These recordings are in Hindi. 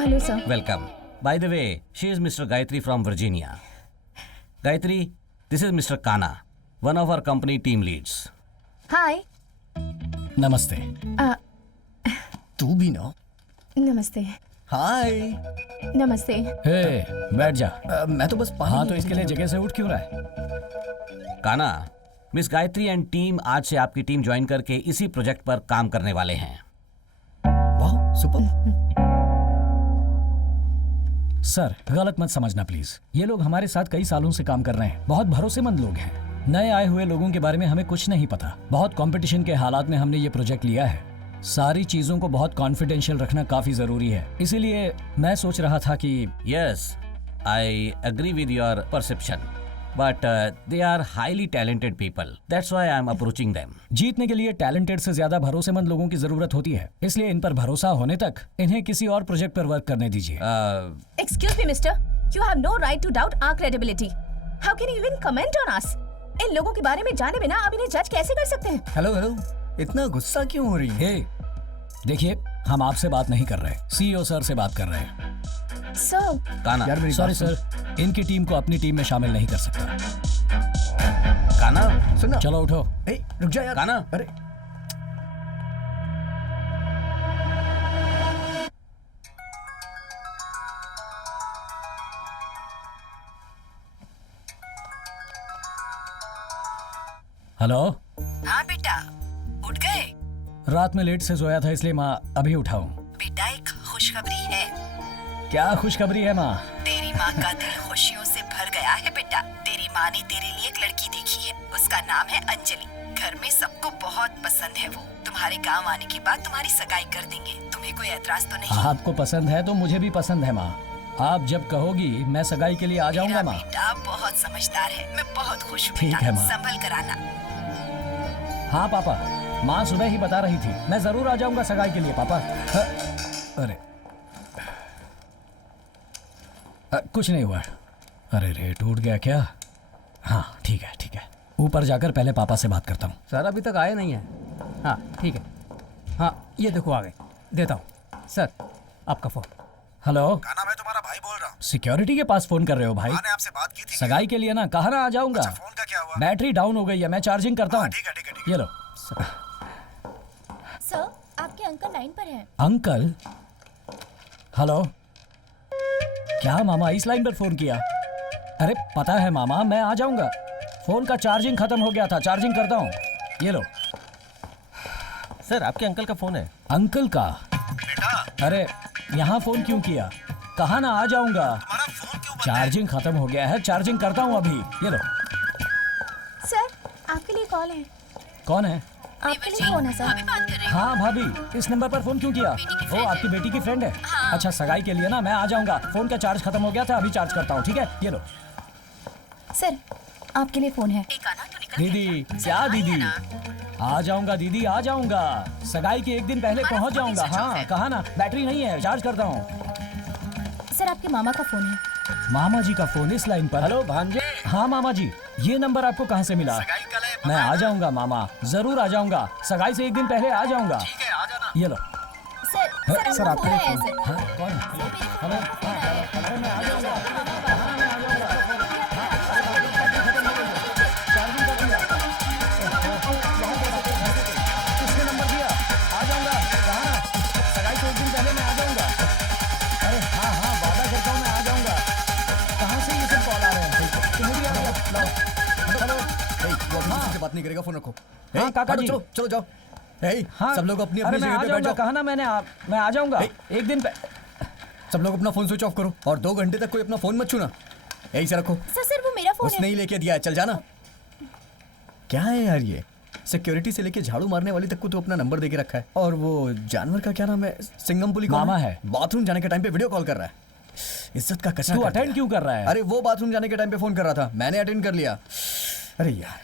Hello sir. Welcome. By the way, she is Mr. Gayatri from Virginia. Gayatri, this is Mr. Kana, one of our company team leads. हाय। नमस्ते। तू भी ना। नमस्ते। हाय। नमस्ते। हे, बैठ जा। मैं तो बस पानी। हाँ, तो इसके लिए जगह से उठ क्यों रहा है? काना, मिस गायत्री एंड टीम आज से आपकी टीम ज्वाइन करके इसी प्रोजेक्ट पर काम करने वाले हैं। वाह, सुपर। सर, गलत मत समझना प्लीज। ये लोग हमारे साथ कई सालों से काम कर रहे हैं, बहुत भरोसेमंद लोग हैं। नए आए हुए लोगों के बारे में हमें कुछ नहीं पता। बहुत कंपटीशन के हालात में हमने ये प्रोजेक्ट लिया है। सारी चीजों को बहुत कॉन्फिडेंशियल रखना काफी जरूरी है। इसीलिए मैं सोच रहा था कि Yes, I agree with your perception, but they are highly talented people. That's why I am approaching them. जीतने के लिए टैलेंटेड से ज्यादा भरोसेमंद लोगों की जरूरत होती है, इसलिए इन पर भरोसा होने तक इन्हें किसी और प्रोजेक्ट पर वर्क करने दीजिए। Excuse me, mister. You have no right to doubt our credibility. How can you even comment on us? इन लोगों के बारे में जाने बिना आप इन्हें जज कैसे कर सकते हैं? हेलो हेलो, इतना गुस्सा क्यों हो रही है? हे, देखिए, हम आपसे बात नहीं कर रहे, सीईओ सर से बात कर रहे हैं। सर, काना, यार मेरी सॉरी बात सुन। सर, इनकी टीम को अपनी टीम में शामिल नहीं कर सकता। काना, सुन ना। चलो उठो। ए, रुक जा यार। काना। अरे हेलो। हाँ बेटा, उठ गए? रात में लेट से सोया था, इसलिए माँ अभी उठा हूँ। बेटा, एक खुशखबरी है। क्या खुशखबरी है माँ? तेरी माँ का दिल खुशियों से भर गया है बेटा। तेरी माँ ने तेरे लिए एक लड़की देखी है, उसका नाम है अंजलि। घर में सबको बहुत पसंद है वो। तुम्हारे गांव आने के बाद तुम्हारी सगाई कर देंगे। तुम्हें कोई एतराज तो नहीं? आपको पसंद है तो मुझे भी पसंद है माँ। आप जब कहोगी मैं सगाई के लिए आ जाऊंगा माँ। बेटा बहुत समझदार है, मैं बहुत खुश हूँ। ठीक है, माँ। संभल कर आना। हाँ पापा, माँ सुबह ही बता रही थी, मैं जरूर आ जाऊंगा सगाई के लिए पापा। अरे कुछ नहीं हुआ। अरे रे, टूट गया क्या? हाँ ठीक है ठीक है, ऊपर जाकर पहले पापा से बात करता हूँ। सर अभी तक आए नहीं है। हाँ ठीक है, हाँ ये देखो आ गए, देता हूँ सर आपका फ़ोन। हेलो काना, मैं तुम्हारा भाई बोल रहा हूँ। सिक्योरिटी के पास फोन कर रहे हो भाई? मैंने आपसे बात की थी। सगाई के लिए ना, कहा ना आ जाऊंगा। अच्छा, फोन का क्या हुआ? बैटरी डाउन हो गई है, मैं चार्जिंग करता हूँ। ठीक है ठीक है ठीक है। ये लो। सर, आपके अंकल लाइन पर हैं। अंकल? हेलो, क्या मामा इस लाइन पर फोन किया? अरे पता है मामा, मैं आ जाऊंगा। फोन का चार्जिंग खत्म हो गया था, चार्जिंग करता हूँ। ये लो। सर आपके अंकल का फ़ोन है। अंकल का? बेटा, अरे यहाँ फोन क्यों किया? कहा ना आ जाऊंगा। तुम्हारा फोन क्यों बंद है? चार्जिंग खत्म हो गया है, चार्जिंग करता हूँ अभी। ये लो। सर, आपके लिए कॉल है। कौन है? आपके लिए फोन है सर। अभी बात कर रही हाँ भाभी, इस नंबर पर फोन क्यों किया? वो आपकी बेटी की फ्रेंड है? अच्छा, सगाई के लिए ना मैं आ जाऊंगा। फोन का चार्ज खत्म हो गया था, अभी चार्ज करता हूँ। ठीक है, ये लो। सर, आपके लिए फोन है। एक आना तो निकल दीदी, क्या दीदी? आ जाऊंगा दीदी, आ जाऊंगा। सगाई के एक दिन पहले पहुंच जाऊंगा। हाँ कहा ना, बैटरी नहीं है, चार्ज करता हूँ। सर, आपके मामा का फोन है। मामा जी का फोन इस लाइन पर? हेलो भांजे। हाँ मामा जी, ये नंबर आपको कहाँ से मिला? सगाई कल है, मैं आ जाऊंगा मामा, जरूर आ जाऊंगा। सगाई से एक दिन पहले आ जाऊंगा। ठीक है, आ जाना। ये लो। सर, सर, आपके फोन लिए है फोन। सर। हाँ, कौन है? हेलो, अरे मैं आ जाऊंगा। हाँ, मैं आ जाऊंगा। चार्जिंग कर दिया। किसने नंबर दिया? आ जाऊंगा। कहा ना, सगाई से एक दिन पहले मैं आ जाऊंगा। अरे हाँ हाँ, वादा करता हूँ मैं आ जाऊंगा। कहाँ से ये सब कॉल आ रहे हैं? तुम भी आ जाओ। हेलो। वो अभी किसी से बात नहीं करेगा, फोन रखो। हाँ, ए, काका हटो, जी। चलो चलो जाओ। ए, हाँ, सब लोग अपनी अरे अपनी मैं जगह आ पे बैठ जाऊंगा। जाओ। कहा ना मैंने, मैं आ जाऊंगा एक दिन सब लोग अपना फोन स्विच ऑफ करो और 2 घंटे तक कोई अपना फोन मत छूना। यही से रखो। सर, वो मेरा फोन उसने ही लेके दिया है, चल जाना। क्या है यार ये? सिक्योरिटी से लेके झाड़ू मारने वाली तक को तो अपना नंबर देके रखा है। और वो जानवर का क्या नाम है? सिंगमपुली मामा है। बाथरूम जाने के टाइम पे वीडियो कॉल कर रहा है। इज्जत का कचरा तू कर अटेंड दिया। क्यों कर रहा है? अरे वो बाथरूम जाने के टाइम पे फोन कर रहा था, मैंने अटेंड कर लिया। अरे यार,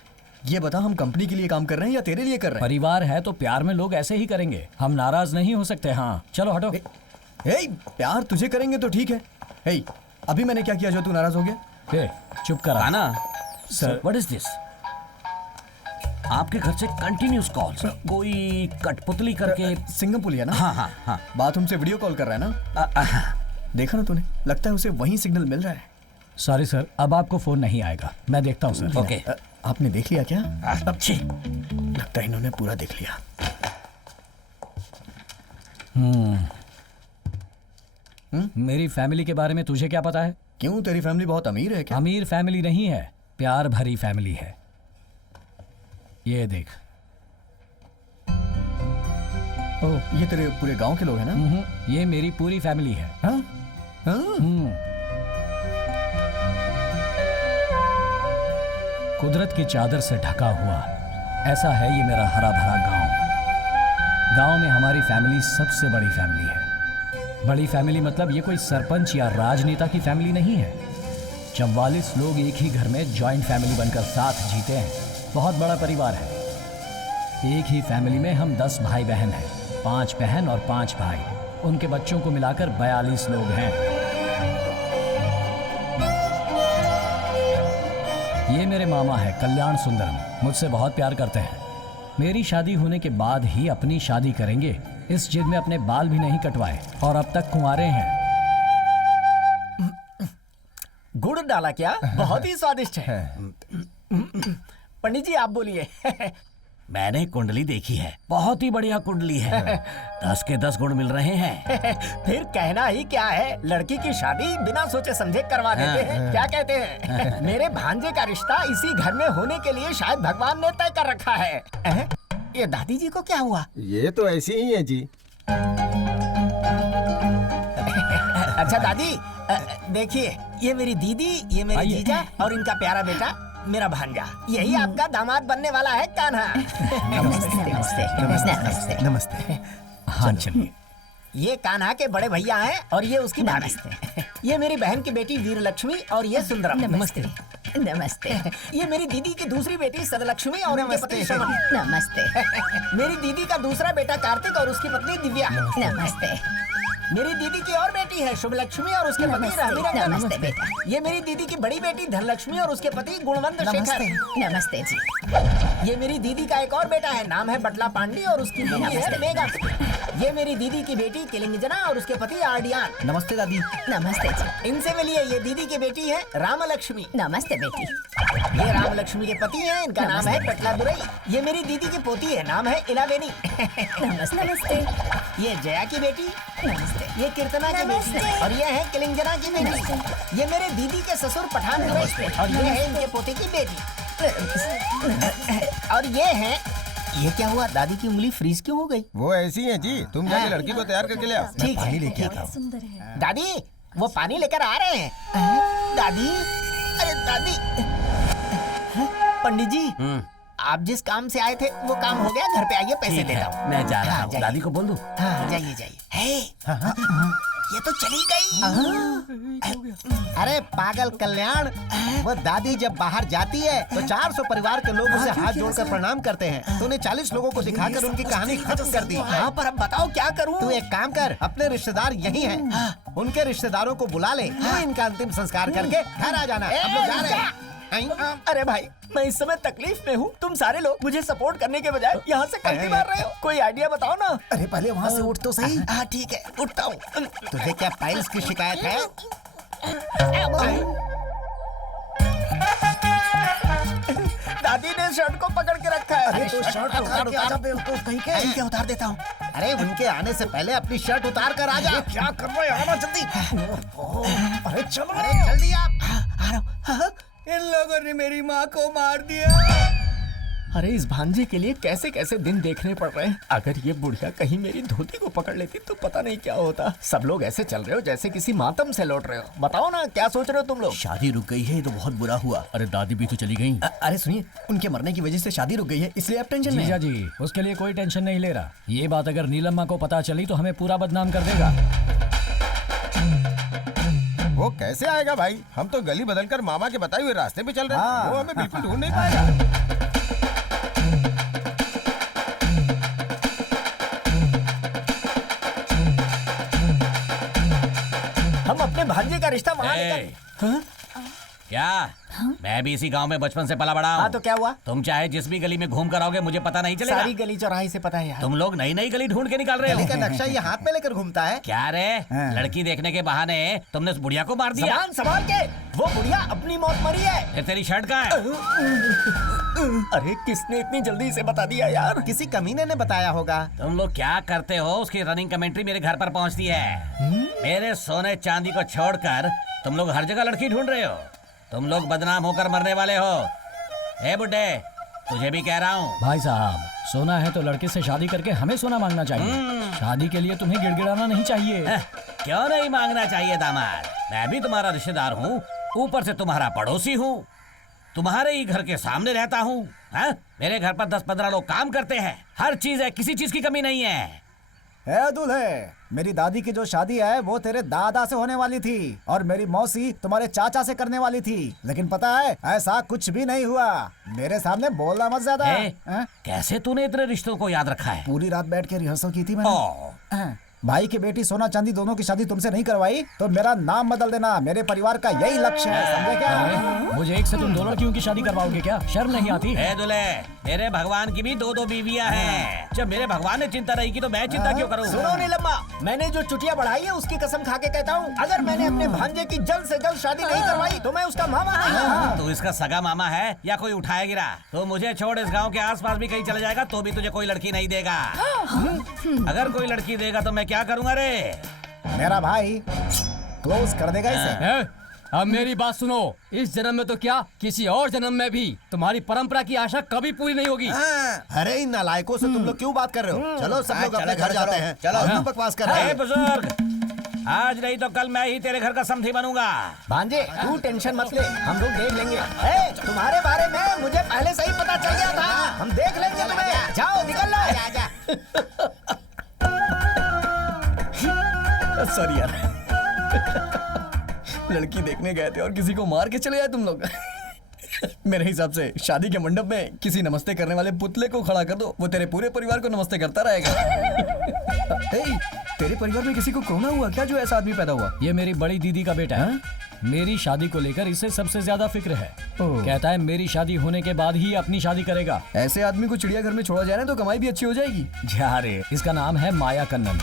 ये बता, हम कंपनी के लिए काम कर रहे हैं या तेरे लिए कर रहे हैं? परिवार है तो प्यार में लोग ऐसे ही करेंगे, हम नाराज नहीं हो सकते। हाँ चलो हटो। हे, प्यार तुझे करेंगे तो ठीक है। हे, अभी मैंने क्या किया जो तू नाराज हो गया? हे, चुप करा। काना, सर। What is this? आपके घर से कंटिन्यूस कॉल्स, कोई कठपुतली करके। सिंगमपुली है ना? हाँ हाँ हाँ। बाथरूम से वीडियो कॉल कर रहा है ना? देखा ना तूने, लगता है उसे वहीं सिग्नल मिल रहा है। सॉरी सर, अब आपको फोन नहीं आएगा, मैं देखता हूँ सर। ओके। आपने देख लिया क्या? अच्छी। लगता है इन्होंने पूरा देख लिया। मेरी फैमिली के बारे में तुझे क्या पता है? क्यों, तेरी फैमिली बहुत अमीर है क्या? अमीर फैमिली नहीं है, प्यार भरी फैमिली है। ये देख। ओह, ये तेरे पूरे गांव के लोग हैं ना? ये मेरी पूरी फैमिली है। हाँ? हाँ? कुदरत की चादर से ढका हुआ ऐसा है ये मेरा हरा भरा गांव। गांव में हमारी फैमिली सबसे बड़ी फैमिली है। बड़ी फैमिली मतलब ये कोई सरपंच या राजनेता की फैमिली नहीं है। 44 लोग एक ही घर में जॉइंट फैमिली बनकर साथ जीते हैं। बहुत बड़ा परिवार है। एक ही फैमिली में हम 10 भाई बहन हैं, 5 बहन और 5 भाई। उनके बच्चों को मिलाकर 42 लोग हैं। ये मेरे मामा है कल्याण सुंदरम, मुझसे बहुत प्यार करते हैं। मेरी शादी होने के बाद ही अपनी शादी करेंगे, इस जिद में अपने बाल भी नहीं कटवाए और अब तक कुंवारे हैं। गुड़ डाला क्या? बहुत ही स्वादिष्ट है। पंडित जी आप बोलिए। मैंने कुंडली देखी है, बहुत ही बढ़िया कुंडली है। 10 के 10 गुण मिल रहे हैं। फिर कहना ही क्या है, लड़की की शादी बिना सोचे समझे करवा देते हैं। क्या कहते हैं? मेरे भांजे का रिश्ता इसी घर में होने के लिए शायद भगवान ने तय कर रखा है। ये दादी जी को क्या हुआ? ये तो ऐसी ही है जी। अच्छा दादी, देखिए ये मेरी दीदी, ये मेरे आइए। जीजा और इनका प्यारा बेटा मेरा भांजा। यही आपका दामाद बनने वाला है कान्हा। नमस्ते। हाँ चलिए। ये कान्हा के बड़े भैया हैं और ये उसकी भाभी। ये मेरी बहन की बेटी वीर लक्ष्मी और ये सुंदरम। नमस्ते। नमस्ते। ये मेरी दीदी की दूसरी बेटी सदलक्ष्मी और उनके पति श्रवण। नमस्ते। मेरी दीदी का दूसरा बेटा कार्तिक और उसकी पत्नी दिव्या। नमस्ते। मेरी दीदी की और बेटी है शुभ लक्ष्मी और उसके पति रहमीरंजन। नमस्ते बेटा। ये मेरी दीदी की बड़ी बेटी धनलक्ष्मी और उसके पति गुणवंत शेखर। नमस्ते जी। ये मेरी दीदी का एक और बेटा है, नाम है बटला पांडी और उसकी बीवी है मेघा। ये मेरी दीदी की बेटी किलिंगजना और उसके पति आर्डियान। नमस्ते दादी। नमस्ते जी। इनसे मिलिए, ये दीदी की बेटी है रामलक्ष्मी। नमस्ते बेटी। ये रामलक्ष्मी के पति हैं, इनका नाम है पेटला दुरई। ये मेरी दीदी की पोती है, नाम है इलावेनी। नमस्ते। नमस्ते। ये जया की बेटी, नमस्ते। ये कीर्तना की बेटी और ये है किलिंगजना की बेटी। ये मेरे दीदी के ससुर पठान दुरई और ये है इनके पोते की बेटी। और ये है, ये क्या हुआ? दादी की उंगली फ्रीज क्यों हो गई? वो ऐसी है जी, तुम जाके लड़की को तैयार करके ले आओ। ठीक है, लेके आता हूँ। दादी वो पानी लेकर आ रहे हैं। दादी, अरे दादी। पंडित जी, आप जिस काम से आए थे वो काम हो गया, घर पे आइए, पैसे ठीक देता है, हूँ। मैं जा रहा हाँ, हूँ। जाइए। दादी को बोल दूं? हाँ, जाइए जाइए। ये तो चली गई। अरे पागल कल्याण, वो दादी जब बाहर जाती है तो 400 परिवार के लोग उसे हाथ जोड़कर प्रणाम करते हैं। तूने 40 लोगों को दिखाकर उनकी कहानी खत्म कर दी। हाँ, पर अब बताओ क्या करूँ? तू एक काम कर, अपने रिश्तेदार यही हैं, उनके रिश्तेदारों को बुला ले। तू इनका अंतिम संस्कार करके घर आ जाना। हम लोग जा रहे हैं। अरे भाई, मैं इस समय तकलीफ में हूँ। तुम सारे लोग मुझे सपोर्ट करने के बजाय यहाँ से कल्टी मार रहे हो। कोई आइडिया बताओ ना। अरे पहले वहाँ से उठ तो सही। हाँ ठीक है, उठता हूँ। तुझे क्या पाइल्स की शिकायत है? दादी ने शर्ट को पकड़ के रखा है। अरे तो शर्ट उतार के आजा बेवकूफ कहीं के। ठीक है, उतार देता हूँ। अरे उनके आने से पहले अपनी शर्ट उतार कर आजा। क्या कर रहे हो? आना जल्दी। अरे चलो, अरे जल्दी आप। आ रहा हूँ। इन लोगों ने मेरी माँ को मार दिया। अरे इस भांजे के लिए कैसे कैसे दिन देखने पड़ रहे हैं। अगर ये बुढ़िया कहीं मेरी धोती को पकड़ लेती तो पता नहीं क्या होता। सब लोग ऐसे चल रहे हो जैसे किसी मातम से लौट रहे हो। बताओ ना, क्या सोच रहे हो तुम लोग? शादी रुक गई है, ये तो बहुत बुरा हुआ। अरे दादी भी तो चली गई। अरे सुनिए, उनके मरने की वजह से शादी रुक गई है, इसलिए आप टेंशन में जीजा हैं। जी, उसके लिए कोई टेंशन नहीं ले रहा। ये बात अगर नीलम्मा को पता चली तो हमें पूरा बदनाम कर देगा। वो कैसे आएगा भाई? हम तो गली बदलकर मामा के बताए हुए रास्ते पे चल रहे हैं। वो हमें बिल्कुल ढूंढ नहीं पाएगा। हम अपने भांजे का रिश्ता वहाँ ए, लेकर। हाँ? क्या मैं भी इसी गांव में बचपन से पला बड़ा हाँ हूँ। तो क्या हुआ? तुम चाहे जिस भी गली में घूम कर आओगे मुझे पता नहीं चलेगा। सारी गली चौराहे से पता है यार। तुम लोग नई नई गली ढूंढ के निकाल रहे गली का हो। नक्शा ये हाथ में लेकर घूमता है। क्या रे, हाँ। लड़की देखने के बहाने तुमने उस बुढ़िया को मार दिया? जबान संभाल के, वो बुढ़िया अपनी मौत मरी है। फिर तेरी शर्ट कहाँ है? अरे किसने इतनी जल्दी से बता दिया यार? किसी कमीने ने बताया होगा। तुम लोग क्या करते हो उसकी रनिंग कमेंट्री मेरे घर पर पहुंचती है। मेरे सोने चांदी को छोड़कर तुम लोग हर जगह लड़की ढूंढ रहे हो। तुम लोग बदनाम होकर मरने वाले हो। ए बुड्ढे, तुझे भी कह रहा हूँ। भाई साहब, सोना है तो लड़के से शादी करके हमें सोना मांगना चाहिए। शादी के लिए तुम्हें गिड़गिड़ाना नहीं चाहिए। क्यों नहीं मांगना चाहिए दामाद? मैं भी तुम्हारा रिश्तेदार हूँ, ऊपर से तुम्हारा पड़ोसी हूँ, तुम्हारे ही घर के सामने रहता हूँ। मेरे घर पर 10-15 लोग काम करते हैं, हर चीज है, किसी चीज की कमी नहीं है। है दूल्हे, मेरी दादी की जो शादी है वो तेरे दादा से होने वाली थी और मेरी मौसी तुम्हारे चाचा से करने वाली थी, लेकिन पता है ऐसा कुछ भी नहीं हुआ। मेरे सामने बोलना मत ज्यादा। कैसे तूने इतने रिश्तों को याद रखा है? पूरी रात बैठ के रिहर्सल की थी मैंने। भाई की बेटी सोना चांदी दोनों की शादी तुमसे नहीं करवाई तो मेरा नाम बदल देना। मेरे परिवार का यही लक्ष्य है, समझे क्या? मुझे एक से तुम 2 लड़कियों की शादी करवाओगे क्या? शर्म नहीं आती? दूल्हे, मेरे भगवान की भी 2-2 बीवियां हैं। जब मेरे भगवान ने चिंता नहीं की तो मैं चिंता क्यों करूं? सुनो नीलम्मा, मैंने जो चुटिया बढ़ाई है उसकी कसम खा के कहता हूँ, अगर मैंने अपने भांजे की जल्द से जल्द शादी नहीं करवाई तो मैं उसका मामा नहीं हूँ। तू इसका सगा मामा है या कोई उठाया गिरा? तो मुझे छोड़ इस गांव के आसपास भी कहीं चले जाएगा तो भी तुझे कोई लड़की नहीं देगा। अगर कोई लड़की देगा तो मैं क्या करूंगा रे? मेरा भाई क्लोज कर देगा इसे। अब मेरी बात सुनो, इस जन्म में तो क्या, किसी और जन्म में भी तुम्हारी परंपरा की आशा कभी पूरी नहीं होगी। अरे इन नालायकों से तुम लोग क्यों बात कर रहे हो? चलो सब लोग अपने घर जाते हैं। चलो क्यों बकवास कर रहे हैं? बुजुर्ग, आज नहीं तो कल मैं ही तेरे घर का समधी बनूंगा। भांजे तू टेंशन मत ले, हम लोग देख लेंगे। तुम्हारे बारे में मुझे पहले से ही पता चल गया था, हम देख लेंगे तुम्हें। जाओ निकल लो। सॉरी यार, लड़की देखने गए थे और किसी को मार के चले आए तुम लोग। मेरे हिसाब से शादी के मंडप में किसी नमस्ते करने वाले पुतले को खड़ा कर दो, वो तेरे पूरे परिवार को नमस्ते करता रहेगा। तेरे परिवार में किसी को कोरोना हुआ क्या जो ऐसा आदमी पैदा हुआ? ये मेरी बड़ी दीदी का बेटा है। मेरी शादी को लेकर इसे सबसे ज्यादा फिक्र है। कहता है मेरी शादी होने के बाद ही अपनी शादी करेगा। ऐसे आदमी को चिड़ियाघर में छोड़ा जाए ना तो कमाई भी अच्छी हो जाएगी। जा रे, इसका नाम है माया कन्नन।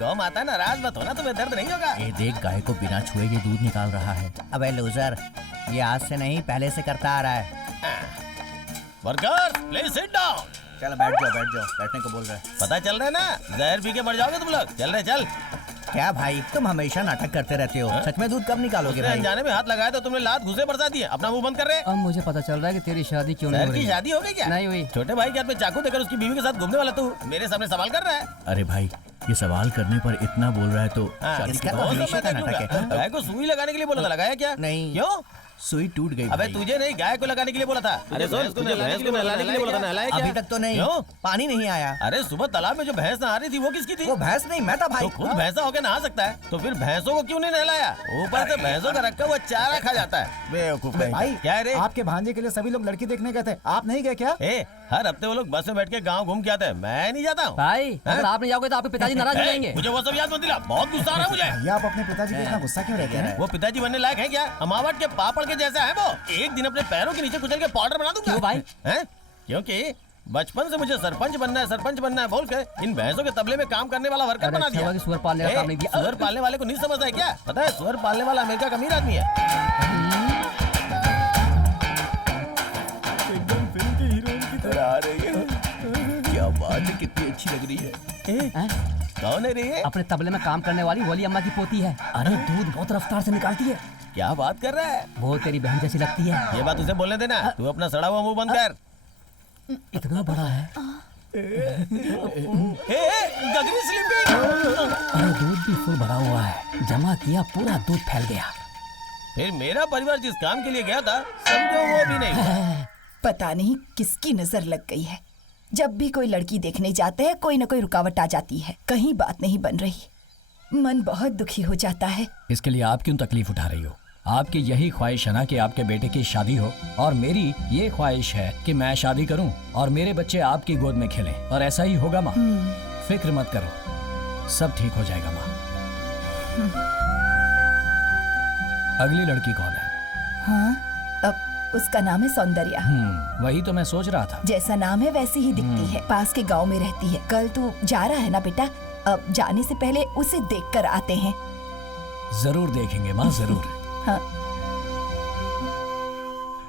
गौ माता नाराज मत होना, तुम्हें दर्द नहीं होगा। ये देख, गाय को बिना छुए ये दूध निकाल रहा है। अबे लूजर, ये आज से नहीं पहले से करता आ रहा है। Workers please sit down. चल बैठ जाओ, बैठने को बोल रहा है। पता चल रहा है ना, जहर पी के मर जाओगे तुम लोग। चल रहे चल। क्या भाई, तुम हमेशा नाटक करते रहते हो। सच में दूध कब निकालोगे भाई? अनजाने में हाथ लगाया तो तुमने लात घुसे बरसा दिए। अपना मुंह बंद कर रहे। अब मुझे पता चल रहा है कि तेरी शादी क्यों नहीं हो रही। शादी हो गई क्या? नहीं हुई। छोटे भाई के हाथ में चाकू देकर उसकी बीवी के साथ घूमने वाला तू मेरे सामने सवाल कर रहा है। अरे भाई, ये सवाल करने पर इतना बोल रहा है तो शादी इसका की तो हमेशा का नाटक है। गाय को सुई लगाने के लिए बोला था, लगाया क्या? नहीं। क्यों? सुई टूट गई। अबे तुझे नहीं, गाय को लगाने के लिए बोला था। अरे सुन, तुझे भैंस को नहलाने के लिए बोला था, नहलाया क्या? अभी तक तो नहीं। क्यों? पानी नहीं आया। अरे सुबह तालाब में जो भैंस नहा रही थी वो किसकी थी? वो भैंस नहीं, मैं था भाई। तो खुद भैंसा होकर नहा सकता है तो फिर भैंसों को क्यों नहीं नहलाया? ऊपर से भैंसों का रखा हुआ चारा खा जाता है। बेवकूफ भाई, क्या है रे? आपके भांजे के लिए सभी लोग लड़की देखने गए थे, आप नहीं गए क्या? हर हफ्ते वो लोग बस में बैठ के गाँव घूम के आते हैं, मैं नहीं जाता हूँ। भाई अगर आप नहीं जाओगे तो आपके पिताजी नाराज हो जाएंगे। मुझे वो सब याद मत दिला, बहुत गुस्सा आ रहा है मुझे। भैया, आप अपने पिताजी पे इतना गुस्सा क्यों रहते हैं? वो पिताजी बनने लायक है क्या? अमावट के पापड़ के जैसा है वो। एक दिन अपने पैरों के नीचे कुचल के पाउडर बना दूंगा। क्यों भाई? हैं? क्योंकि बचपन से मुझे सरपंच बनना है बोल के इन भैंसों के तबले में काम करने वाला वर्कर बना दिया। सुअर पालने का काम नहीं दिया। सुअर पालने वाले को नहीं समझता है क्या? पता है, सुअर पालने वाला अमेरिका का अमीर आदमी है। एकदम फिल्म के हीरोइन की तरह आ रही है। क्या बात है, कितनी अच्छी लग रही है। कौन है रे ये? अपने तबले में काम करने वाली वली अम्मा की पोती है। अरे दूध बहुत रफ्तार से निकालती है। क्या बात कर रहा है? वो तेरी बहन जैसी लगती है। ये बात उसे बोलने देना। तू अपना सड़ा हुआ मुंह बंद कर। इतना बड़ा है। गगरी स्लीपिंग। अरे दूध भी फुल भरा हुआ है। जमा किया, पूरा दूध फैल गया। फिर मेरा परिवार जिस काम के लिए गया था, समझो वो भी नहीं हुआ। पता नहीं किसकी नजर लग गई है। जब भी कोई लड़की देखने जाते हैं कोई न कोई रुकावट आ जाती है। कहीं बात नहीं बन रही। मन बहुत दुखी हो जाता है। इसके लिए आप क्यों तकलीफ उठा रही हो? आपकी यही ख्वाहिश है ना कि आपके बेटे की शादी हो, और मेरी ये ख्वाहिश है कि मैं शादी करूं और मेरे बच्चे आपकी गोद में खेलें, और ऐसा ही होगा माँ। फिक्र मत करो, सब ठीक हो जाएगा माँ। अगली लड़की कौन है? हाँ, अब उसका नाम है सौंदर्या। वही तो मैं सोच रहा था। जैसा नाम है वैसी ही दिखती है। पास के गांव में रहती है। कल तू जा रहा है ना बेटा? अब जाने से पहले उसे देखकर आते हैं। जरूर देखेंगे माँ, जरूर। हाँ।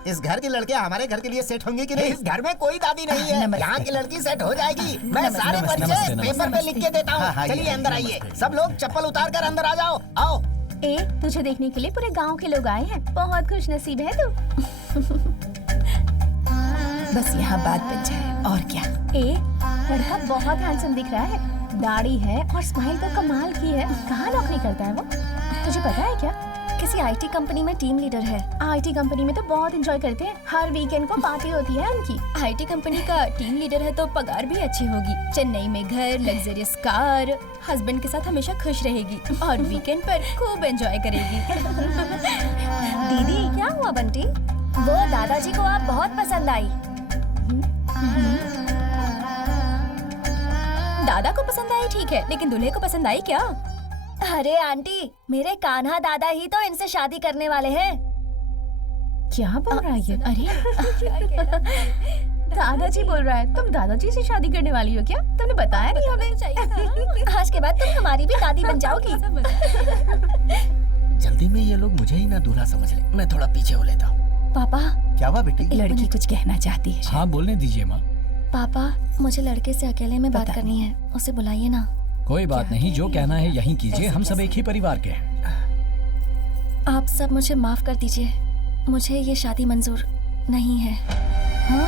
इस घर के लड़के हमारे घर के लिए सेट होंगे कि नहीं? इस घर में कोई दादी नहीं है। नमस्ते। यहाँ की लड़की सेट हो जाएगी। मैं नमस्ते, सारे नमस्ते, परिचय नमस्ते, पेपर पे लिख के देता हाँ, हूँ। हाँ, चलिए ये, अंदर आइए। सब लोग चप्पल उतार कर अंदर आ जाओ। आओ। ए, तुझे देखने के लिए पूरे गांव के लोग आए हैं। बहुत खुश नसीब है तू। बस यहाँ बात बन जाए और क्या। ए, लड़का बहुत हैंडसम दिख रहा है। दाढ़ी है और स्माइल तो कमाल की है। कहाँ नौकरी करता है वो? तुझे पता है क्या? किसी आईटी कंपनी में टीम लीडर है। आईटी कंपनी में तो बहुत एंजॉय करते हैं। हर वीकेंड को पार्टी होती है उनकी। आईटी कंपनी का टीम लीडर है तो पगार भी अच्छी होगी। चेन्नई में घर, लग्जरियस कार, हस्बैंड के साथ हमेशा खुश रहेगी और वीकेंड पर खूब एंजॉय करेगी। दीदी, क्या हुआ बंटी? वो दादाजी को आप बहुत पसंद आई। दादा को पसंद आई ठीक है, लेकिन दूल्हे को पसंद आई क्या? अरे आंटी, मेरे कान्हा दादा ही तो इनसे शादी करने वाले हैं। क्या बोल रहा है ये? अरे दादाजी बोल रहा है। तुम दादाजी से शादी करने वाली हो क्या? तुमने बताया नहीं हमें। आज के बाद तुम हमारी भी दादी बन जाओगी। जल्दी में ये लोग मुझे ही ना दूल्हा समझ ले। मैं थोड़ा पीछे हो लेता हूँ। पापा, क्या हुआ बेटी? लड़की कुछ कहना चाहती है। हाँ, बोलने दीजिए माँ। पापा, मुझे लड़के से अकेले में बात करनी है। उसे बुलाइए ना। कोई बात नहीं, जो कहना है यहीं कीजिए। हम सब एक ही परिवार के हैं। आप सब मुझे माफ कर दीजिए। मुझे ये शादी मंजूर नहीं है। हाँ?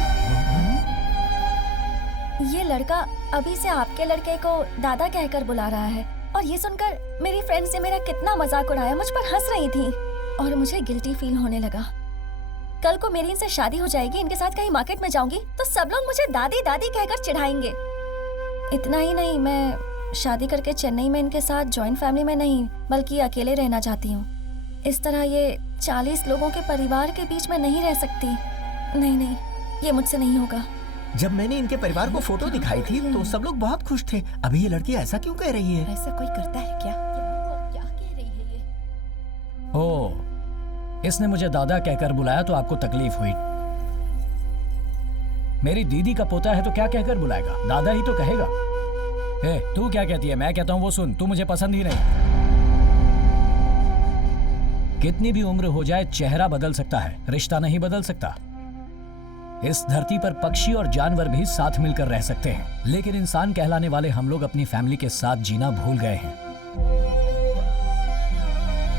ये लड़का अभी से आपके लड़के को दादा कहकर बुला रहा है, और ये सुनकर मेरी फ्रेंड्स ने मेरा कितना मजाक उड़ाया, मुझ पर हंस रही थी, और मुझे गिल्टी फील होने लगा। कल को मेरी इनसे शादी हो जाएगी, इनके साथ कहीं मार्केट में जाऊंगी तो सब लोग मुझे दादी दादी कहकर चिढ़ाएंगे। इतना ही नहीं, मैं शादी करके चेन्नई में इनके साथ जॉइंट फैमिली में नहीं बल्कि अकेले रहना चाहती हूँ। इस तरह ये 40 लोगों के परिवार के बीच में नहीं रह सकती। नहीं नहीं, ये मुझसे नहीं होगा। जब मैंने इनके परिवार को फोटो दिखाई थी तो सब लोग बहुत खुश थे। अभी ये लड़की ऐसा क्यों कह रही है? ऐसा कोई करता है क्या? क्या कह रही है ये? ओह, इसने मुझे दादा कहकर बुलाया तो आपको तकलीफ हुई। मेरी दीदी का पोता है तो क्या कहकर बुलाएगा? दादा ही तो कहेगा। ए, तू क्या कहती है? मैं कहता हूँ वो सुन, तू मुझे पसंद ही नहीं। कितनी भी उम्र हो जाए, चेहरा बदल सकता है, रिश्ता नहीं बदल सकता। इस धरती पर पक्षी और जानवर भी साथ मिलकर रह सकते हैं, लेकिन इंसान कहलाने वाले हम लोग अपनी फैमिली के साथ जीना भूल गए हैं,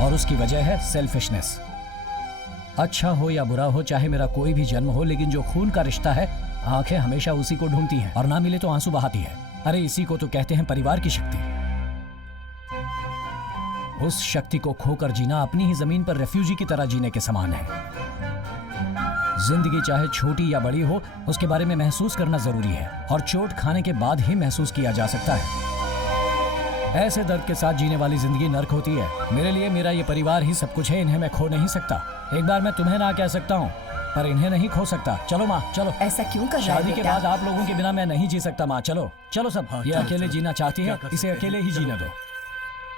और उसकी वजह है सेल्फिशनेस। अच्छा हो या बुरा हो, चाहे मेरा कोई भी जन्म हो, लेकिन जो खून का रिश्ता है, आंखें हमेशा उसी को ढूंढती हैं और ना मिले तो आंसू बहाती है। अरे इसी को तो कहते हैं परिवार की शक्ति। उस शक्ति को खोकर जीना अपनी ही जमीन पर रेफ्यूजी की तरह जीने के समान है। जिंदगी चाहे छोटी या बड़ी हो, उसके बारे में महसूस करना जरूरी है, और चोट खाने के बाद ही महसूस किया जा सकता है। ऐसे दर्द के साथ जीने वाली जिंदगी नर्क होती है। मेरे लिए मेरा ये परिवार ही सब कुछ है, इन्हें मैं खो नहीं सकता। एक बार मैं तुम्हें ना कह सकता हूँ, पर इन्हें नहीं खो सकता। चलो माँ, चलो। ऐसा क्यों कर रहा है शादी के बाद आप लोगों के बिना मैं नहीं जी सकता माँ। चलो चलो सब। ये अकेले जीना चाहती है, इसे अकेले ही जीने दो।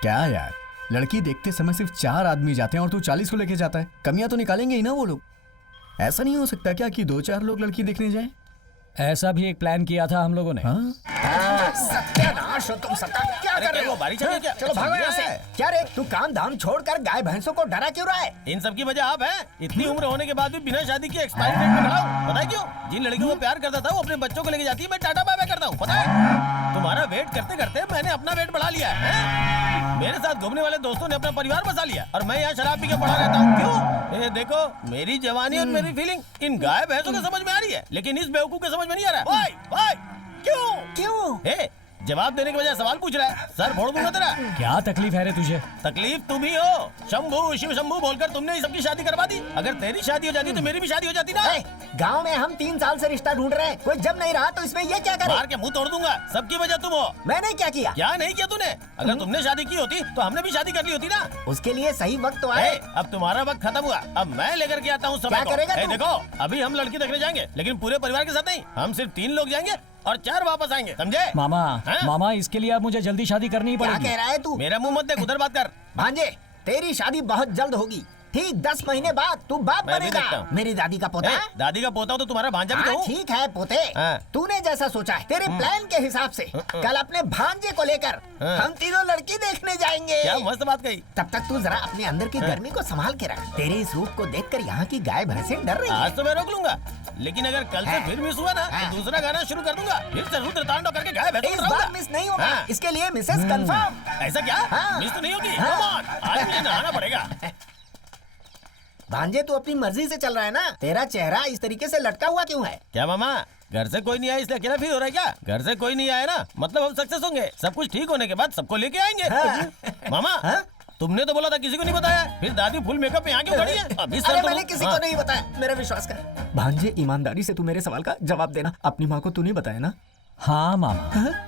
क्या यार, लड़की देखते समय सिर्फ 4 आदमी जाते हैं और तू 40 को लेके जाता है। कमियां तो निकालेंगे ही ना वो लोग। ऐसा नहीं हो सकता क्या कि 2-4 लोग लड़की देखने जाएं? ऐसा भी एक प्लान किया था हम लोगों ने। सत्यानाश हो तुम सबका। क्या कर रहे हो? बारी चल रही है क्या? चलो भागो यहाँ से। क्या रे, तू काम धाम छोड़कर गाय भैंसों को डरा क्यों रहा है? इन सब की वजह आप हैं। इतनी उम्र होने के बाद भी बिना शादी के एक्सपायरी डेट पे खड़ा हूँ। पता है क्यों? जिन लड़कियों को प्यार करता था वो अपने बच्चों को लेके जाती है, मैं टाटा बाय बाय करता हूँ। पता है? तुम्हारा वेट करते करते मैंने अपना वेट बढ़ा लिया है। मेरे साथ घूमने वाले दोस्तों ने अपना परिवार बसा लिया और मैं यहाँ शराब पी के पड़ा रहता हूँ। क्यों? ये देखो, मेरी जवानी और मेरी फीलिंग इन गाय भैंसों के समझ में आ रही है, लेकिन इस बेवकूफ के समझ में नहीं आ रहा। भाई क्यों? जवाब देने के बजाय सवाल पूछ रहा है। सर फोड़ दूंगा तेरा। क्या तकलीफ है रे तुझे? तकलीफ तुम ही हो। शंभू शिव शंभू बोलकर तुमने सबकी शादी करवा दी। अगर तेरी शादी हो जाती तो मेरी भी शादी हो जाती ना। गांव में हम 3 साल से रिश्ता ढूंढ रहे हैं, कोई जब नहीं रहा तो इसमें ये क्या करे? मार के मुंह तोड़ दूंगा। सबकी वजह तुम हो। मैंने क्या किया? क्या नहीं किया तूने? अगर तुमने शादी की होती तो हमने भी शादी कर ली होती ना। उसके लिए सही वक्त तो आए। अब तुम्हारा वक्त खत्म हुआ, अब मैं लेकर के आता हूँ समय क्या करेगा तू? देखो, अभी हम लड़की देखने जाएंगे, लेकिन पूरे परिवार के साथ नहीं। हम सिर्फ 3 लोग जाएंगे और 4 वापस आएंगे, समझे? मामा इसके लिए अब मुझे जल्दी शादी करनी ही पड़ेगी। क्या कह रहा है तू? मेरा मुंह मत देख, उधर बात कर। भांजे, तेरी शादी बहुत जल्द होगी। ठीक 10 महीने बाद तू बाप मैं भी बनेगा। देखता हूँ। मेरी दादी का पोता। दादी का पोता हो तो तुम्हारा भांजा भी तो हूँ। ठीक है पोते, तूने जैसा सोचा है, तेरे प्लान के हिसाब से कल अपने भांजे को लेकर हम तीनों लड़की देखने जाएंगे। क्या मस्त बात कही। तब तक तू जरा अपने अंदर की गर्मी को संभाल के रख। तेरे इस रूप को देखकर यहाँ की गाय भैंसें डर रही हैं। आज तो मैं रोक लूंगा, लेकिन अगर कल से फिर मिस हुआ ना तो दूसरा गाना शुरू कर दूंगा। फिर से रुद्र तांडव करके गाय भैंसों इस को डराऊंगा। बार मिस नहीं होगा। इसके लिए मिसेस कंफर्म। ऐसा क्या? मिस तो नहीं होगी। Come on, आज मुझे नहाना पड़ेगा। भांजे, तू अपनी मर्जी से चल रहा है ना? तेरा चेहरा इस तरीके से लटका हुआ क्यों है? क्या मामा, घर से कोई नहीं आया इसलिए अकेला फील हो रहा है क्या? घर से कोई नहीं आया ना, मतलब हम सक्सेस होंगे। सब कुछ ठीक होने के बाद सबको लेके आएंगे। मामा, तुमने तो बोला था किसी को नहीं बताया, फिर दादी फुल मेकअप में यहाँ क्यों खड़ी है? अभी अरे मैंने किसी को नहीं बताया, मेरा विश्वास कर। भांजे, ईमानदारी से तू मेरे सवाल का जवाब देना। अपनी माँ को तू नहीं बताया ना? हाँ मामा।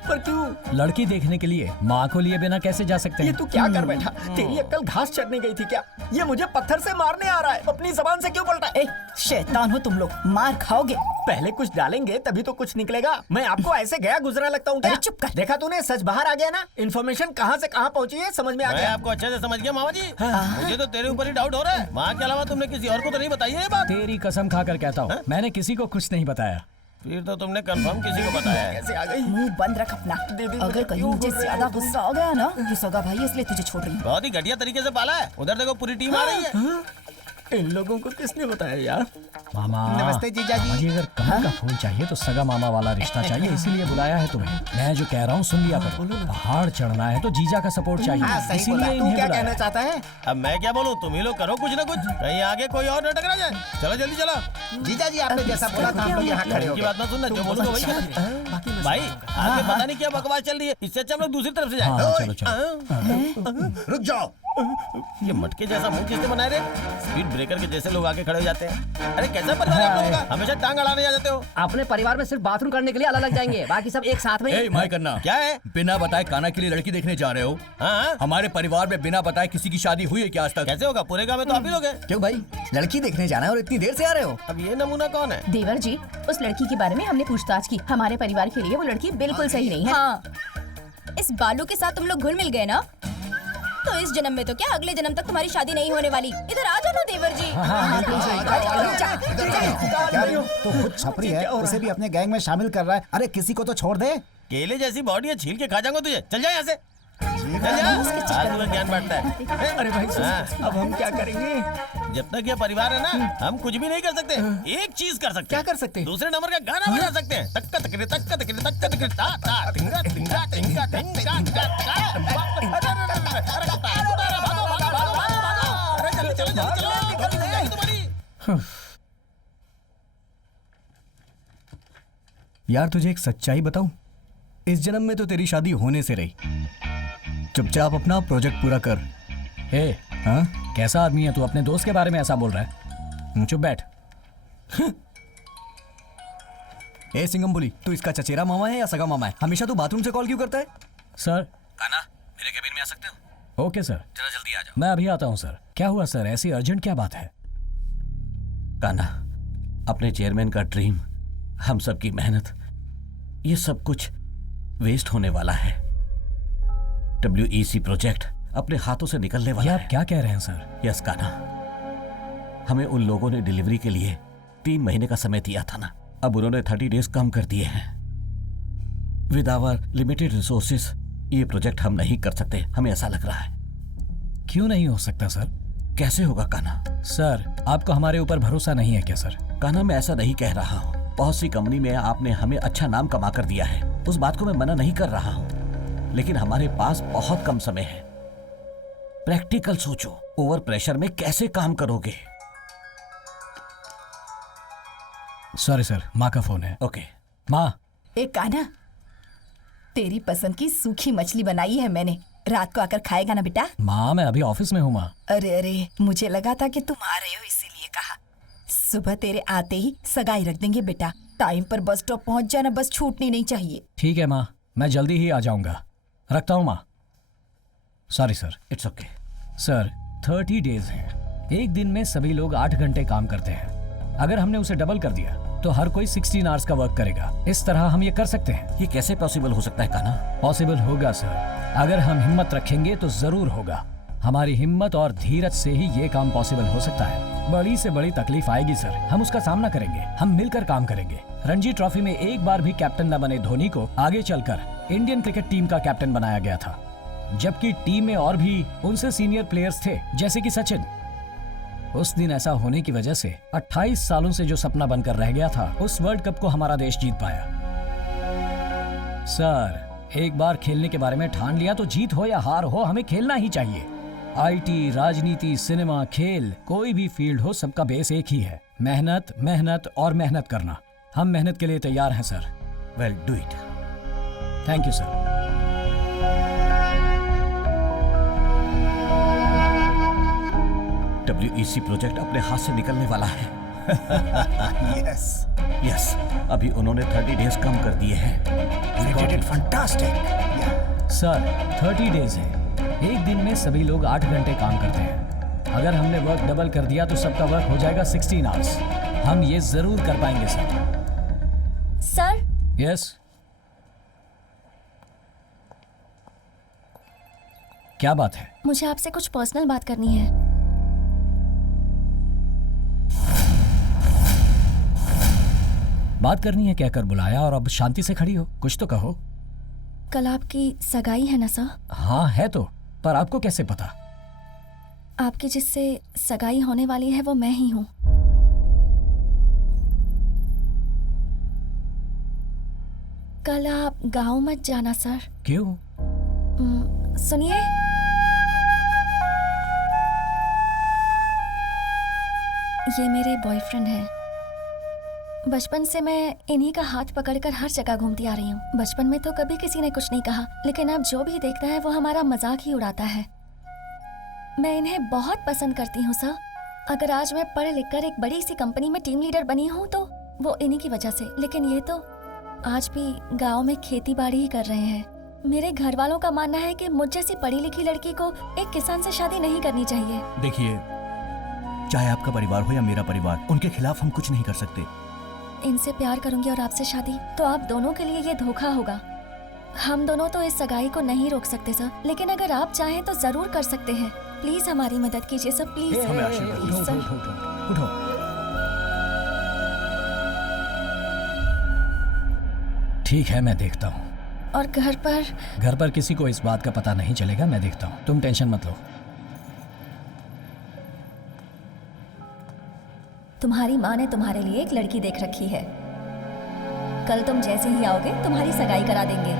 पर क्यों? लड़की देखने के लिए माँ को लिए बिना कैसे जा सकते हैं? ये तू क्या कर बैठा? तेरी अक्ल घास चरने गई थी क्या? ये मुझे पत्थर से मारने आ रहा है। अपनी जबान से क्यों पलटा? शैतान हो तुम लोग, मार खाओगे। पहले कुछ डालेंगे तभी तो कुछ निकलेगा। मैं आपको ऐसे गया गुजरा लगता हूँ क्या? चुप कर। देखा तूने, सच बाहर आ गया ना। इन्फॉर्मेशन कहाँ से कहाँ पहुँची है समझ में आ मैं गया। आपको अच्छे से समझ गया मामा जी। मुझे तो तेरे ऊपर ही डाउट हो रहा है। माँ के अलावा तुमने किसी और को तो नहीं बताई है ये बात? तेरी कसम खाकर कहता हूँ, मैंने किसी को कुछ नहीं बताया। फिर तो तुमने कंफर्म किसी को बताया है। कैसे आ गई? मुंह बंद रख अपना। अगर कहीं मुझे ज्यादा गुस्सा हो गया ना, ये सगा भाई इसलिए तुझे छोड़ रही हूँ। बहुत ही घटिया तरीके से पाला है। उधर देखो पूरी टीम आ रही है। इन लोगों को किसने बताया यार? मामा, नमस्ते जीजाजी। मुझे अगर कमल का फूल चाहिए तो सगा मामा वाला रिश्ता चाहिए, इसीलिए बुलाया है तुम्हें। मैं जो कह रहा हूँ सुन लिया करो। पहाड़ चढ़ना है तो जीजा का सपोर्ट चाहिए, इसीलिए तू इन्हें क्या बुलाया। कहना चाहता है? अब मैं क्या बोलूँ, तुम ही लोग करो कुछ ना कुछ, कहीं आगे कोई और न टकरा जाए। चलो जल्दी चलो। जीजाजी, आपने जैसा बोला था हम लोग यहाँ खड़े हो की गए। बात मत सुनना, जो बोलूँगा वही करना। भाई आगे पता नहीं क्या बकवास चल रही है, इससे अच्छा हम लोग दूसरी तरफ से जाए। हाँ, चलो चलो। रुक जाओ। ये मटके जैसा मुंह किसने बनाए रे? स्पीड ब्रेकर के जैसे लोग आके खड़े हो जाते हैं। अरे कैसा परिवार है आप लोगों का? हमेशा टांग अड़ाने आ जाते हो। अपने परिवार में सिर्फ बाथरूम करने के लिए अलग अलग जाएंगे, बाकी सब एक साथ में। ए, माय करना क्या है? बिना बताए काना के लिए लड़की देखने जा रहे हो? हाँ, हमारे परिवार में बिना बताए किसी की शादी हुई है क्या आज तक? कैसे होगा? पूरे गांव में तो आप ही लोग हैं। क्यों भाई, लड़की देखने जाना है और इतनी देर से आ रहे हो? अब ये नमूना कौन है? देवर जी, उस लड़की के बारे में हमने पूछताछ की। हमारे परिवार के लिए वो लड़की बिल्कुल सही नहीं है। हाँ, इस बालू के साथ तुम लोग घुल मिल गए ना, तो इस जन्म में तो क्या अगले जन्म तक तुम्हारी शादी नहीं होने वाली। इधर आ जाओ ना देवर जी। तो खुद छपरी है, उसे भी अपने गैंग में शामिल कर रहा है। अरे किसी को तो छोड़ दे। केले जैसी बॉडी है, छील के खा जाऊंगा तुझे। चल जा यहाँ से। आज में ज्ञान बांटता है। अरे भाई अब हम क्या करेंगे? जब तक ये परिवार है ना, हम कुछ भी नहीं कर सकते। एक चीज कर सकते। क्या कर सकते? दूसरे नंबर का गाना बजा सकते हैं। तक्का तकरे तक्का तकरे तक्का तकरे ता ता तिंगा तिंगा तिंगा तिंगा तिंगा। यार तुझे एक सच्चाई बताऊं, इस जन्म में तो तेरी शादी होने से रही। चुपचाप अपना प्रोजेक्ट पूरा कर। ए, हाँ? कैसा आदमी है तू? अपने दोस्त के बारे में ऐसा बोल रहा है? चुप बैठ। ए सिंगम बोली, तू इसका चचेरा मामा है या सगा मामा है? हमेशा तू बाथरूम से कॉल क्यों करता है? सर, काना, मेरे केबिन में आ सकते हो? ओके सर, जरा जल्दी आ जाओ। मैं अभी आता हूँ सर। क्या हुआ सर, ऐसी अर्जेंट क्या बात है? काना, अपने चेयरमैन का ड्रीम, हम सब की मेहनत, ये सब कुछ वेस्ट होने वाला है। WEC प्रोजेक्ट अपने हाथों से निकलने वाला है। आप क्या कह रहे हैं सर? यस काना, हमें उन लोगों ने डिलीवरी के लिए 3 महीने का समय दिया था ना, अब उन्होंने 30 डेज कम कर दिए हैं। विद आवर लिमिटेड रिसोर्सेस ये प्रोजेक्ट हम नहीं कर सकते, हमें ऐसा लग रहा है। क्यों नहीं हो सकता सर? कैसे होगा काना? सर, आपको हमारे ऊपर भरोसा नहीं है क्या सर? काना, मैं ऐसा नहीं कह रहा हूँ। बहुत सी कंपनी में आपने हमें अच्छा नाम कमा कर दिया है, उस बात को मैं मना नहीं कर रहा हूं, लेकिन हमारे पास बहुत कम समय है। प्रैक्टिकल सोचो, ओवर प्रेशर में कैसे काम करोगे? सॉरी सर, माँ का फोन है। ओके। माँ, एक कान्हा, तेरी पसंद की सूखी मछली बनाई है मैंने, रात को आकर खाएगा ना बेटा? माँ मैं अभी ऑफिस में हूँ माँ। अरे मुझे लगा था कि तुम आ रहे हो इसीलिए कहा। सुबह तेरे आते ही सगाई रख देंगे बेटा। टाइम पर बस स्टॉप पहुंच जाना, बस छूटनी नहीं चाहिए। ठीक है माँ, मैं जल्दी ही आ जाऊंगा। रखता हूँ माँ। Sorry sir. It's okay. Sir 30 days हैं। एक दिन में सभी लोग 8 घंटे काम करते हैं। अगर हमने उसे डबल कर दिया तो हर कोई 16 आवर्स का वर्क करेगा। इस तरह हम ये कर सकते हैं। ये कैसे पॉसिबल हो सकता है कान्हा? पॉसिबल होगा सर, अगर हम हिम्मत रखेंगे तो जरूर होगा। हमारी हिम्मत और धीरज से ही ये काम पॉसिबल हो सकता है। बड़ी से बड़ी तकलीफ आएगी सर, हम उसका सामना करेंगे, हम मिलकर काम करेंगे। रणजी ट्रॉफी में एक बार भी कैप्टन न बने धोनी को आगे चलकर इंडियन क्रिकेट टीम का कैप्टन बनाया गया था, जबकि टीम में और भी उनसे सीनियर प्लेयर्स थे जैसे कि सचिन। उस दिन ऐसा होने की वजह से 28 सालों से जो सपना बनकर रह गया था, उस वर्ल्ड कप को हमारा देश जीत पाया। सर एक बार खेलने के बारे में ठान लिया तो जीत हो या हार हो, हमें खेलना ही चाहिए। आईटी, राजनीति, सिनेमा, खेल, कोई भी फील्ड हो, सबका बेस एक ही है, मेहनत, मेहनत और मेहनत करना। हम मेहनत के लिए तैयार हैं sir. Well, do it. Thank you sir. WEC project अपने हाथ से निकलने वाला है। यस, अभी उन्होंने 30 डेज कम कर दिए हैं। फैंटास्टिक। सर 30 डेज है। एक दिन में सभी लोग 8 घंटे काम करते हैं। अगर हमने वर्क डबल कर दिया तो सबका वर्क हो जाएगा 16 आवर्स। हम ये जरूर कर पाएंगे सर। सर। यस। क्या बात है? मुझे आपसे कुछ पर्सनल बात करनी है। बात करनी है, कहकर बुलाया और अब शांति से खड़ी हो, कुछ तो कहो। कल आपकी सगाई है ना सर? हाँ है तो, पर आपको कैसे पता? आपकी जिससे सगाई होने वाली है वो मैं ही हूँ। कल आप गांव मत जाना सर। क्यों? सुनिए, ये मेरे बॉयफ्रेंड हैं। बचपन से मैं इन्हीं का हाथ पकड़कर हर जगह घूमती आ रही हूँ। बचपन में तो कभी किसी ने कुछ नहीं कहा, लेकिन अब जो भी देखता है वो हमारा मजाक ही उड़ाता है। मैं इन्हें बहुत पसंद करती हूँ सर। अगर आज मैं पढ़ लिख कर एक बड़ी सी कंपनी में टीम लीडर बनी हूँ तो वो इन्हीं की वजह से, लेकिन ये तो आज भी गाँव में खेती बाड़ी ही कर रहे हैं। मेरे घर वालों का मानना है कि मुझ जैसी पढ़ी लिखी लड़की को एक किसान से शादी नहीं करनी चाहिए। देखिए, चाहे आपका परिवार हो या मेरा परिवार, उनके खिलाफ हम कुछ नहीं कर सकते। इनसे प्यार करूंगी और आपसे शादी, तो आप दोनों के लिए ये धोखा होगा। हम दोनों तो इस सगाई को नहीं रोक सकते सर, लेकिन अगर आप चाहें तो जरूर कर सकते हैं। प्लीज हमारी मदद कीजिए सर, प्लीज। हमें आशीर्वाद दो। उठो। ठीक है, मैं देखता हूँ। और घर पर किसी को इस बात का पता नहीं चलेगा, मैं देखता हूँ, तुम टेंशन मत लो। तुम्हारी माँ ने तुम्हारे लिए एक लड़की देख रखी है। कल तुम जैसे ही आओगे तुम्हारी सगाई करा देंगे।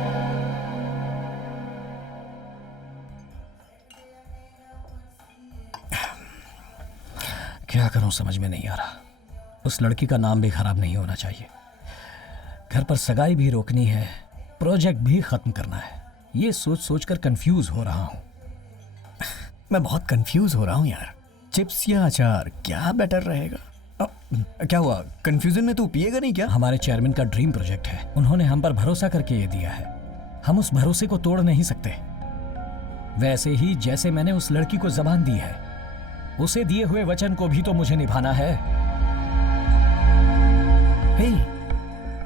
क्या करूं समझ में नहीं आ रहा। उस लड़की का नाम भी खराब नहीं होना चाहिए। घर पर सगाई भी रोकनी है, प्रोजेक्ट भी खत्म करना है। ये सोच सोचकर कंफ्यूज हो रहा हूं। मैं बहुत कंफ्यूज हो रहा हूं यार। चिप्स या अचार, क्या बेटर रहेगा? क्या हुआ, कंफ्यूजन में तू पिएगा नहीं क्या? हमारे चेयरमैन का ड्रीम प्रोजेक्ट है, उन्होंने हम पर भरोसा करके ये दिया है। हम उस भरोसे को तोड़ नहीं सकते। वैसे ही जैसे मैंने उस लड़की को जबान दी है, उसे दिए हुए वचन को भी तो मुझे निभाना है। हे,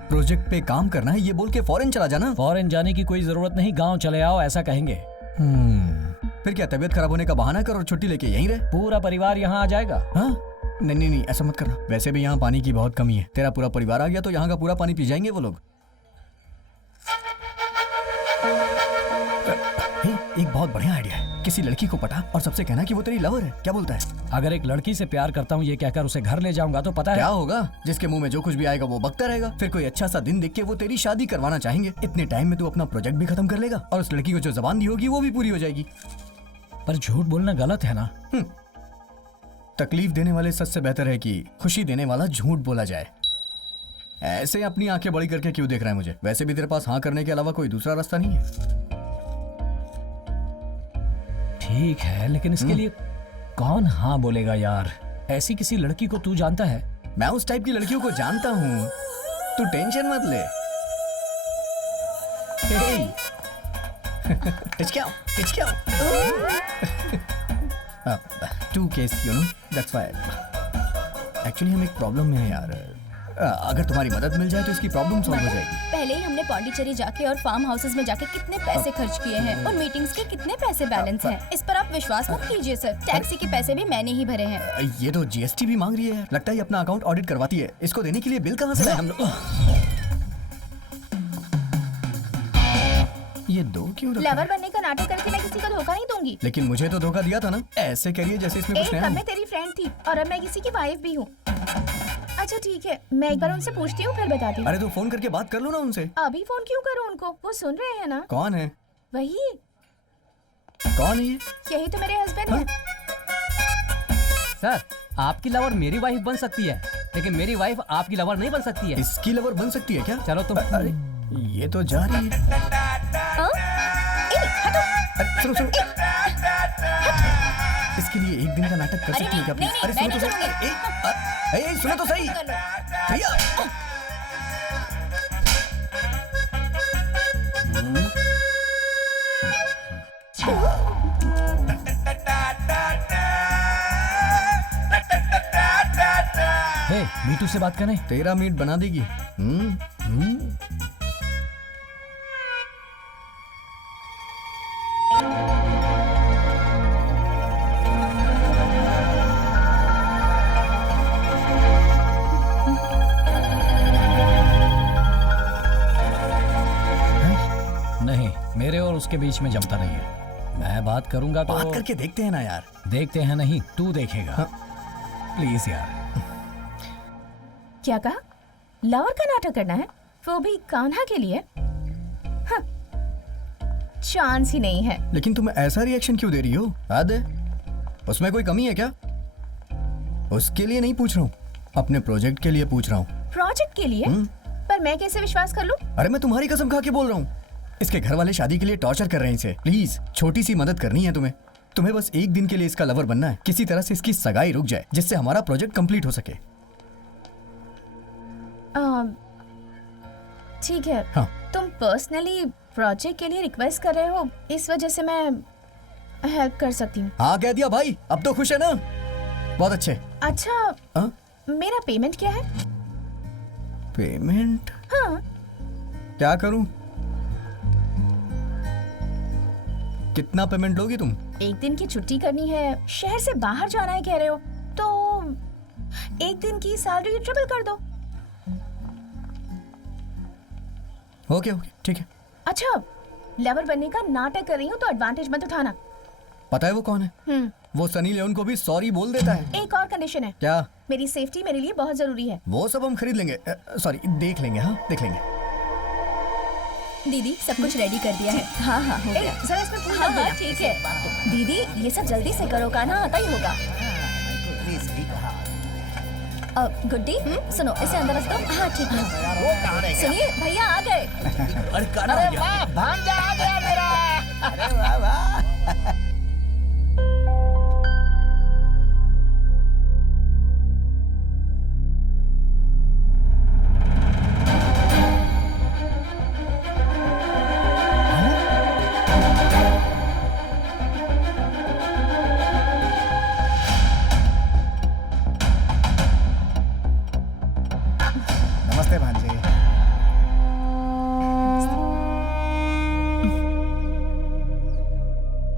प्रोजेक्ट पे काम करना है ये बोल के फॉरेन चला जाना। फॉरेन जाने की कोई जरूरत नहीं, गांव चले आओ ऐसा कहेंगे। फिर क्या तबीयत खराब होने का बहाना कर और छुट्टी लेके यहीं रहे? पूरा परिवार यहाँ आ जाएगा। हाँ? नहीं, ऐसा मत करना। वैसे भी यहाँ पानी की बहुत कमी है। तेरा पूरा परिवार आ गया तो यहाँ का पूरा पानी पी जाएंगे वो लोग। एक बहुत बढ़िया आइडिया है। किसी लड़की को पटा और सबसे कहना कि वो तेरी लवर है। क्या बोलता है? अगर एक लड़की से प्यार करता हूँ ये कहकर उसे घर ले जाऊंगा तो पता है क्या होगा? जिसके मुंह में जो कुछ भी आएगा वो बकता रहेगा। फिर कोई अच्छा सा दिन देख के वो तेरी शादी करवाना चाहेंगे। इतने टाइम में तू अपना प्रोजेक्ट भी खत्म कर लेगा और उस लड़की को जो जबान दी होगी वो भी पूरी हो जाएगी। पर झूठ बोलना गलत है ना। तकलीफ देने वाले सच से बेहतर है कि खुशी देने वाला झूठ बोला जाए। ऐसे अपनी आंखें बड़ी करके क्यों देख रहा है मुझे? वैसे भी तेरे पास हाँ करने के अलावा कोई दूसरा रास्ता नहीं है। ठीक है, लेकिन इसके लिए कौन हाँ बोलेगा यार? ऐसी किसी लड़की को तू जानता है? मैं उस टाइप की लड़कियों को जानता हूँ, तू टेंशन मत ले। To case you know that's why actually हम एक प्रॉब्लम में है यार। अगर तुम्हारी मदद मिल जाए तो इसकी प्रॉब्लम सॉल्व हो जाएगी। पहले ही हमने पौंडीचेरी जाके और फार्म हाउसेस में जाके कितने पैसे खर्च किए हैं और मीटिंग्स के कितने पैसे बैलेंस हैं। इस पर आप विश्वास मत कीजिए सर, टैक्सी के पैसे भी मैंने ही भरे हैं। ये तो जीएसटी भी मांग रही है। लगता है अपना अकाउंट ऑडिट करवाती है। इसको देने के लिए बिल कहाँ से लाए हम लोग? ये दो क्यों रखा लवर है? बनने का नाटक करके मैं किसी को धोखा नहीं दूंगी। लेकिन मुझे तो धोखा दिया था ना। ऐसे करिए जैसे इसमें कुछ एक नया तब हो। मैं तेरी फ्रेंड थी और अब मैं किसी की वाइफ भी हूँ। अच्छा ठीक है, मैं एक बार उनसे पूछती हूँ फिर बताती हूँ। अरे तो फोन करके बात कर लो ना उनसे। अभी फोन क्यों करूँ उनको? वो सुन रहे हैं ना। कौन है? वही। कौन है ये? यही तो मेरे हस्बैंड है। सर, आपकी लवर मेरी वाइफ बन सकती है, लेकिन मेरी वाइफ आपकी लवर नहीं बन सकती है। इसकी लवर बन सकती है क्या? चलो तुम। अरे ये तो जा रही है। अरे सुनो सुनो, इसके लिए एक दिन का नाटक कर सकती है क्या प्लीज? अरे सुनो तो सही, सुनो तो सही भैया। हे, मीटू से बात करें। तेरा मीट बना देगी। नहीं, मेरे और उसके बीच में जमता नहीं है। मैं बात करूंगा तो बात करके देखते हैं ना यार। देखते हैं नहीं, तू देखेगा। हाँ। प्लीज यार। क्या कहा? लवर का नाटक करना है, वो भी कान्हा के लिए? हाँ, चांस ही नहीं है। लेकिन तुम ऐसा रिएक्शन क्यों दे रही हो? याद है उसमें कोई कमी है क्या? उसके लिए नहीं पूछ रहा हूँ, अपने प्रोजेक्ट के लिए पूछ रहा हूँ। प्रोजेक्ट के लिए? पर मैं कैसे विश्वास कर लूं? अरे मैं तुम्हारी कसम खा के बोल रहा हूँ। इसके घर वाले शादी के लिए टॉर्चर कर रहे हैं इसे। प्लीज छोटी सी मदद करनी है तुम्हें। तुम्हें बस एक दिन के लिए इसका लवर बनना है। किसी तरह से इसकी सगाई रुक जाए जिससे हमारा प्रोजेक्ट कंप्लीट हो सके। ठीक है। हाँ। तुम पर्सनली प्रोजेक्ट के लिए रिक्वेस्ट कर रहे हो, इस वजह से मैं हेल्प कर सकती हूँ। हाँ कह दिया भाई, अब तो खुश है ना? बहुत अच्छे। अच्छा मेरा पेमेंट क्या है? पेमेंट? हाँ। क्या करूं? कितना पेमेंट लोगी तुम? एक दिन की छुट्टी करनी है, शहर से बाहर जाना है कह रहे हो, तो एक दिन की सैलरी ट्रिपल कर दो। ओके ओके ठीक है। अच्छा, लवर बनने का नाटक कर रही हूँ तो एडवांटेज मत उठाना। पता है वो कौन है? वो सनी लियोन को भी सॉरी बोल देता है। एक और कंडीशन है। क्या? मेरी सेफ्टी मेरे लिए बहुत जरूरी है। वो सब हम खरीद लेंगे, सॉरी देख लेंगे। हाँ देख लेंगे। दीदी सब कुछ रेडी कर दिया है। हाँ हाँ हो गया। जरा इसमें फूल हाँ डाल देना। हाँ ठीक है दीदी, ये सब जल्दी से करो, कान्हा आता ही होगा। गुड्डी सुनो, इसे अंदर रख दो। हाँ ठीक है। सुनिए भैया आ गए। अरे कान्हा आ गया। भांजा आ गया मेरा। अरे वाह वाह। नमस्ते भांजे।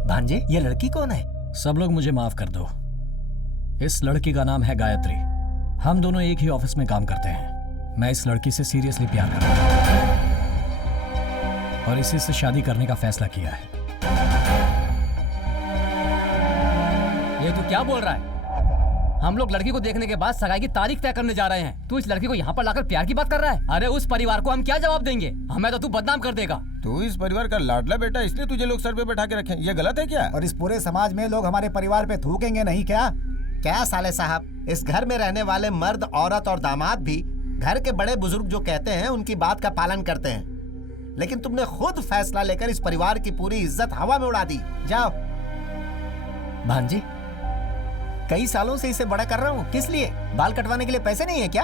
भांजे, ये लड़की कौन है? सब लोग मुझे माफ कर दो। इस लड़की का नाम है गायत्री। हम दोनों एक ही ऑफिस में काम करते हैं। मैं इस लड़की से सीरियसली प्यार करता हूं और इसी से शादी करने का फैसला किया है। ये तू क्या बोल रहा है? हम लोग लड़की को देखने के बाद सगाई की तारीख तय करने जा रहे हैं। तू इस लड़की को यहाँ पर लाकर प्यार की बात कर रहा है? अरे उस परिवार को हम क्या जवाब देंगे? हमें तो तू बदनाम कर देगा। तू इस परिवार का लाडला बेटा, इसलिए तुझे लोग सर पे बैठा के रखे। ये गलत है क्या? और इस पूरे समाज में लोग हमारे परिवार पे थूकेंगे नहीं क्या? क्या साले साहब, इस घर में रहने वाले मर्द, औरत और दामाद भी घर के बड़े बुजुर्ग जो कहते हैं उनकी बात का पालन करते हैं, लेकिन तुमने खुद फैसला लेकर इस परिवार की पूरी इज्जत हवा में उड़ा दी। जाओ। भांजी, कई सालों से इसे बड़ा कर रहा हूँ, किस लिए? बाल कटवाने के लिए पैसे नहीं है क्या?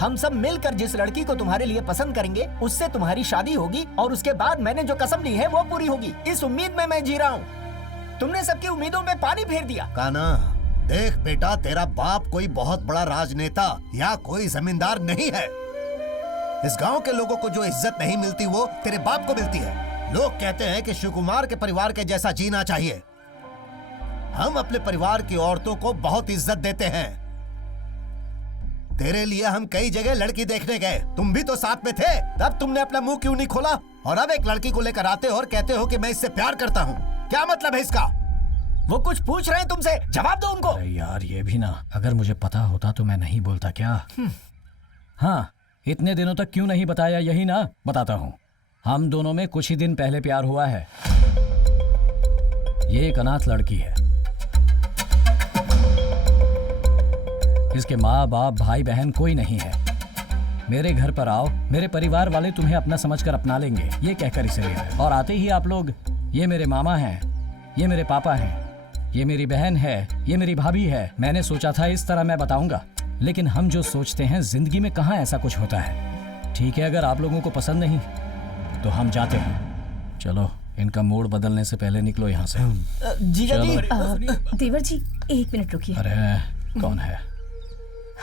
हम सब मिलकर जिस लड़की को तुम्हारे लिए पसंद करेंगे उससे तुम्हारी शादी होगी और उसके बाद मैंने जो कसम ली है वो पूरी होगी। इस उम्मीद में मैं जी रहा हूँ। तुमने सबकी उम्मीदों में पानी फेर दिया। काना, देख बेटा, तेरा बाप कोई बहुत बड़ा राजनेता या कोई जमींदार नहीं है। इस गांव के लोगों को जो इज्जत नहीं मिलती वो तेरे बाप को मिलती है। लोग कहते हैं कि शिव कुमार के परिवार के जैसा जीना चाहिए। हम अपने परिवार की औरतों को बहुत इज्जत देते हैं। तेरे लिए हम कई जगह लड़की देखने गए, तुम भी तो साथ में थे। तब तुमने अपना मुंह क्यों नहीं खोला? और अब एक लड़की को लेकर आते हो और कहते हो कि मैं इससे प्यार करता हूँ। क्या मतलब है इसका? वो कुछ पूछ रहे हैं तुमसे, जवाब दो उनको। अरे यार, ये भी ना, अगर मुझे पता होता तो मैं नहीं बोलता क्या? हाँ, इतने दिनों तक क्यों नहीं बताया? यही ना, बताता हूँ। हम दोनों में कुछ ही दिन पहले प्यार हुआ है। ये एक अनाथ लड़की है। इसके माँ बाप, भाई बहन कोई नहीं है। मेरे घर पर आओ, मेरे परिवार वाले तुम्हें अपना समझकर अपना लेंगे, ये कहकर इसे ले आए। और आते ही आप लोग, ये मेरे मामा हैं, ये मेरे पापा हैं, ये मेरी बहन है, ये मेरी भाभी है। मैंने सोचा था इस तरह मैं बताऊंगा, लेकिन हम जो सोचते हैं जिंदगी में कहाँ ऐसा कुछ होता है। ठीक है, अगर आप लोगों को पसंद नहीं तो हम जाते हैं। चलो, इनका मूड बदलने से पहले निकलो यहाँ से। जीजा जी। देवर जी, एक मिनट रुकिए। अरे कौन है?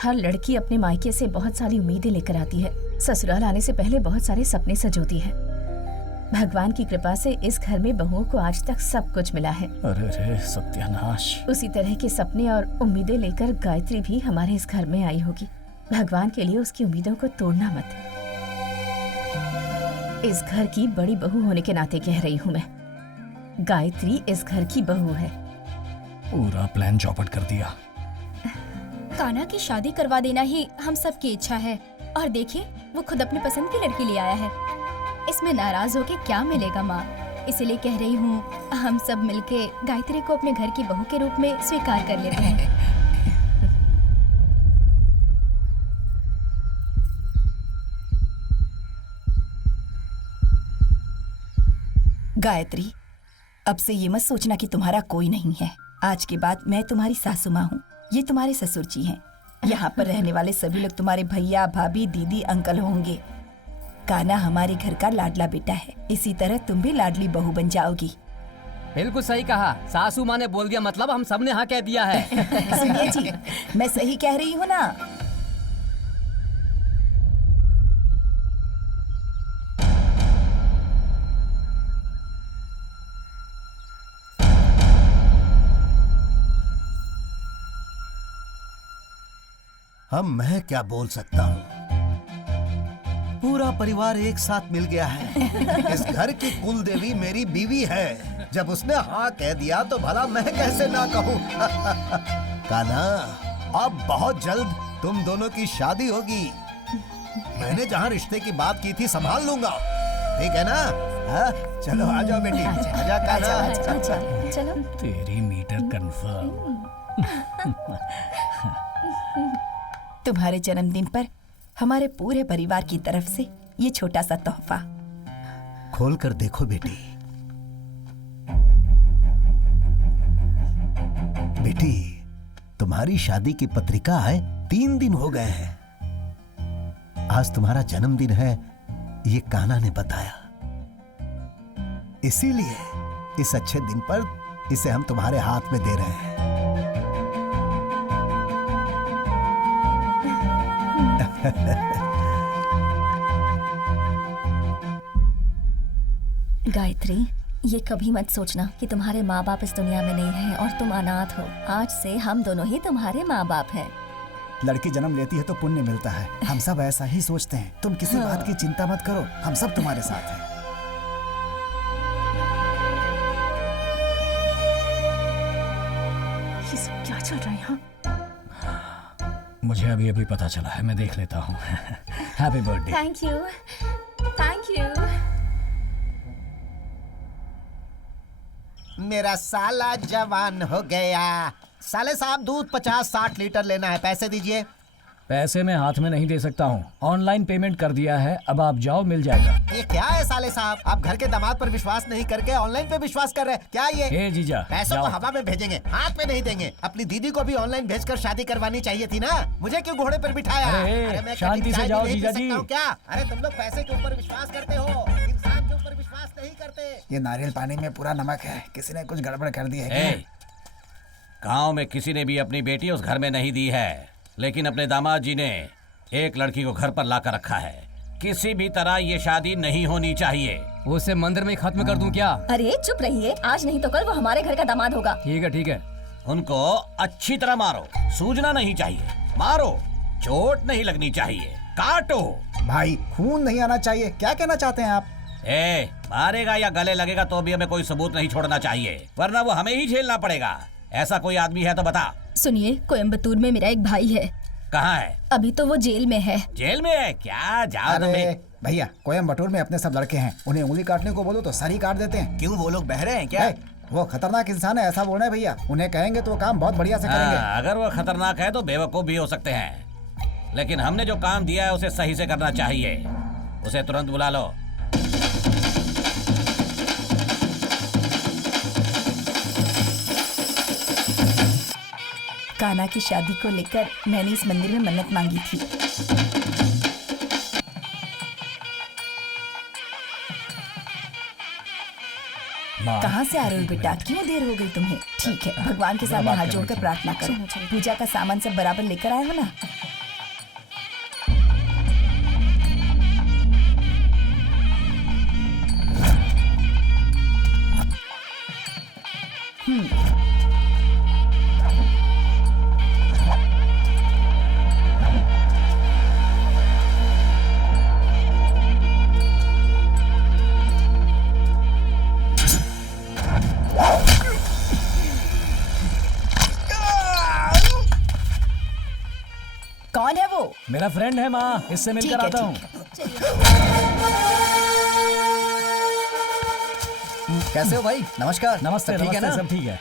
हर लड़की अपने मायके से बहुत सारी उम्मीदें लेकर आती है। ससुराल आने से पहले बहुत सारे सपने सजोती है। भगवान की कृपा से इस घर में बहुओं को आज तक सब कुछ मिला है। अरे रे सत्यानाश। उसी तरह के सपने और उम्मीदें लेकर गायत्री भी हमारे इस घर में आई होगी। भगवान के लिए उसकी उम्मीदों को तोड़ना मत। इस घर की बड़ी बहू होने के नाते कह रही हूँ मैं, गायत्री इस घर की बहू है। पूरा प्लान चौपट कर दिया। कान्हा की शादी करवा देना ही हम सब की इच्छा है। और देखिए, वो खुद अपनी पसंद की लड़की ले आया है। इसमें नाराज होके क्या मिलेगा माँ? इसीलिए कह रही हूँ, हम सब मिलके गायत्री को अपने घर की बहू के रूप में स्वीकार कर लेते हैं। गायत्री, अब से ये मत सोचना कि तुम्हारा कोई नहीं है। आज के बाद मैं तुम्हारी सासू माँ हूँ, ये तुम्हारे ससुर जी हैं। यहाँ पर रहने वाले सभी लोग तुम्हारे भैया, भाभी, दीदी, अंकल होंगे। कान्हा हमारे घर का लाडला बेटा है, इसी तरह तुम भी लाडली बहू बन जाओगी। बिल्कुल सही कहा, सासू माँ ने बोल दिया मतलब हम सब ने हाँ कह दिया है। सुनिए जी, मैं सही कह रही हूँ ना? मैं क्या बोल सकता हूँ? पूरा परिवार एक साथ मिल गया है। इस घर की कुल देवी मेरी बीवी है। जब उसने हाँ कह दिया तो भला मैं कैसे ना कहूँ। कान्हा, अब बहुत जल्द तुम दोनों की शादी होगी। मैंने जहाँ रिश्ते की बात की थी संभाल लूंगा, ठीक है ना? हाँ? चलो आ जाओ बेटी, आजा कान्हा। चलो। तेरी मीटर कंफर्म। तुम्हारे जन्मदिन पर हमारे पूरे परिवार की तरफ से ये छोटा सा तोहफा। खोल कर देखो बेटी। बेटी, तुम्हारी शादी की पत्रिका आए 3 दिन हो गए हैं। आज तुम्हारा जन्मदिन है, ये कान्हा ने बताया। इसीलिए इस अच्छे दिन पर इसे हम तुम्हारे हाथ में दे रहे हैं। गायत्री, ये कभी मत सोचना कि तुम्हारे माँ बाप इस दुनिया में नहीं हैं और तुम अनाथ हो। आज से हम दोनों ही तुम्हारे माँ बाप हैं। लड़की जन्म लेती है तो पुण्य मिलता है, हम सब ऐसा ही सोचते हैं। तुम किसी बात की चिंता मत करो, हम सब तुम्हारे साथ हैं। ये सब मुझे अभी अभी पता चला है, मैं देख लेता हूँ। Happy birthday. Thank you, thank you. मेरा साला जवान हो गया। साले साहब दूध 50-60 लीटर लेना है, पैसे दीजिए। पैसे मैं हाथ में नहीं दे सकता हूँ, ऑनलाइन पेमेंट कर दिया है, अब आप जाओ, मिल जाएगा। ये क्या है साले साहब, आप घर के दामाद पर विश्वास नहीं करके ऑनलाइन पे विश्वास कर रहे हैं क्या? ये ए जीजा, पैसों जाओ। को हवा में भेजेंगे, हाथ में नहीं देंगे। अपनी दीदी को भी ऑनलाइन भेजकर शादी करवानी चाहिए थी ना, मुझे क्यों घोड़े पर बिठाया? अरे, मैं शांति कभी से चाय भी जाओ नहीं पी जीजा सकता जी। हूँ क्या? अरे तुम लोग पैसे के ऊपर विश्वास करते हो, इंसान के ऊपर विश्वास नहीं करते। ये नारियल पानी में पूरा नमक है, किसी ने कुछ गड़बड़ कर दी है क्या? गांव में किसी ने भी अपनी बेटी उस घर में नहीं दी है, लेकिन अपने दामाद जी ने एक लड़की को घर पर लाकर रखा है। किसी भी तरह ये शादी नहीं होनी चाहिए। उसे मंदिर में खत्म कर दूं क्या? अरे चुप रहिए, आज नहीं तो कल वो हमारे घर का दामाद होगा। ठीक है ठीक है। उनको अच्छी तरह मारो, सूजना नहीं चाहिए। मारो, चोट नहीं लगनी चाहिए, काटो। भाई खून नहीं आना चाहिए, क्या कहना चाहते हैं आप? मारेगा या गले लगेगा तो भी हमें कोई सबूत नहीं छोड़ना चाहिए, वरना वो हमें ही झेलना पड़ेगा। ऐसा कोई आदमी है तो बता। सुनिए, कोयम्बतूर में मेरा एक भाई है। कहाँ है? अभी तो वो जेल में है। जेल में है क्या? जाओ अरे भैया, कोयम्बटूर में अपने सब लड़के हैं, उन्हें उंगली काटने को बोलो तो सर ही काट देते हैं। क्यों, वो लोग बहरे हैं क्या? वो खतरनाक इंसान है, ऐसा बोलना है भैया। उन्हें कहेंगे तो वो काम बहुत बढ़िया से करेंगे। अगर वो खतरनाक है तो बेवकूफ भी हो सकते हैं, लेकिन हमने जो काम दिया है उसे सही से करना चाहिए। उसे तुरंत बुला लो। कान्हा की शादी को लेकर मैंने इस मंदिर में मन्नत मांगी थी। कहाँ से आ रहे हो बेटा, क्यों देर हो गई तुम्हें? ठीक है, भगवान के सामने हाथ जोड़कर प्रार्थना करो। पूजा का सामान सब बराबर लेकर आए हो ना? कौन है वो? मेरा फ्रेंड है माँ, इससे मिलकर आता हूँ। कैसे हो भाई? नमस्कार। नमस्ते, सब ठीक है ना? सब ठीक है।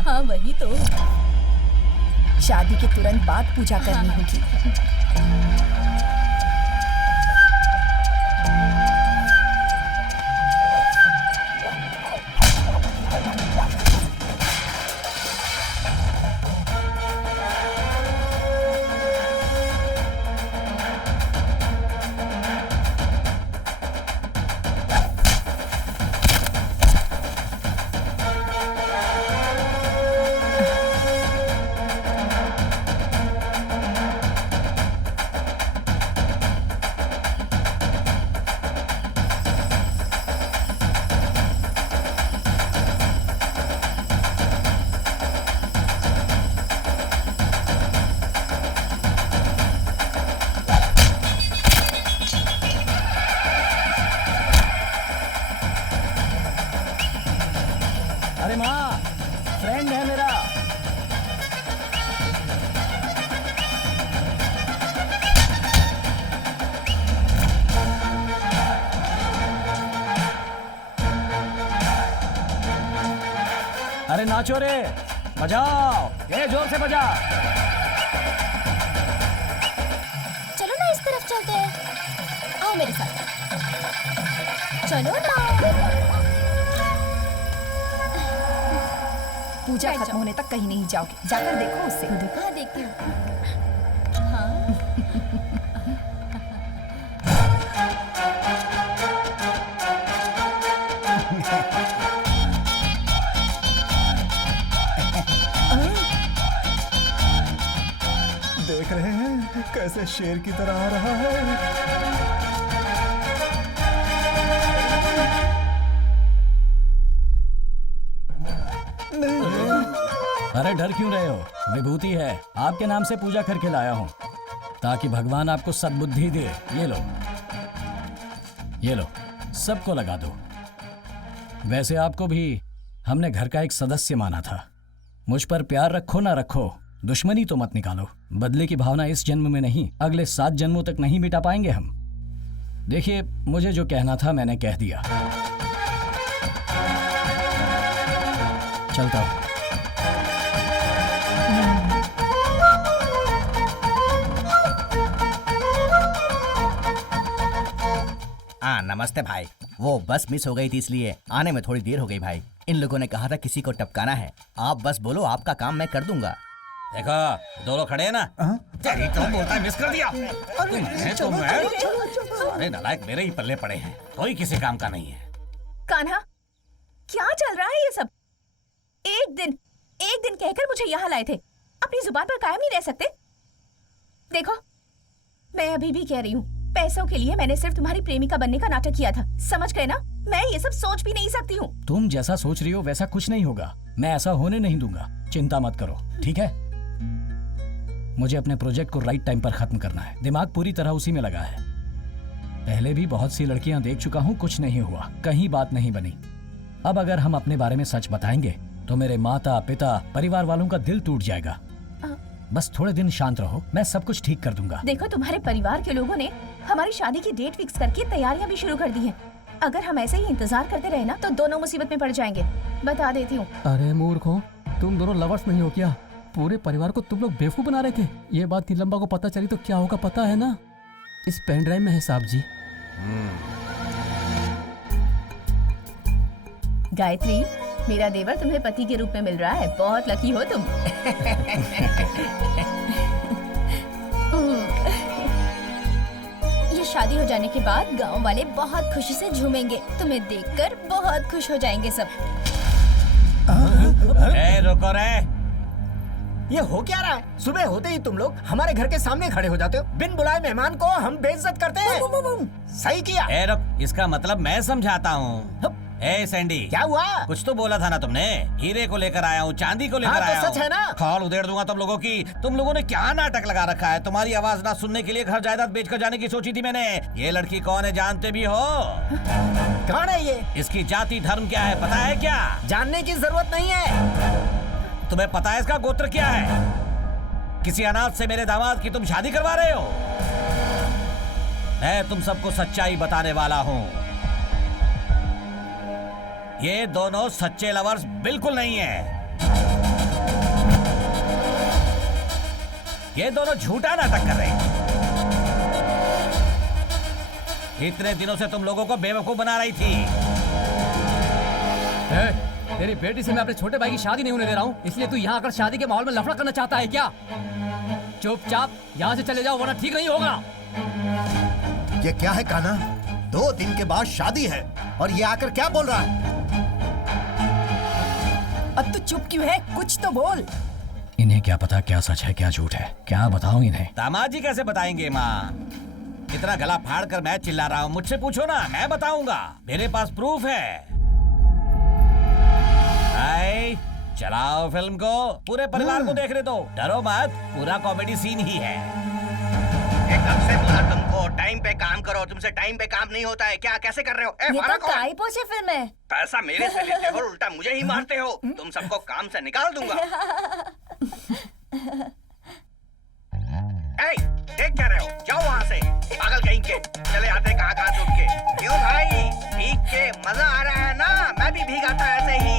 हाँ वही तो। शादी के तुरंत बाद पूजा करनी होगी। अरे माँ, फ्रेंड है मेरा। अरे नाचो रे, बजाओ, ये जोर से बजा। चलो ना इस तरफ चलते हैं, आओ मेरे साथ, चलो ना। पूजा खत्म होने तक कहीं नहीं जाओगे, जाकर देखो उससे। हाँ देखती हूँ। कैसे शेर की तरह आ रहा है। अरे डर क्यों रहे हो? विभूति है, आपके नाम से पूजा करके लाया हूँ ताकि भगवान आपको सद्बुद्धि दे। ये लो सबको लगा दो। वैसे आपको भी हमने घर का एक सदस्य माना था। मुझ पर प्यार रखो ना रखो, दुश्मनी तो मत निकालो। बदले की भावना इस जन्म में नहीं, अगले 7 जन्मों तक नहीं मिटा पाएंगे हम। देखिए, मुझे जो कहना था मैंने कह दिया। चलता हूँ। नमस्ते भाई। वो बस मिस हो गई थी इसलिए आने में थोड़ी देर हो गई भाई। इन लोगों ने कहा था किसी को टपकाना है। आप बस बोलो, आपका काम मैं कर दूंगा। देखो दो लोग खड़े हैं ना। तेरी तो बोलता है मिस कर दिया। अरे नालायक, मेरे ही पल्ले पड़े हैं, कोई किसी काम का नहीं है। कान्हा, क्या चल रहा है ये सब? एक दिन कहकर मुझे यहाँ लाए थे, अपनी जुबान पर कायम नहीं रह सकते? देखो, मैं अभी भी कह रही हूँ, पैसों के लिए मैंने सिर्फ तुम्हारी प्रेमिका बनने का नाटक किया था, समझ गए ना? मैं ये सब सोच भी नहीं सकती हूँ। तुम जैसा सोच रही हो वैसा कुछ नहीं होगा। मैं ऐसा होने नहीं दूंगा, चिंता मत करो, ठीक है? मुझे अपने प्रोजेक्ट को राइट टाइम पर खत्म करना है। दिमाग पूरी तरह उसी में लगा है। पहले भी बहुत सी लड़कियां देख चुका हूँ, कुछ नहीं हुआ, कहीं बात नहीं बनी। अब अगर हम अपने बारे में सच बताएंगे तो मेरे माता पिता परिवार वालों का दिल टूट जाएगा। बस थोड़े दिन शांत रहो, मैं सब कुछ ठीक कर दूंगा। देखो, तुम्हारे परिवार के लोगों ने हमारी शादी की डेट फिक्स करके तैयारियां भी शुरू कर दी हैं। अगर हम ऐसे ही इंतजार करते रहे ना तो दोनों मुसीबत में पड़ जाएंगे, बता देती हूँ। अरे मूर्खों, तुम दोनों लवर्स नहीं हो क्या? पूरे परिवार को तुम लोग बेवकूफ बना रहे थे। ये बात नीलम्बा को पता चली तो क्या होगा पता है ना? इस पेन ड्राइव में है साहब जी। गायत्री, मेरा देवर तुम्हें पति के रूप में मिल रहा है, बहुत लकी हो तुम। ये शादी हो जाने के बाद गांव वाले बहुत खुशी से झूमेंगे। तुम्हें देखकर बहुत खुश हो जाएंगे सब। रुको रे। ये हो क्या रहा है? सुबह होते ही तुम लोग हमारे घर के सामने खड़े हो जाते हो। बिन बुलाए मेहमान को हम बेइज्जत करते हैं। सही किया। रुक, इसका मतलब मैं समझाता हूँ। ए सैंडी, क्या हुआ? कुछ तो बोला था ना तुमने। हीरे को लेकर आया हूँ, चांदी को लेकर आया हूँ। सच है ना? खाल उधेड़ दूंगा तुम लोगों की। तुम लोगों ने क्या नाटक लगा रखा है? तुम्हारी आवाज ना सुनने के लिए घर जायदाद बेचकर जाने की सोची थी मैंने। ये लड़की कौन है जानते भी हो? कौन है ये? इसकी जाति धर्म क्या है पता है क्या? जानने की जरूरत नहीं है। तुम्हें पता है इसका गोत्र क्या है? किसी अनाथ से मेरे दामाद की तुम शादी करवा रहे हो? मैं तुम सबको सच्चाई बताने वाला हूँ। ये दोनों सच्चे लवर्स बिल्कुल नहीं है। ये दोनों झूठा नाटक कर रहे हैं। इतने दिनों से तुम लोगों को बेवकूफ बना रही थी। तेरी बेटी से मैं अपने छोटे भाई की शादी नहीं होने दे रहा हूँ, इसलिए तू यहाँ आकर शादी के माहौल में लफड़ा करना चाहता है क्या? चुपचाप यहाँ से चले जाओ वरना ठीक नहीं होगा। ये क्या है कान्हा? 2 दिन के बाद शादी है और ये आकर क्या बोल रहा है? अब तू चुप क्यों है? कुछ तो बोल। इन्हें क्या पता क्या सच है क्या झूठ है? क्या बताऊं इन्हें? दामाद जी कैसे बताएंगे माँ? इतना गला फाड़ कर मैं चिल्ला रहा हूँ, मुझसे पूछो ना, मैं बताऊंगा। मेरे पास प्रूफ है। चलाओ फिल्म को, पूरे परिवार को देखने दो। डरो मत, पूरा कॉमेडी सीन ही है। कब से बोला तुमको टाइम पे काम करो, तुमसे टाइम पे काम नहीं होता है क्या? कैसे कर रहे हो? ये तो काई पोछे फिल्म है। पैसा मेरे से लेते हो, उल्टा मुझे ही मारते हो। तुम सबको काम से निकाल दूंगा। देख क्या रहे हो? जाओ वहाँ से, पागल कहीं के। चले आते कहाँ से उठ के। क्यों भाई, भीग के मजा आ रहा है ना? मैं भी भीगा था ऐसे ही।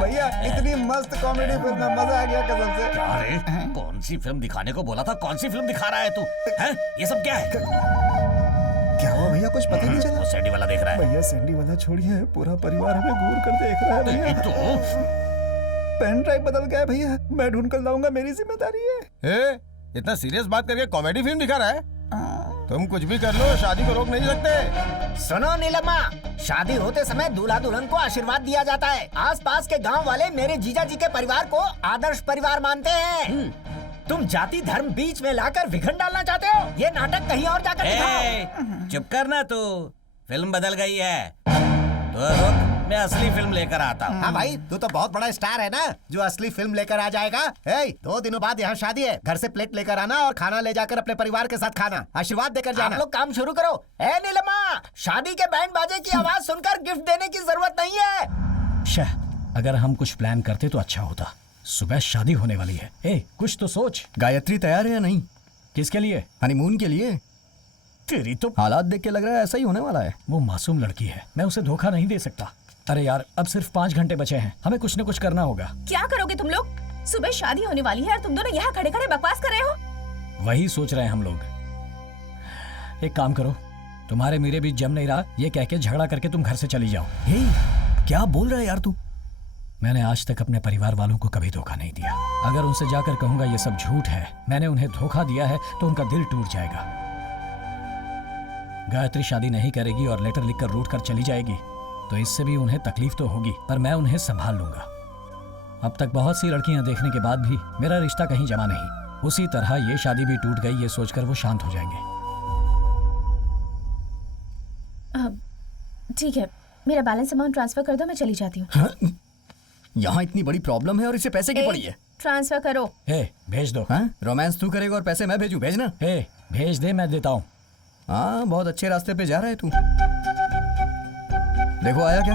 भैया, इतनी मस्त कॉमेडी फिल्म है, मजा आ गया कसम से। अरे कौन सी फिल्म दिखाने को बोला था? कौन सी फिल्म दिखा रहा है तू? हैं? ये सब क्या है? क्या हुआ भैया? कुछ पता नहीं चला? वो सैंडी वाला देख रहा है। भैया सैंडी वाला छोड़िए, पूरा परिवार हमें घूर कर देख रहा है भैया। पेन ड्राइव बदल गया भैया, मैं ढूंढ कर लाऊंगा, मेरी जिम्मेदारी है। इतना सीरियस बात करके कॉमेडी फिल्म दिखा रहा है? तुम कुछ भी कर लो, शादी को रोक नहीं सकते। सुनो नीलम्मा, शादी होते समय दूल्हा दुल्हन को आशीर्वाद दिया जाता है। आसपास के गांव वाले मेरे जीजा जी के परिवार को आदर्श परिवार मानते हैं। तुम जाति धर्म बीच में लाकर विघन डालना चाहते हो? ये नाटक कहीं और जाकर दिखाओ। चुप करना तू, फिल्म बदल गई है। तो रुक, मैं असली फिल्म लेकर आता हूँ। हाँ भाई, तू तो बहुत बड़ा स्टार है ना, जो असली फिल्म लेकर आ जाएगा। 2 दिनों बाद यहाँ शादी है, घर से प्लेट लेकर आना और खाना ले जाकर अपने परिवार के साथ खाना, आशीर्वाद देकर जाना। आप लोग काम शुरू करो। ए नीलिमा, शादी के बैंड बाजे की आवाज सुनकर गिफ्ट देने की जरूरत नहीं है। शाह, अगर हम कुछ प्लान करते तो अच्छा होता। सुबह शादी होने वाली है। कुछ तो सोच। गायत्री तैयार है या नहीं? किसके लिए? हनीमून के लिए। तेरी तो हालात देख के लग रहा है ऐसा ही होने वाला है। वो मासूम लड़की है, मैं उसे धोखा नहीं दे सकता। अरे यार, अब सिर्फ 5 घंटे बचे हैं, हमें कुछ न कुछ करना होगा। क्या करोगे तुम लोग? सुबह शादी होने वाली है और तुम दोनों यहाँ खड़े खड़े बकवास कर रहे हो। वही सोच रहे हैं हम लोग। एक काम करो, तुम्हारे मेरे बीच जम नहीं रहा, ये कह के झगड़ा करके तुम घर से चली जाओ। क्या बोल रहा है यार तू? मैंने आज तक अपने परिवार वालों को कभी धोखा नहीं दिया। अगर उनसे जाकर कहूंगा ये सब झूठ है, मैंने उन्हें धोखा दिया है, तो उनका दिल टूट जाएगा। गायत्री शादी नहीं करेगी और लेटर लिखकर रूठ कर चली जाएगी, तो इससे भी उन्हें तकलीफ तो होगी, पर मैं उन्हें संभाल लूंगा। अब तक बहुत सी लड़कियां देखने के बाद भी मेरा रिश्ता कहीं जमा नहीं। उसी तरह ये शादी भी टूट गई, ये सोचकर वो शांत हो जाएंगे। ठीक है, मेरा बैलेंस अमाउंट ट्रांसफर कर दो, मैं चली जाती हूँ। यहाँ इतनी बड़ी प्रॉब्लम है और इसे पैसे की पड़ी है। ट्रांसफर करो। भेज दो। रोमांस तू करेगा और पैसे मैं भेजूं? भेजना। भेज दे, मैं देता हूँ। हाँ, बहुत अच्छे रास्ते पे जा रहा है तू। देखो आया क्या?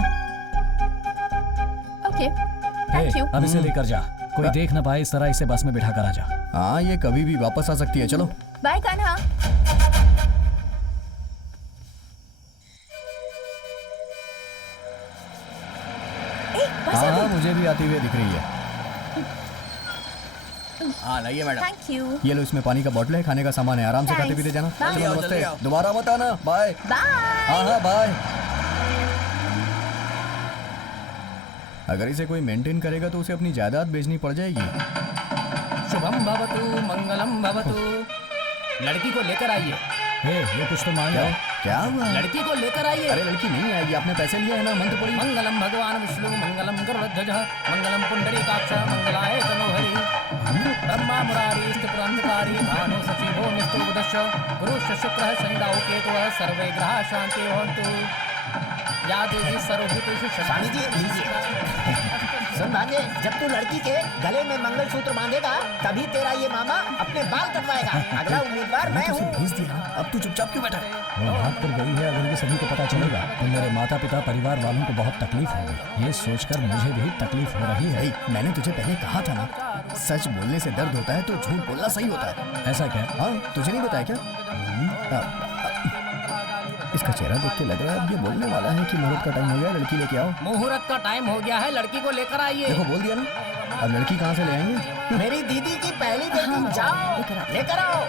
Okay, thank you. अब इसे लेकर जा, कोई देख ना पाए, इस तरह इसे बस में बिठा कर आ जा। हाँ, ये कभी भी वापस आ सकती है। चलो बाय कान्हा। हाँ, मुझे भी आती हुई दिख रही है। हाँ लाइए मैडम। Thank you. ये लो, इसमें पानी का बोतल है, खाने का सामान है, आराम से खाते पीते जाना। Bye. चलो नमस्ते, दोबारा मत आना। Bye bye. हाँ बाय। अगर इसे कोई मेंटेन करेगा तो उसे अपनी जायदाद बेचनी पड़ जाएगी। शुभम भवतु मंगलम भवतु। लड़की को लेकर आइए। ये कुछ तो मांग रहा। क्या हुआ? लड़की को लेकर आइए। अरे लड़की नहीं आएगी, आपने पैसे लिए है ना, मंत्र पड़ी। मंगलम भगवान विष्णु मंगलम गरुड़ध्वज मंगलम पुंडरीकाक्ष मंगलाय तनोहरि ब्रह्मा मुरारी स्थिपुरंधकारी भानु सचिवो निस्तुवदश गुरुश्च शुक्रः शनिदौ केतुः सर्वे ग्रहाः शान्ति भवन्तु। या देवी सर्वभूतेषु स्वामी जी लीजिए। सुन भांजे, जब तू लड़की के गले में मंगलसूत्र बांधेगा तभी तेरा ये मामा अपने बाल कटवाएगा। अगला उम्मीदवार मैं हूँ। भेज दिया, अब तू चुपचाप क्यों बैठा है? वो भाग कर गई है, अगर ये सभी को पता चलेगा तो मेरे माता पिता परिवार वालों को बहुत तकलीफ होगी। ये सोचकर मुझे भी तकलीफ हो रही है। मैंने तुझे पहले कहा था ना, सच बोलने से दर्द होता है तो झूठ बोलना सही होता है। ऐसा क्या? हाँ, तुझे नहीं बताया क्या? इसका चेहरा देख के लग रहा है अब ये बोलने वाला है कि मुहूर्त का टाइम हो गया, लड़की लेके आओ। मुहूर्त का टाइम हो गया है, लड़की को लेकर आइए। देखो बोल दिया ना, अब लड़की कहाँ से ले आएंगे? मेरी दीदी की पहली बेटी, जाओ लेकर आओ।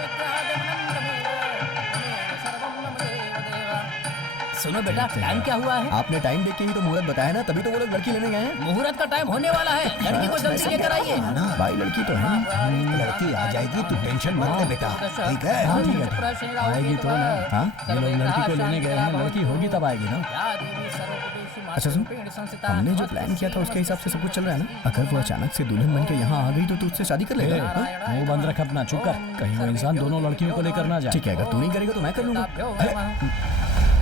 सुनो बेटा, टाइम क्या हुआ है? आपने टाइम देख के ही तो मुहूर्त बताया ना, तभी तो वो लोग लड़की लेने गए हैं। मुहूर्त का टाइम होने वाला है, लड़की को जल्दी लेकर आइए। भाई लड़की तो है, लड़की आ जाएगी, तू टेंशन मत ले बेटा, ठीक है? हाँ ठीक है, आएगी तो ना। हाँ, ये लोग लड़की को लेने गए हैं, लड़की होगी तब आएगी ना। अच्छा सुन, हमने जो प्लान किया था उसके हिसाब से सब कुछ चल रहा है ना? अगर वो अचानक से दुल्हन बन के यहाँ आ गई तो तू उससे शादी कर लेगा? मुंह बंद रख अपना, चुप कर, कहीं वो इंसान दोनों लड़कियों को लेकर ना जाए। ठीक है, अगर तू नहीं करेगा तो मैं कर लूंगा।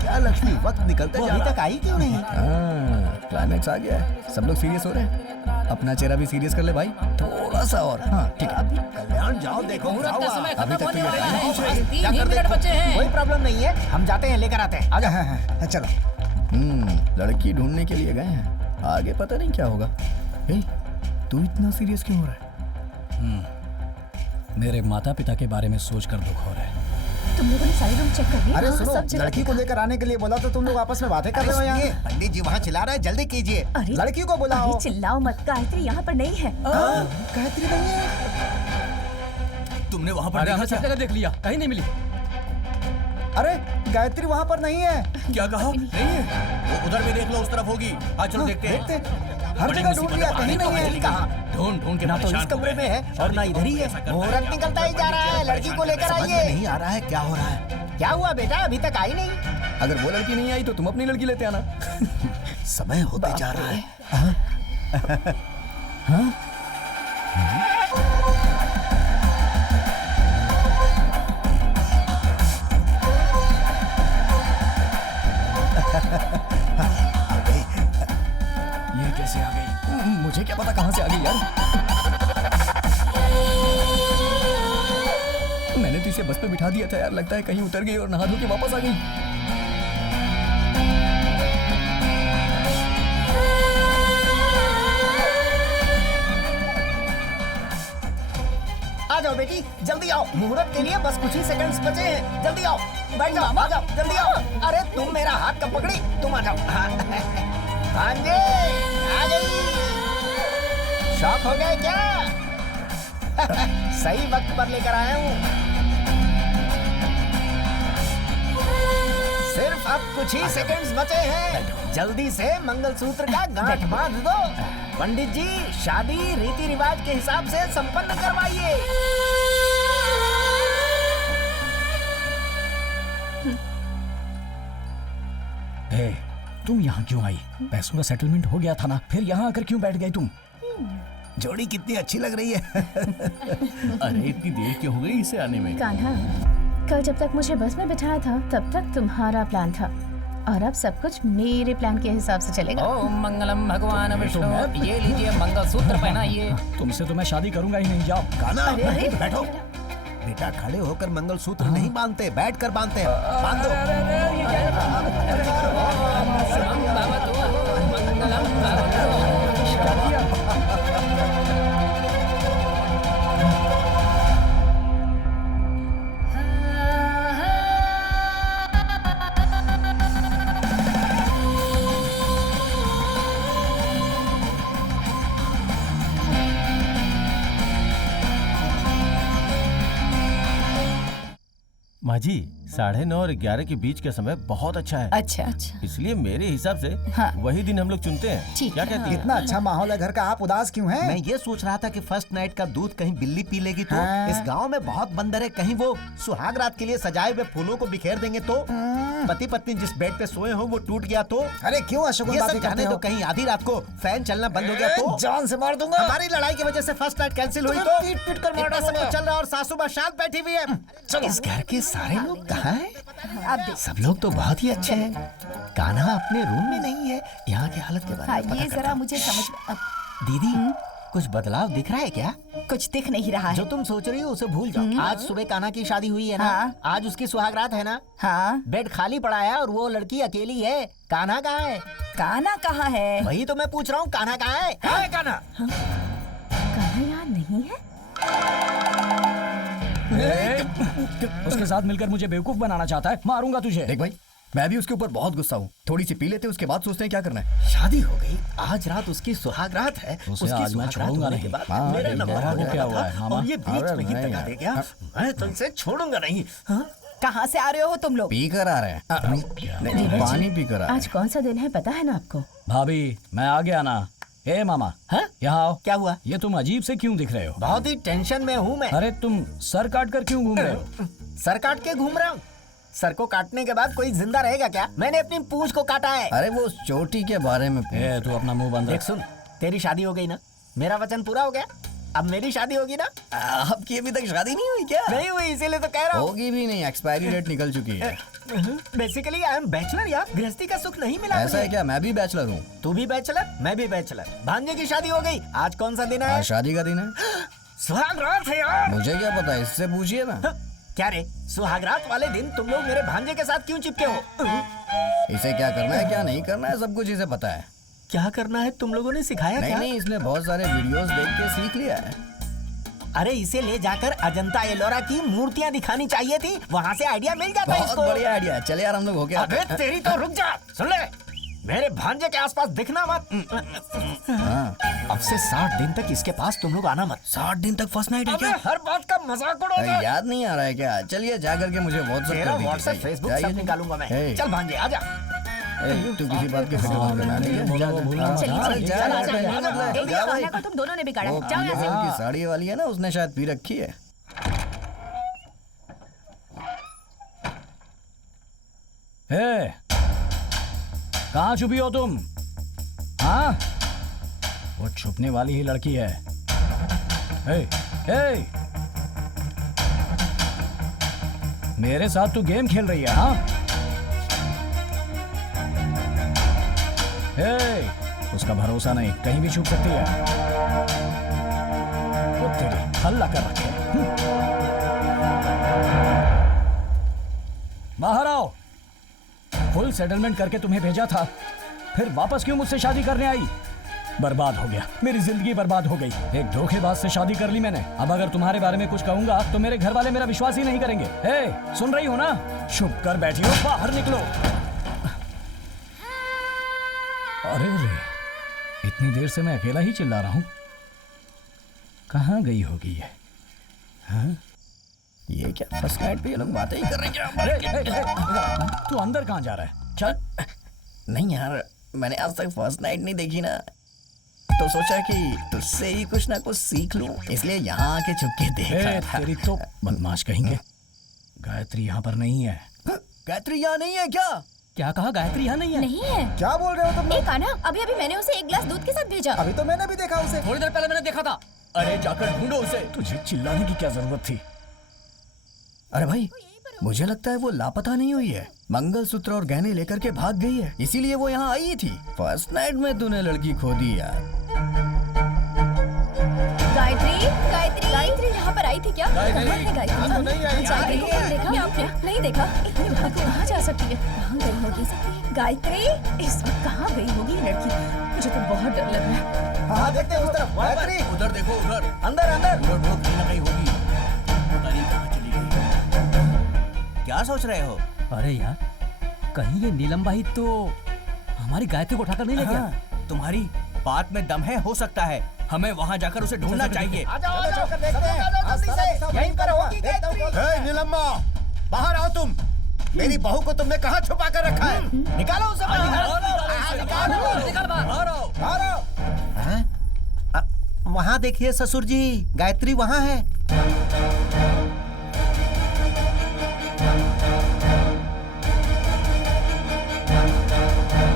क्या लक्ष्मी, वक्त निकलते जा अभी रहा तक आई क्यों नहीं? क्लाइमैक्स आ गया है, सब लोग सीरियस हो रहे हैं। अपना चेहरा भी सीरियस कर ले भाई, थोड़ा सा और। हाँ ठीक है, कल्याण जाओ, देखो मुहूर्त का समय अभी खत्म तक होने तो वाला है, ये बस 3 ही मिनट बचे हैं। कोई प्रॉब्लम नहीं है, हम जाते हैं, लेकर आते हैं। आजा। चलो। लड़की ढूंढने के लिए गए हैं, आगे पता नहीं क्या होगा। तू इतना सीरियस क्यों हो रहा है? मेरे माता पिता के बारे में सोचकर दुख हो रहा है। तुम लोगों ने सारे रूम चेक कर लिए? अरे हाँ, सुनो, सब जगह लड़की को लेकर आने के लिए बोला तो तुम लोग आपस में बातें कर रहे हो यहाँ। पंडित जी वहाँ चिल्ला रहे हैं, जल्दी कीजिए। अरे लड़की को बुलाओ। अरे चिल्लाओ मत, गायत्री यहाँ पर नहीं है। गायत्री नहीं है? तुमने वहाँ पर अरे देखा हमने सब क्या? जगह देख लिया, कहीं नहीं मिली। अरे गायत्री वहाँ पर नहीं है। क्या कहा? नहीं है, वो उधर भी देख लो, उस तरफ होगी। आज चलो देखते हैं। हर जगह ढूंढ लिया, कहीं नहीं है। कहाँ? ढूंढ ढूंढ के ना तो इस परेशान हो कमरे गए। में है और ना इधर ही है। मुहूर्त निकलता ही जा रहा है, लड़की को लेकर समझ में आइए। नहीं आ रहा है क्या हो रहा है। क्या हुआ बेटा, अभी तक आई नहीं? अगर वो लड़की नहीं आई तो तुम अपनी लड़की लेते आना। समय होते जा रहा है। ये कैसे आ गई? मुझे क्या पता कहाँ से आ गई यार। मैंने तो इसे बस पे बिठा दिया था यार, लगता है कहीं उतर गई और नहा धो के वापस आ गई। आ जाओ बेटी, जल्दी आओ, मुहूर्त के लिए बस कुछ ही सेकंड्स बचे हैं। जल्दी आओ, बैठ जाओ, आ जाओ, जल्दी आओ। अरे तुम मेरा हाथ कब पकड़ी, तुम आ जाओ। भांजे आ गई। शौक हो गए क्या? सही वक्त पर लेकर आया हूँ। सिर्फ अब कुछ ही सेकंड्स बचे हैं, जल्दी से मंगलसूत्र का गांठ बांध दो। पंडित जी, शादी रीति रिवाज के हिसाब से संपन्न करवाइए। ए, तुम यहाँ क्यों आई? पैसों का सेटलमेंट हो गया था ना, फिर यहाँ आकर क्यों बैठ गई तुम? जोड़ी कितनी अच्छी लग रही है। अरे इतनी देर क्यों हो गई इसे आने में? कान्हा, कल जब तक मुझे बस में बिठाया था तब तक तुम्हारा प्लान था, और अब सब कुछ मेरे प्लान के हिसाब से चलेगा। ओम मंगलम भगवान विष्णु। ये लीजिए मंगलसूत्र पहनाइए। तुमसे तो मैं शादी करूंगा ही नहीं, जाओ। कान्हा, बैठो। बेटा खड़े होकर मंगलसूत्र नहीं बांधते, बैठ कर बांधते हैं। बांध दो। माँ जी, 9:30 और 11 के बीच का समय बहुत अच्छा है। अच्छा, इसलिए मेरे हिसाब से हाँ। वही दिन हम लोग चुनते हैं। ठीक क्या है। कहती हैं? इतना अच्छा माहौल है घर का, आप उदास क्यों हैं? मैं ये सोच रहा था कि फर्स्ट नाइट का दूध कहीं बिल्ली पी लेगी तो। हाँ। इस गांव में बहुत बंदर है, कहीं वो सुहाग रात के लिए सजाए हुए फूलों को बिखेर देंगे तो। पति पत्नी जिस बेड पे सोए हो वो टूट गया तो। अरे क्यों अशोक ये बात सब करते कहने हो? तो कहीं आधी रात को फैन चलना बंद हो गया तो। जान से मार दूंगा। हमारी लड़ाई की वजह से फर्स्ट नाइट कैंसिल हुई तुम्हें तो। पीट पीट कर मार इतना सब डालूंगा। कुछ चल रहा है और सासू माँ शांत बैठी हुई है। इस घर के सारे लोग कहाँ हैं? सब लोग तो बहुत ही अच्छे हैं। कान्हा अपने रूम में नहीं है। यहाँ की हालत के बारे में पता ये करता जरा हूँ। मुझे समझ दीदी, कुछ बदलाव दिख रहा है क्या? कुछ दिख नहीं रहा जो है। तुम सोच रही हो उसे भूल जाओ। आज सुबह कान्हा की शादी हुई है ना। हाँ। आज उसकी सुहागरात है ना। हाँ, बेड खाली पड़ा है और वो लड़की अकेली है। कान्हा कहाँ है? कान्हा कहाँ है? वही तो मैं पूछ रहा हूँ, कान्हा कहाँ है? कहाँ है कान्हा? कान्हा यहाँ नहीं है? उसके साथ मिलकर मुझे बेवकूफ बनाना चाहता है, मारूंगा तुझे। देख भाई, मैं भी उसके ऊपर बहुत गुस्सा हूँ। थोड़ी सी पी लेते, उसके बाद सोचते हैं क्या करना है। शादी हो गई, आज रात उसकी सुहागरात है। उसे उसकी आज मैं सुहागरात छोड़ूंगा होने नहीं। के बाद हाँ, मेरा ठीक है। नंबर वो आने क्या वाला हुआ है, था मामा? और ये बीच अरे में ही नहीं दगा यार। दे गया। मैं तुमसे छोड़ूंगा नहीं। हाँ? कहाँ से आ रहे हो तुम लोग? पी कर आ रहे हैं। नहीं, पानी पी कर आ रहे आज कौन सा दिन है पता है ना आपको? भाभी, मैं आ गया ना। ए मामा, हाँ? यहाँ आओ। क्या हुआ? ये तुम अजीब से क्यों दिख रहे हो? बहुत ही टेंशन में हूँ मैं। अरे तुम सर काट कर क्यों घूम रहे हो? सर काट के घूम रहा हूँ। सर को काटने के बाद कोई जिंदा रहेगा क्या? मैंने अपनी पूंछ को काटा है। अरे वो चोटी के बारे में ए, तू अपना मुंह बंद देख रख। सुन, तेरी शादी हो गई ना, मेरा वचन पूरा हो गया। अब मेरी शादी होगी ना? आपकी अभी तक शादी नहीं हुई क्या? नहीं हुई, इसीलिए तो कह रहा हूँ। होगी भी नहीं, एक्सपायरी डेट निकल चुकी है। बेसिकली आई एम बैचलर यार, गृहस्थी का सुख नहीं मिला ऐसा है मुझे। क्या? मैं भी बैचलर हूँ। तू भी बैचलर, मैं भी बैचलर। भांजे की शादी हो गई। आज कौन सा दिन है? आज शादी का दिन है। सुहागरात है यार। मुझे क्या पता, इससे पूछिए ना। क्या रे, सुहागरात वाले दिन तुम लोग मेरे भांजे के साथ क्यों चिपके हो? इसे क्या करना है क्या नहीं करना है सब कुछ इसे पता है। क्या करना है तुम लोगों ने सिखाया नहीं क्या? नहीं, इसने बहुत सारे वीडियोस देख के सीख लिया है। अरे इसे ले जाकर अजंता एलोरा की मूर्तियां दिखानी चाहिए थी, वहाँ से आइडिया मिल जाता बहुत इसको। बढ़िया आइडिया है। चले यार हम लोग हो गया। अबे तेरी तो रुक जा, सुन ले, मेरे भांजे के आसपास दिखना मत। अब से 60 दिन तक इसके पास तुम लोग आना मत। 60 दिन तक फर्स्ट नाइट है अबे क्या? हर बात का मजाक उड़ाओगे। याद नहीं आ रहा है क्या? चलिए जा करके मुझे व्हाट्सएप तेरा कर दीजिए। व्हाट्सएप फेसबुक जाइए सब जी। निकालूंगा मैं। ए, चल भांजे आजा। ए, तू किसी बात की फिक्र मत करना। नहीं है? जा, जा। चलिए, अरे चलिए, जा, चलो, जा, चलो, जा, चलो, जा, देखिए, जा भाई। कान्हा को तुम दोनों ने बिगाड़ा। वो जाओ यहाँ से। की साड़ी वाली है ना, उसने शायद पी रखी है। ए, कहाँ छुपी हो तुम? हाँ, वो छुपने वाली ही लड़की है। ए, ए, मेरे साथ तू गेम खेल रही है? हाँ, ए, उसका भरोसा नहीं, कहीं भी छुप सकती है। वो तेरी हल्ला कर रखे। बाहर आओ। फुल सेटलमेंट करके तुम्हें भेजा था, फिर वापस क्यों मुझसे शादी करने आई? बर्बाद हो गया, मेरी जिंदगी बर्बाद हो गई। एक धोखेबाज से शादी कर ली मैंने। अब अगर तुम्हारे बारे में कुछ कहूंगा तो मेरे घर वाले मेरा विश्वास ही नहीं करेंगे। ए, सुन रही हो ना? चुप कर बैठी हो, बाहर निकलो। अरे रे, इतनी देर से मैं अकेला ही चिल्ला रहा हूं। कहाँ गई होगी ये? हाँ? ये क्या फर्स्ट नाइट पे ये लोग बातें ही कर रहे हैं क्या? तू अंदर कहाँ जा रहा है? चल। नहीं यार, मैंने आज तक फर्स्ट नाइट नहीं देखी ना, तो सोचा कि तुझसे ही कुछ ना कुछ सीख लूं, इसलिए यहाँ आके छुप के देख रहा था। तेरी तो बदमाश कहेंगे। गायत्री यहाँ पर नहीं है। गायत्री यहाँ नहीं है क्या? क्या कहा? गायत्री यहाँ नहीं है? नहीं है। क्या बोल रहे हो तुम लोग? कान्हा, अभी अभी मैंने उसे एक गिलास दूध के साथ भेजा। अभी तो मैंने भी देखा उसे। थोड़ी देर पहले मैंने देखा था। अरे जाकर ढूंढो उसे। तुझे चिल्लाने की क्या जरूरत थी? अरे भाई, मुझे लगता है वो लापता नहीं हुई है। मंगलसूत्र और गहने लेकर के भाग गई है, इसीलिए वो यहाँ आई थी। फर्स्ट नाइट में तूने लड़की खो दी यार। गायत्री, गायत्री, गायत्री यहाँ पर आई थी क्या? गायत्री, कहाँ है गायत्री? यहाँ तो नहीं आई। गायत्री को कहीं देखा आपने? नहीं देखा। इतनी रात को कहाँ जा सकती है? कहाँ गई होगी गायत्री? इस वक्त कहाँ गई होगी ये लड़की? मुझे तो बहुत डर लग रहा है। हाँ, देखते हैं उस तरफ। गायत्री, उधर देखो, उधर अंदर अंदर। उधर बहुत कहीं ना कहीं होगी। पता नहीं कहाँ चली गई। क्या सोच रहे हो? अरे यार, कहीं ये नीलम भाई तो हमारी गायत्री को उठाकर नहीं ले गया? तुम्हारी बात में दम है, हो सकता है। हमें वहाँ जाकर उसे ढूंढना चाहिए। चलो देखते हैं। यहीं पर होगी गायत्री। नीलम्मा, बाहर आओ तुम। मेरी बहू को तुमने कहाँ छुपा कर रखा है? निकालो उसे बाहर। वहाँ देखिए ससुर जी, गायत्री वहाँ है।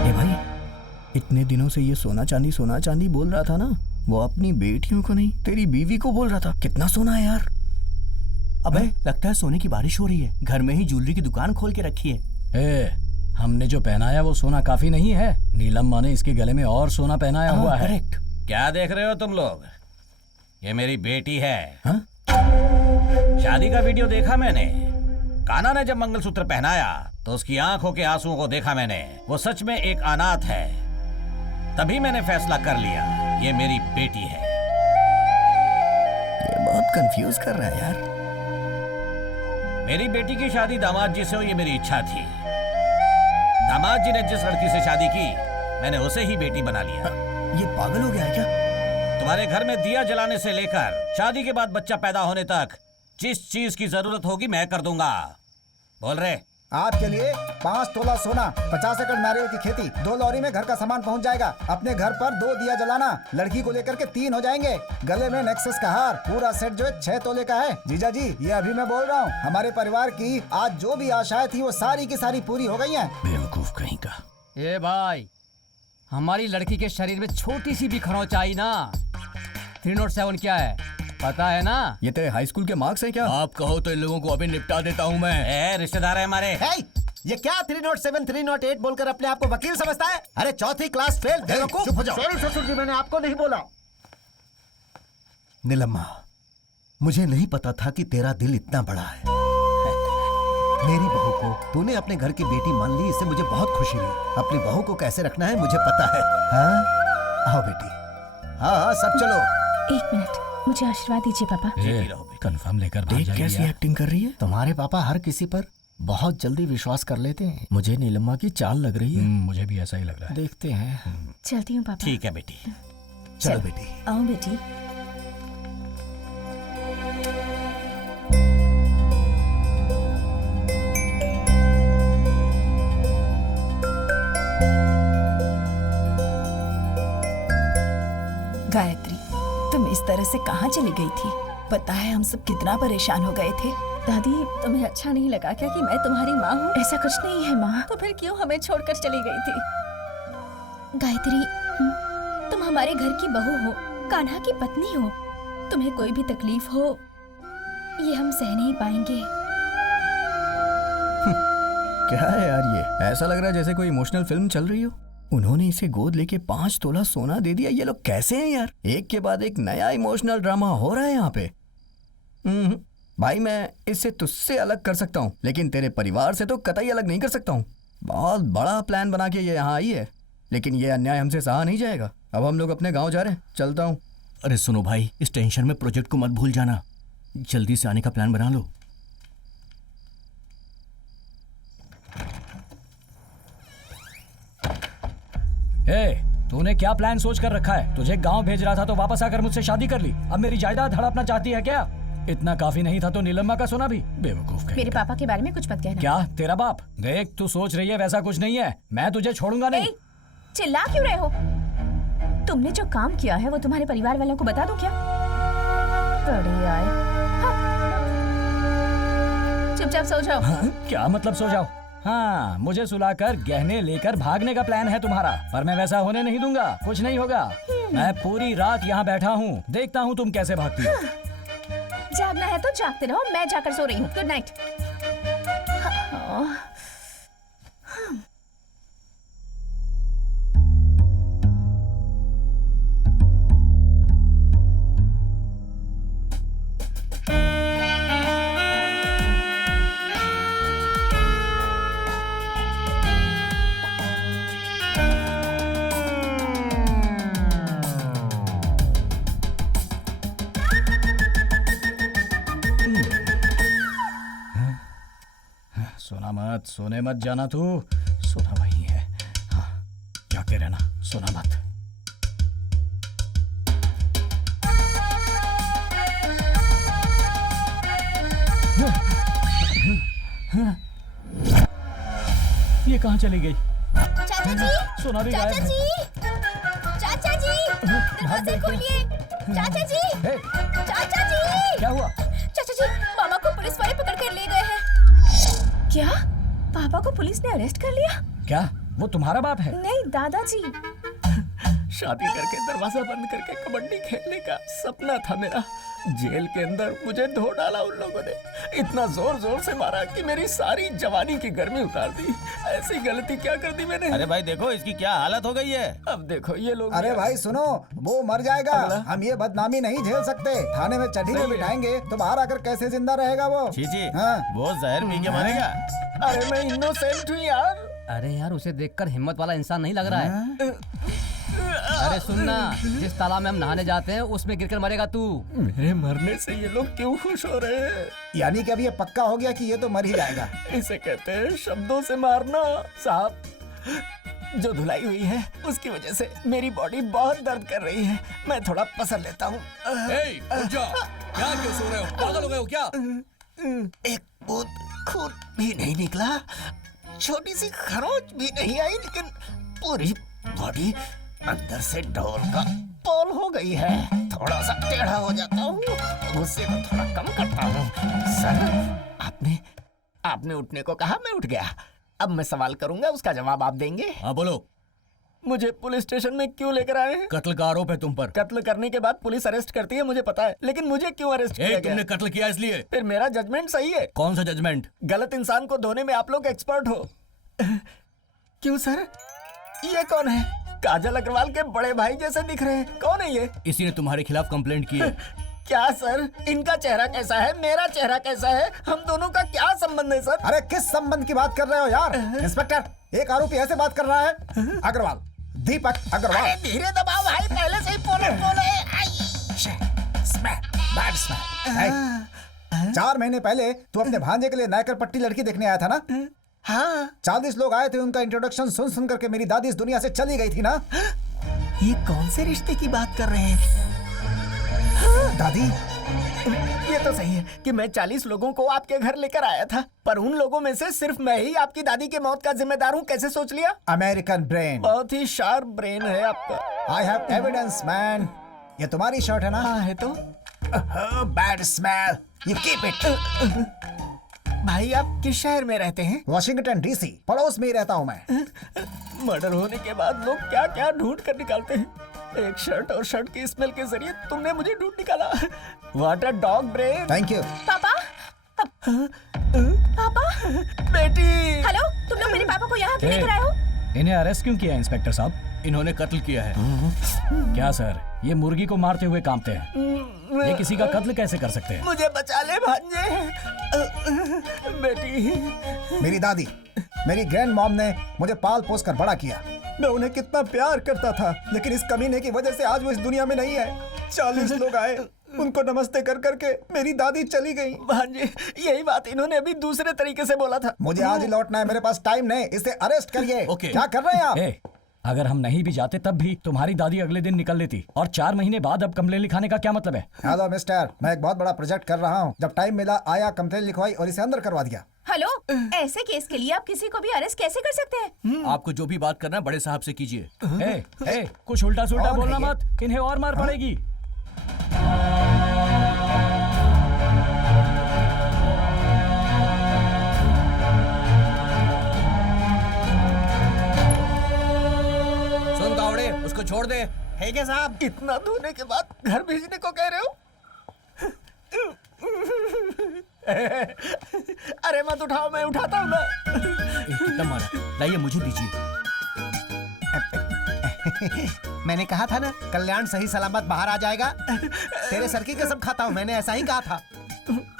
ए भाई, इतने दिनों से ये सोना चांदी बोल रहा था ना, वो अपनी बेटियों को नहीं, तेरी बीवी को बोल रहा था। कितना सोना है यार। अबे, लगता है सोने की बारिश हो रही है। घर में ही ज्वेलरी की दुकान खोल के रखी है। ए, हमने जो पहनाया वो सोना काफी नहीं है। नीलम्मा ने इसके गले में और सोना पहनाया हुआ है। करेक्ट। क्या देख रहे हो तुम लोग? ये मेरी बेटी है। हाँ? शादी का वीडियो देखा मैंने। कान्हा ने जब मंगलसूत्र पहनाया तो उसकी आंखों के आंसुओं को देखा मैंने। वो सच में एक अनाथ है। तभी मैंने फैसला कर लिया, ये मेरी बेटी है। ये बहुत कंफ्यूज कर रहा है यार। मेरी बेटी की शादी दामाद जी से हो, ये मेरी इच्छा थी। दामाद जी ने जिस लड़की से शादी की, मैंने उसे ही बेटी बना लिया। ये पागल हो गया है क्या? तुम्हारे घर में दिया जलाने से लेकर शादी के बाद बच्चा पैदा होने तक जिस चीज की जरूरत होगी मैं कर दूंगा। बोल रहे? आपके लिए 5 तोला सोना, 50 एकड़ नारियल की खेती, 2 लॉरी में घर का सामान पहुंच जाएगा। अपने घर पर 2 दिया जलाना, लड़की को लेकर के 3 हो जाएंगे। गले में नेक्सस का हार, पूरा सेट जो है 6 तोले का है। जीजा जी, ये अभी मैं बोल रहा हूँ, हमारे परिवार की आज जो भी आशाएं थी वो सारी की सारी पूरी हो गई हैं। बेवकूफ कहीं का। ए भाई, हमारी लड़की के शरीर में छोटी सी भी खरोंच आई ना, 307 क्या है पता है ना? ये तेरे हाई स्कूल के मार्क्स हैं क्या? आप कहो तो इन लोगों को अभी निपटा देता हूँ मैं। रिश्तेदार है हमारे। ये क्या 307 308 बोलकर अपने आप को वकील समझता है? अरे चौथी क्लास फेल। चुप हो जाओ। सॉरी ससुर जी, मैंने आपको नहीं बोला। नीलम्मा, मुझे नहीं पता था कि तेरा दिल इतना बड़ा है। मेरी बहू को तूने अपने घर की बेटी मान ली, इससे मुझे बहुत खुशी हुई। अपनी बहू को कैसे रखना है मुझे पता है। हाँ आओ बेटी। हाँ सब चलो। 1 मिनट, मुझे आशीर्वाद दीजिए पापा। कंफर्म लेकर देख कैसी एक्टिंग कर रही है। तुम्हारे पापा हर किसी पर बहुत जल्दी विश्वास कर लेते हैं। मुझे नीलम्मा की चाल लग रही है। मुझे भी ऐसा ही लग रहा है। देखते हैं। चलती हूँ पापा। ठीक है बेटी। चलो बेटी। आओ बेटी। गायत्री, तुम इस तरह से कहाँ चली गई थी? पता है हम सब कितना परेशान हो गए थे। दादी, तुम्हें अच्छा नहीं लगा क्या कि मैं तुम्हारी माँ हूँ? ऐसा कुछ नहीं है माँ। तो फिर क्यों हमें छोड़कर चली गई थी? गायत्री, तुम हमारे घर की बहू हो, कान्हा की पत्नी हो। तुम्हें कोई भी तकलीफ हो, ये हम सह नहीं पाएंगे। क्या है यार ये? ऐसा लग रहा है जैसे कोई इमोशनल फिल्म चल रही हो। उन्होंने इसे गोद लेके 5 तोला सोना दे दिया। ये लोग कैसे हैं यार? एक के बाद एक नया इमोशनल ड्रामा हो रहा है यहाँ पे। भाई मैं इससे तुझसे अलग कर सकता हूँ, लेकिन तेरे परिवार से तो कतई अलग नहीं कर सकता हूँ। बहुत बड़ा प्लान बना के ये यहाँ आई है, लेकिन ये अन्याय हमसे सहा नहीं जाएगा। अब हम लोग अपने गाँव जा रहे हैं, चलता हूँ। अरे सुनो भाई, इस टेंशन में प्रोजेक्ट को मत भूल जाना। जल्दी से आने का प्लान बना लो। तूने क्या प्लान सोच कर रखा है? तुझे गांव भेज रहा था तो वापस आकर मुझसे शादी कर ली। अब मेरी जायदाद हड़पना चाहती है क्या? इतना काफी नहीं था तो नीलम्मा का सोना भी? बेवकूफ कहीं। मेरे पापा के बारे में कुछ मत कहना। क्या तेरा बाप? देख तू सोच रही है वैसा कुछ नहीं है। मैं तुझे छोड़ूंगा नहीं। चिल्ला क्यों रहे हो? तुमने जो काम किया है वो तुम्हारे परिवार वालों को बता दो क्या? बड़े आए। चुपचाप सो जाओ। क्या मतलब सो जाओ? हाँ, मुझे सुलाकर गहने लेकर भागने का प्लान है तुम्हारा, पर मैं वैसा होने नहीं दूंगा। कुछ नहीं होगा। मैं पूरी रात यहाँ बैठा हूँ, देखता हूँ तुम कैसे भागती हो। जागना है तो जागते रहो, मैं जाकर सो रही हूँ। Good night. सोने मत जाना तू। सोना वही है। हाँ, जागते रहना, सोना मत। ये कहाँ चली गई? चाचा जी, सोना भी गायब है। चाचा जी, दरवाजे खोलिए। चाचा जी, चाचा जी। क्या हुआ? चाचा जी, मामा को पुलिस वाले पकड़ कर ले गए हैं। क्या? पापा को पुलिस ने अरेस्ट कर लिया? क्या वो तुम्हारा बाप है? नहीं दादाजी। शादी करके दरवाजा बंद करके कबड्डी खेलने का सपना था मेरा। जेल के अंदर मुझे धो डाला उन लोगों ने। इतना जोर जोर से मारा कि मेरी सारी जवानी की गर्मी उतार दी। ऐसी गलती क्या कर दी मैंने? अरे भाई देखो इसकी क्या हालत हो गई है। अब देखो ये लोग। अरे भाई सुनो, वो मर जाएगा। हम ये बदनामी नहीं झेल सकते। थाने में चढ़ी में बिठाएंगे तो बाहर आकर कैसे जिंदा रहेगा वो? चीची, हाँ। वो जहर पी के मरेगा। अरे मैं इनोसेंट हूँ यार। अरे यार, उसे देखकर हिम्मत वाला इंसान नहीं लग रहा है। अरे सुनना, जिस तालाब में हम नहाने जाते हैं उसमें गिरकर मरेगा तू। मेरे मरने से ये लोग क्यों खुश हो रहे हैं? यानी कि अब ये पक्का हो गया कि ये तो मर ही जाएगा। इसे कहते हैं शब्दों से मारना। साहब, जो धुलाई हुई है उसकी वजह से मेरी बॉडी बहुत दर्द कर रही है। मैं थोड़ा पसर लेता हूँ। क्या क्यों सो रहे हो? पागल हो गए हो क्या? एक बूंद खून भी नहीं निकला, छोटी सी खरोच भी नहीं आई, लेकिन पूरी बॉडी अंदर से ढोल का पोल हो गई है। थोड़ा सा टेढ़ा हो जाता हूँ, गुस्से को थोड़ा कम करता हूँ। सर, आपने उठने को कहा, मैं उठ गया। अब मैं सवाल करूंगा, उसका जवाब आप देंगे। हाँ बोलो। मुझे पुलिस स्टेशन में क्यों लेकर आए हैं? कत्ल का आरोप है तुम पर। कत्ल करने के बाद पुलिस अरेस्ट करती है, मुझे पता है, लेकिन मुझे क्यों अरेस्ट किया गया? तुमने कत्ल किया इसलिए। फिर मेरा जजमेंट सही है। कौन सा जजमेंट? गलत इंसान को धोने में आप लोग एक्सपर्ट हो। क्यों सर? ये कौन है? काजल अग्रवाल के बड़े भाई जैसे दिख रहे हैं। कौन है ये? इसी ने तुम्हारे खिलाफ कंप्लेंट की है। क्या सर? इनका चेहरा कैसा है, मेरा चेहरा कैसा है? हम दोनों का क्या संबंध है सर? अरे किस संबंध की बात कर रहे हो यार? इंस्पेक्टर, एक आरोपी ऐसे बात कर रहा है। अग्रवाल, दीपक अग्रवाल। अरे धीरे दबाओ भाई, पहले से ही पोले। 4 महीने पहले तू अपने भांजे के लिए नायकर पट्टी लड़की देखने आया था ना? हाँ। 40 लोग आए थे, उनका इंट्रोडक्शन सुन सुन करके मेरी दादी इस दुनिया से चली गई थी ना? ये कौन से रिश्ते की बात कर रहे हैं? हाँ। दादी, ये तो सही है कि मैं 40 लोगों को आपके घर लेकर आया था, पर उन लोगों में से सिर्फ मैं ही आपकी दादी के मौत का जिम्मेदार हूँ। कैसे सोच लिया? American brain. बहुत ही शार्प ब्रेन है आपका। I have evidence man. ये तुम्हारी शर्ट है ना? हाँ है तो। Bad smell, you keep it. भाई आप किस शहर में रहते हैं? वॉशिंगटन डीसी, पड़ोस में ही रहता हूँ मैं। मर्डर होने के बाद लोग क्या क्या ढूंढ कर निकालते हैं। एक शर्ट और शर्ट की स्मेल के जरिए तुमने मुझे ढूंढ निकाला। What a dog brain. Thank you. पापा, पापा, बेटी। हेलो, तुम लोग मेरे पापा को यहाँ क्यों लेकर आए हो? इन्हें अरेस्ट क्यों किया इंस्पेक्टर साहब? इन्होंने कत्ल किया है। क्या सर, ये मुर्गी को मारते हुए कांपते हैं, ये किसी का कत्ल कैसे कर सकते हैं? मुझे बचा ले भांजे। बेटी, मेरी दादी, मेरी ग्रैंड मॉम ने मुझे पाल पोस कर बड़ा किया। मैं उन्हें कितना प्यार करता था, लेकिन इस कमीने की वजह से आज वो इस दुनिया में नहीं है। 40 लोग आए, उनको नमस्ते कर करके मेरी दादी चली गई। भांजे, यही बात इन्होंने अभी दूसरे तरीके से बोला था। मुझे आज ही लौटना है, मेरे पास टाइम नहीं। इसे अरेस्ट करिए। क्या कर रहे हैं आप? अगर हम नहीं भी जाते तब भी तुम्हारी दादी अगले दिन निकल लेती, और 4 महीने बाद अब कंप्लेन लिखाने का क्या मतलब है? हेलो मिस्टर, मैं एक बहुत बड़ा प्रोजेक्ट कर रहा हूँ। जब टाइम मिला आया, कंप्लेन लिखवाई और इसे अंदर करवा दिया। हेलो, ऐसे केस के लिए आप किसी को भी अरेस्ट कैसे कर सकते हैं? आपको जो भी बात करना है बड़े साहब से कीजिए। कुछ उल्टा सुल्टा बोलना मत, इन्हें और मार पड़ेगी। उसको छोड़ दे। है क्या साहब, इतना धोने के बाद घर भेजने को कह रहे हो? अरे मत उठाओ, मैं उठाता हूँ ना। कितना मारा, लाइए मुझे दीजिए। मैंने कहा था ना, कल्याण सही सलामत बाहर आ जाएगा। तेरे सर की कसम खाता हूँ, मैंने ऐसा ही कहा था।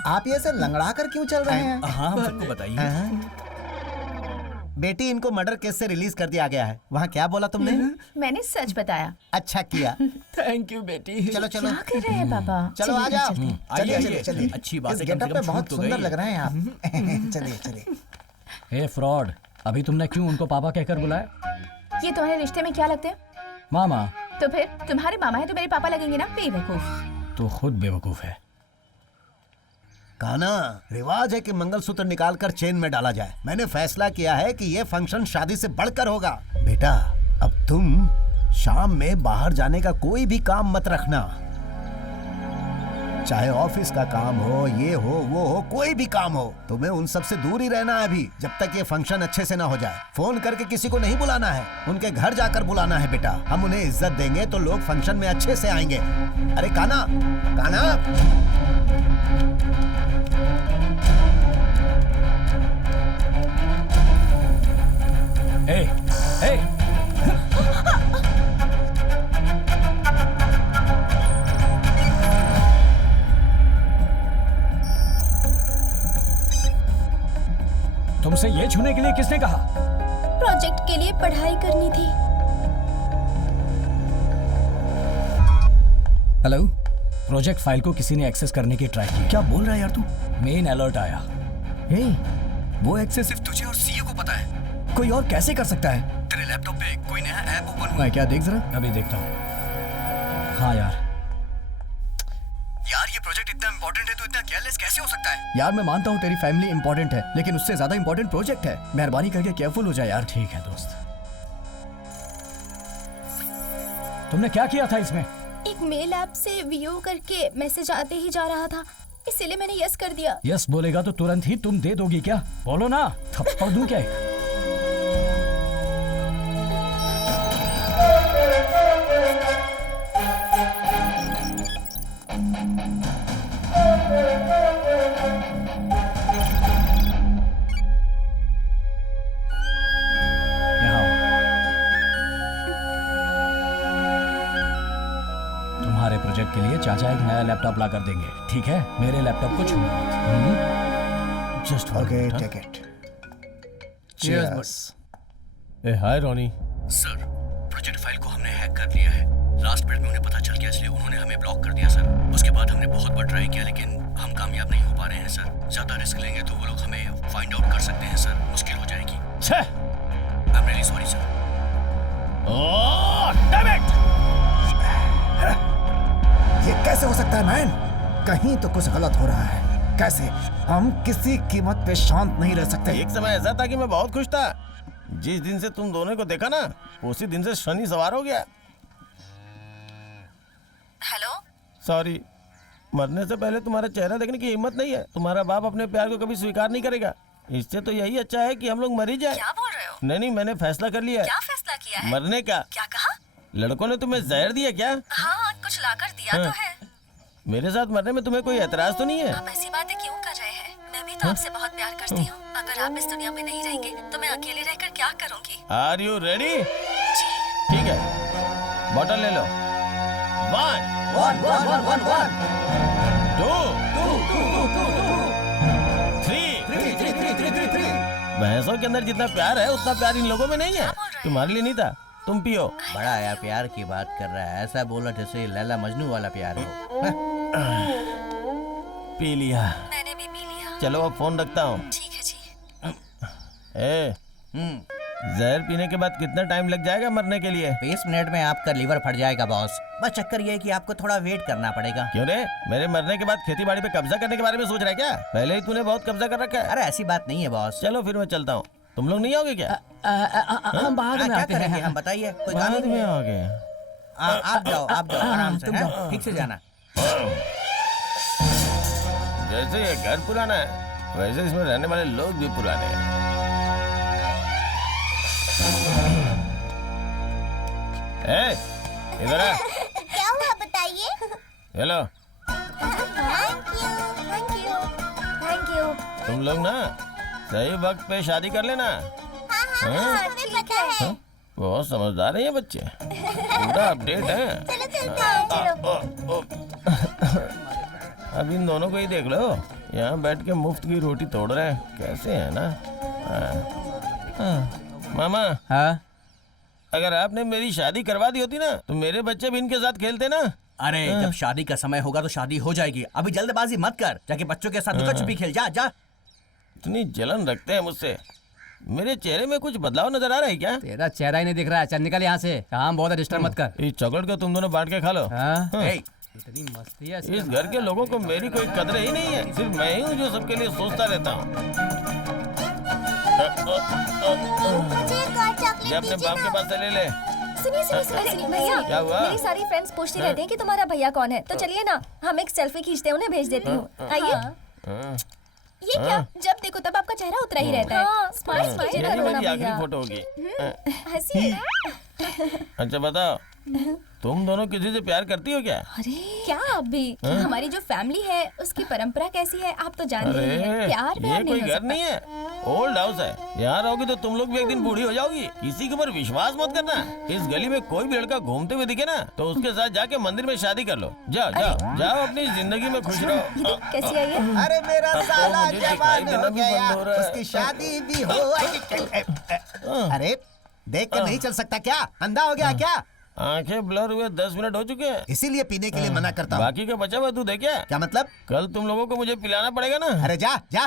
आप ये ऐसे लंगड़ा कर क्यों चल रहे हैं? हाँ, हम सबको बताइए। बेटी, इनको मर्डर केस से रिलीज कर दिया गया है। वहाँ क्या बोला तुमने? मैंने सच बताया। अच्छा किया। थैंक यू बेटी। चलो चलो। क्या कर रहे हैं पापा? चलो आ जाओ। चलिए। अच्छी बात इस है, गेटअप पे बहुत सुंदर लग रहे हैं आप। चलिए। फ्रॉड, अभी तुमने क्यों उनको पापा कहकर बुलाया? ये तुम्हारे रिश्ते में क्या लगते हैं? मामा। तो फिर तुम्हारे मामा है तो मेरे पापा लगेंगे ना? बेवकूफ। तो खुद बेवकूफ है। काना, रिवाज है कि मंगलसूत्र निकालकर चेन में डाला जाए। मैंने फैसला किया है कि ये फंक्शन शादी से बढ़कर होगा। बेटा, अब तुम शाम में बाहर जाने का कोई भी काम मत रखना। चाहे ऑफिस का काम हो, ये हो, वो हो, कोई भी काम हो, तुम्हें उन सब से दूर ही रहना है अभी, जब तक ये फंक्शन अच्छे से ना हो जाए। फोन करके किसी को नहीं बुलाना है, उनके घर जाकर बुलाना है बेटा। हम उन्हें इज्जत देंगे तो लोग फंक्शन में अच्छे से आएंगे। अरे काना, काना। तुमसे ये छूने के लिए किसने कहा? प्रोजेक्ट के लिए पढ़ाई करनी थी। हेलो, प्रोजेक्ट फाइल को किसी ने एक्सेस करने की ट्राई की। क्या बोल रहा है यार तू? मेन अलर्ट आया। वो एक्सेस सिर्फ तुझे और सीईओ को पता है, कोई और कैसे कर सकता है? तेरे लैपटॉप पे कोई नया ऐप ओपन हुआ है क्या? देख जरा। अभी देखता हूँ। हाँ यार, ये प्रोजेक्ट इतना इंपॉर्टेंट है तो इतना केयरलेस कैसे हो सकता है? यार मैं मानता हूँ तेरी फैमिली इंपॉर्टेंट है, लेकिन उससे ज्यादा इंपॉर्टेंट प्रोजेक्ट है। मेहरबानी करके केयरफुल हो जाए यार। ठीक है दोस्त। तुमने क्या किया था इसमें? एक मेल ऐप से व्यू करके मैसेज आते ही जा रहा था, इसीलिए मैंने यस कर दिया। यस बोलेगा तो तुरंत ही तुम दे दोगी क्या? बोलो ना, थप्पड़ दूं क्या? प्रोजेक्ट के लिए चाचा एक नया लैपटॉप ला कर देंगे, ठीक है? मेरे लैपटॉप को छूना। Just okay, take it. Cheers. Hi Ronnie. Sir, project file को हमने हैक कर लिया है। लास्ट मिनट में उन्हें पता चल गया, इसलिए उन्होंने हमें ब्लॉक कर दिया सर। उसके बाद हमने बहुत बार ट्राई किया, लेकिन हम कामयाब नहीं हो पा रहे हैं सर। ज्यादा रिस्क लेंगे तो वो लोग हमें फाइंड आउट कर सकते हैं सर, मुश्किल हो जाएगी। I am really sorry sir. Oh damn it! ये कैसे हो सकता है मैन? कहीं तो कुछ गलत हो रहा है। कैसे? हम किसी कीमत पे शांत नहीं रह सकते। एक समय ऐसा था कि मैं बहुत खुश था। जिस दिन से तुम दोनों को देखा ना, उसी दिन से शनि सवार हो गया। हेलो? सॉरी, मरने से पहले तुम्हारा चेहरा देखने की हिम्मत नहीं है। तुम्हारा बाप अपने प्यार को कभी स्वीकार नहीं करेगा। इससे तो यही अच्छा है कि हम लोग मर ही जाए। क्या बोल रहे हो? नहीं, मैंने फैसला कर लिया है। क्या फैसला किया है? मरने का। क्या कहा? लड़कों ने तुम्हें जहर दिया क्या? हाँ, कुछ लाकर दिया तो है। मेरे साथ मरने में तुम्हें कोई एतराज तो नहीं है? आप ऐसी बातें क्यों कर रहे हैं? मैं भी तो आपसे बहुत प्यार करती हूँ। अगर आप इस दुनिया में नहीं रहेंगे तो मैं अकेले रहकर क्या करूंगी? Are you ready? ठीक है, बॉटल ले लो। 1 1 1 1 1 1 2 3 भैंसों के अंदर जितना प्यार है उतना प्यार इन लोगों में नहीं है। तुम्हारे लिए नहीं था, तुम पियो। बड़ा आया प्यार की बात कर रहा है, ऐसा बोला जैसे लैला मजनू वाला प्यार हो। पी लिया। मैंने भी पी लिया। चलो अब फोन रखता हूँ। ठीक है जी। ए, जहर पीने के बाद कितना टाइम लग जाएगा मरने के लिए? 20 मिनट में आपका लीवर फट जाएगा बॉस। बस चक्कर ये है कि आपको थोड़ा वेट करना पड़ेगा। क्यों रे? मेरे मरने के बाद खेती बाड़ी पे कब्जा करने के बारे में सोच रहा है क्या? पहले ही तूने बहुत कब्जा कर रखा है। अरे ऐसी बात नहीं है बॉस। चलो फिर मैं चलता हूँ। तुम लोग नहीं आओगे क्या? हम बाद में आते हैं। हम बताइए, कोई काम बाद नहीं में है। आओगे? आप जाओ आराम से, हैं? ठीक से जाना। जैसे ये घर पुराना है वैसे इसमें रहने वाले लोग भी पुराने हैं। इधर आ। क्या हुआ बताइए? हेलो। Thank you. तुम लोग ना सही वक्त पे शादी कर लेना। हाँ, हमें पता है। बहुत समझदार है ये बच्चे, पूरा अपडेट है। चलो। अब इन दोनों को ही देख लो, यहाँ बैठ के मुफ्त की रोटी तोड़ रहे हैं। कैसे है ना? मामा। हाँ? अगर आपने मेरी शादी करवा दी होती ना तो मेरे बच्चे भी इनके साथ खेलते ना। अरे जब शादी का समय होगा तो शादी हो जाएगी, अभी जल्दबाजी मत कर। जाके बच्चों के साथ लुका छुपी खेल। जा जा। इतनी जलन रखते हैं मुझसे। मेरे चेहरे में कुछ बदलाव नजर आ रहा है क्या? तेरा चेहरा ही नहीं दिख रहा है। चल निकल यहाँ से, काम बहुत है, डिस्टर्ब मत कर। इस चॉकलेट को तुम दोनों बांट के खा लो। इतनी मस्ती है इस घर के लोगों को मेरी कोई कदर ही नहीं है। सिर्फ मैं ही हूँ जो सबके लिए सोचता रहता हूँ। मुझे अपने बाप के पास से ले ले। सुनिए भैया, क्या हुआ? मेरी सारी फ्रेंड्स पूछती रहती हैं कि तुम्हारा भैया कौन है, तो चलिए ना हम एक सेल्फी खींचते हैं, उन्हें भेज देती हूँ। आइए। ये क्या? जब देखो तब आपका चेहरा उतरा ही रहता है। स्माइल कीजिए यही करो ना मेरी आखिरी भैया। फोटो होगी। हंसिए। अच्छा बताओ, तुम दोनों किसी से प्यार करती हो क्या? अरे क्या आप भी? हमारी जो फैमिली है उसकी परंपरा कैसी है आप तो जानते ही हैं। प्यार ये प्यार कोई नहीं हो घर सकता। नहीं है, ओल्ड हाउस है। यहाँ रहोगी तो तुम लोग भी एक दिन बूढ़ी हो जाओगी। किसी के ऊपर विश्वास मत करना। इस गली में कोई भी लड़का घूमते हुए दिखे ना तो उसके साथ जाके मंदिर में शादी कर लो। जाओ जाओ जाओ, अपनी जिंदगी में खुश रहो। कैसी आई है? अरे मेरा साला मुझे दिखाई जवान देना हो भी गया, बंद हो रहा है। उसकी शादी भी हो। अरे देख कर नहीं चल सकता क्या? अंधा हो गया क्या? आंखें ब्लर हुए 10 मिनट हो चुके हैं। इसीलिए पीने के लिए मना करता हूँ। बाकी का बचा हुआ तू देखिए। क्या मतलब? कल तुम लोगों को मुझे पिलाना पड़ेगा ना। अरे जा जा,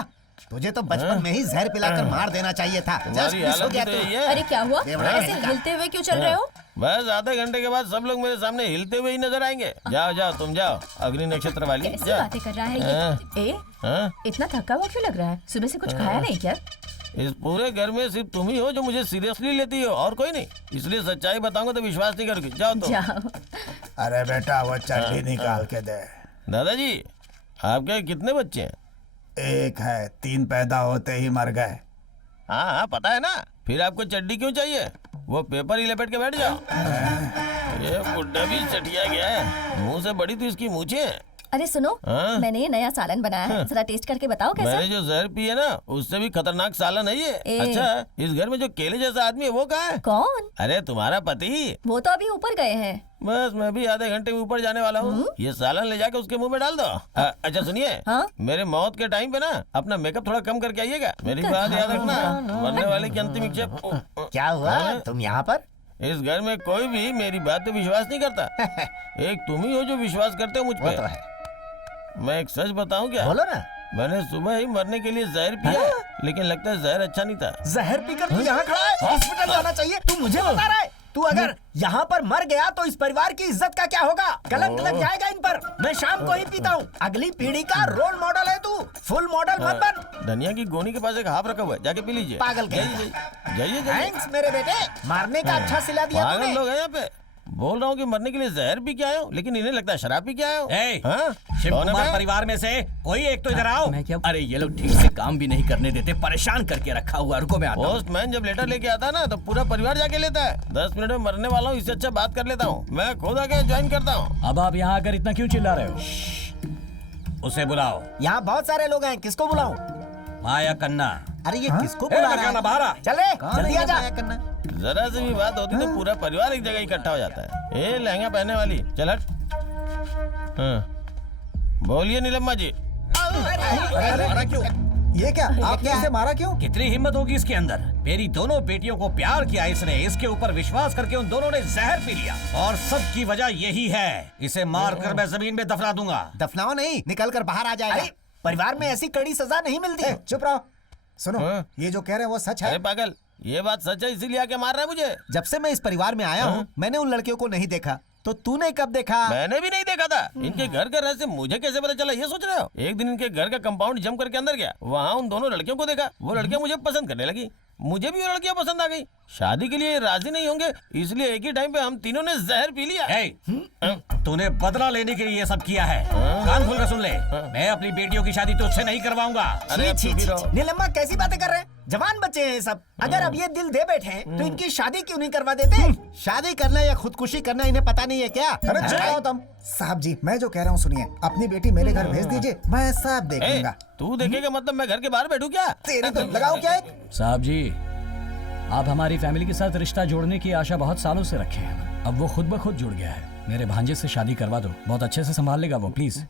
तुझे तो बचपन में ही जहर पिलाकर मार देना चाहिए था। तुम्हारी जस्ट मिस हो हालत गया भी तू। तो यही है। अरे क्या हुआ? देवड़ा ऐसे है इनका। हिलते हुए क्यों चल रहे हो? बस आधे घंटे के बाद सब लोग मेरे सामने हिलते हुए ही नजर आएंगे। जाओ जाओ तुम जाओ, अग्नि नक्षत्र वाली। कैसी जाओ। बातें कर रहा है ये? इतना थका हुआ क्यों लग रहा है? सुबह से कुछ खाया नहीं क्या? इस पूरे घर में सिर्फ तुम ही हो जो मुझे सीरियसली लेती हो, और कोई नहीं। इसलिए सच्चाई बताऊंगा तो विश्वास नहीं करोगे। जाओ तुम। जाओ। अरे बेटा वो चड्डी निकाल के दे। दादाजी आपके कितने बच्चे हैं? एक है, 3 पैदा होते ही मर गए। हाँ हाँ पता है ना। फिर आपको चड्डी क्यों चाहिए? वो पेपर ही लपेट के बैठ जाओ। ये बुड्ढा भी चटिया गया है, मुंह से बड़ी तो इसकी मूछें हैं। अरे सुनो, हाँ? मैंने ये नया सालन बनाया है, जरा टेस्ट करके बताओ कैसा? मैंने जो जहर पी है ना उससे भी खतरनाक सालन है ये। अच्छा, इस घर में जो केले जैसा आदमी है वो कहाँ है? कौन? अरे तुम्हारा पति। वो तो अभी ऊपर गए हैं। बस मैं भी आधे घंटे में ऊपर जाने वाला हूँ। ये सालन ले जाके उसके मुंह में डाल दो। अच्छा सुनिए, मेरे मौत के टाइम पे ना अपना मेकअप थोड़ा कम करके आइएगा। मेरी बात याद रखना, मरने वाले की अंतिम इच्छा। क्या हुआ? तुम यहाँ पर? इस घर में कोई भी मेरी बात पे विश्वास नहीं करता। एक तुम ही हो जो विश्वास करते हो मुझ पे। वो तो है। मैं एक सच बताऊं क्या? बोलो ना। मैंने सुबह ही मरने के लिए जहर पिया, लेकिन लगता है जहर अच्छा नहीं था। जहर पीकर तू यहाँ खड़ा है? हॉस्पिटल जाना चाहिए। तू मुझे बता रहा है? तू अगर यहाँ पर मर गया तो इस परिवार की इज्जत का क्या होगा? कलंक लग जाएगा इन पर। मैं शाम को ही पीता हूँ। अगली पीढ़ी का रोल मॉडल है तू। फुल मॉडल मत बन। धनिया की गोनी के पास एक हाफ रखा हुआ है, जाके पी लीजिए। पागल जाइए जाइए। थैंक्स मेरे बेटे, मारने का अच्छा सिला दिया पागल तूने। लोग हैं यहाँ पे। बोल रहा हूँ कि मरने के लिए जहर पी के आए हो, लेकिन इन्हें लगता है शराब पी के आए हो। शिव कुमार परिवार में से कोई एक तो इधर आओ। मैं क्या? अरे ये लोग ठीक से काम भी नहीं करने देते, परेशान करके रखा हुआ। रुको मैं आता हूँ। पोस्टमैन जब लेटर लेके आता है ना तो पूरा परिवार जाके लेता है। 10 मिनट में मरने वाला हूँ, इससे अच्छा बात कर लेता हूँ। मैं खुद आके ज्वाइन करता हूँ। अब आप यहाँ आकर इतना क्यों चिल्ला रहे हो? उसे बुलाओ। यहाँ बहुत सारे लोग हैं, किसको बुलाऊं? माया कन्ना। अरे ये किसको ए, बुला रहा मकाना बाहर आ। है? चले जल्दी आ जा। जरा सी भी बात होती तो पूरा परिवार एक जगह इकट्ठा हो जाता है। ए लहंगा पहनने वाली चल हट। हाँ। बोलिए नीलम्मा जी। मारा क्यों? ये क्या? आपने इसे मारा क्यों? कितनी हिम्मत होगी इसके अंदर? मेरी दोनों बेटियों को प्यार किया इसने, इसके ऊपर विश्वास करके उन दोनों ने जहर पी लिया और सबकी वजह यही है। इसे मार कर मैं जमीन में दफना दूंगा। दफनाओ नहीं, निकल कर बाहर आ जाएगा। परिवार में ऐसी कड़ी सजा नहीं मिलती। चुप रहो। सुनो, ये जो कह रहे हैं वो सच है? अरे पागल, ये बात सच है इसीलिए आके मार रहा है मुझे। जब से मैं इस परिवार में आया हूँ मैंने उन लड़कियों को नहीं देखा, तो तूने कब देखा? मैंने भी नहीं देखा था। इनके घर का रहस्य मुझे कैसे पता चला ये सोच रहे हो? एक दिन इनके घर का कंपाउंड जम करके अंदर गया, वहाँ उन दोनों लड़कियों को देखा। वो लड़कियां मुझे पसंद करने लगी, मुझे भी वो लड़कियां पसंद आ गई। शादी के लिए राजी नहीं होंगे इसलिए एक ही टाइम पे हम तीनों ने जहर पी लिया। तूने बदला लेने के लिए ये सब किया है। कान खोल कर सुन ले, मैं अपनी बेटियों की शादी तुझसे नहीं करवाऊंगा। नीलम्मा कैसी बातें कर रहे हैं? जवान बच्चे हैं सब। अगर अब ये दिल दे बैठे हैं तो इनकी शादी क्यों नहीं करवा देते? शादी करना या खुदकुशी करना इन्हें पता नहीं है क्या? अरे चुप रहो तुम। साहब जी, मैं जो कह रहा हूँ सुनिए, अपनी बेटी मेरे घर भेज दीजिए, मैं सब देख लूंगा। तू देखेगा मतलब मैं घर के बाहर बैठूं क्या? तेरी तो लगाओ क्या एक? साहब जी, आप हमारी फैमिली के साथ रिश्ता जोड़ने की आशा बहुत सालों से रखे हैं। अब वो खुद ब खुद जुड़ गया है। मेरे भांजे से शादी करवा दो, बहुत अच्छे से संभाल लेगा वो, प्लीज।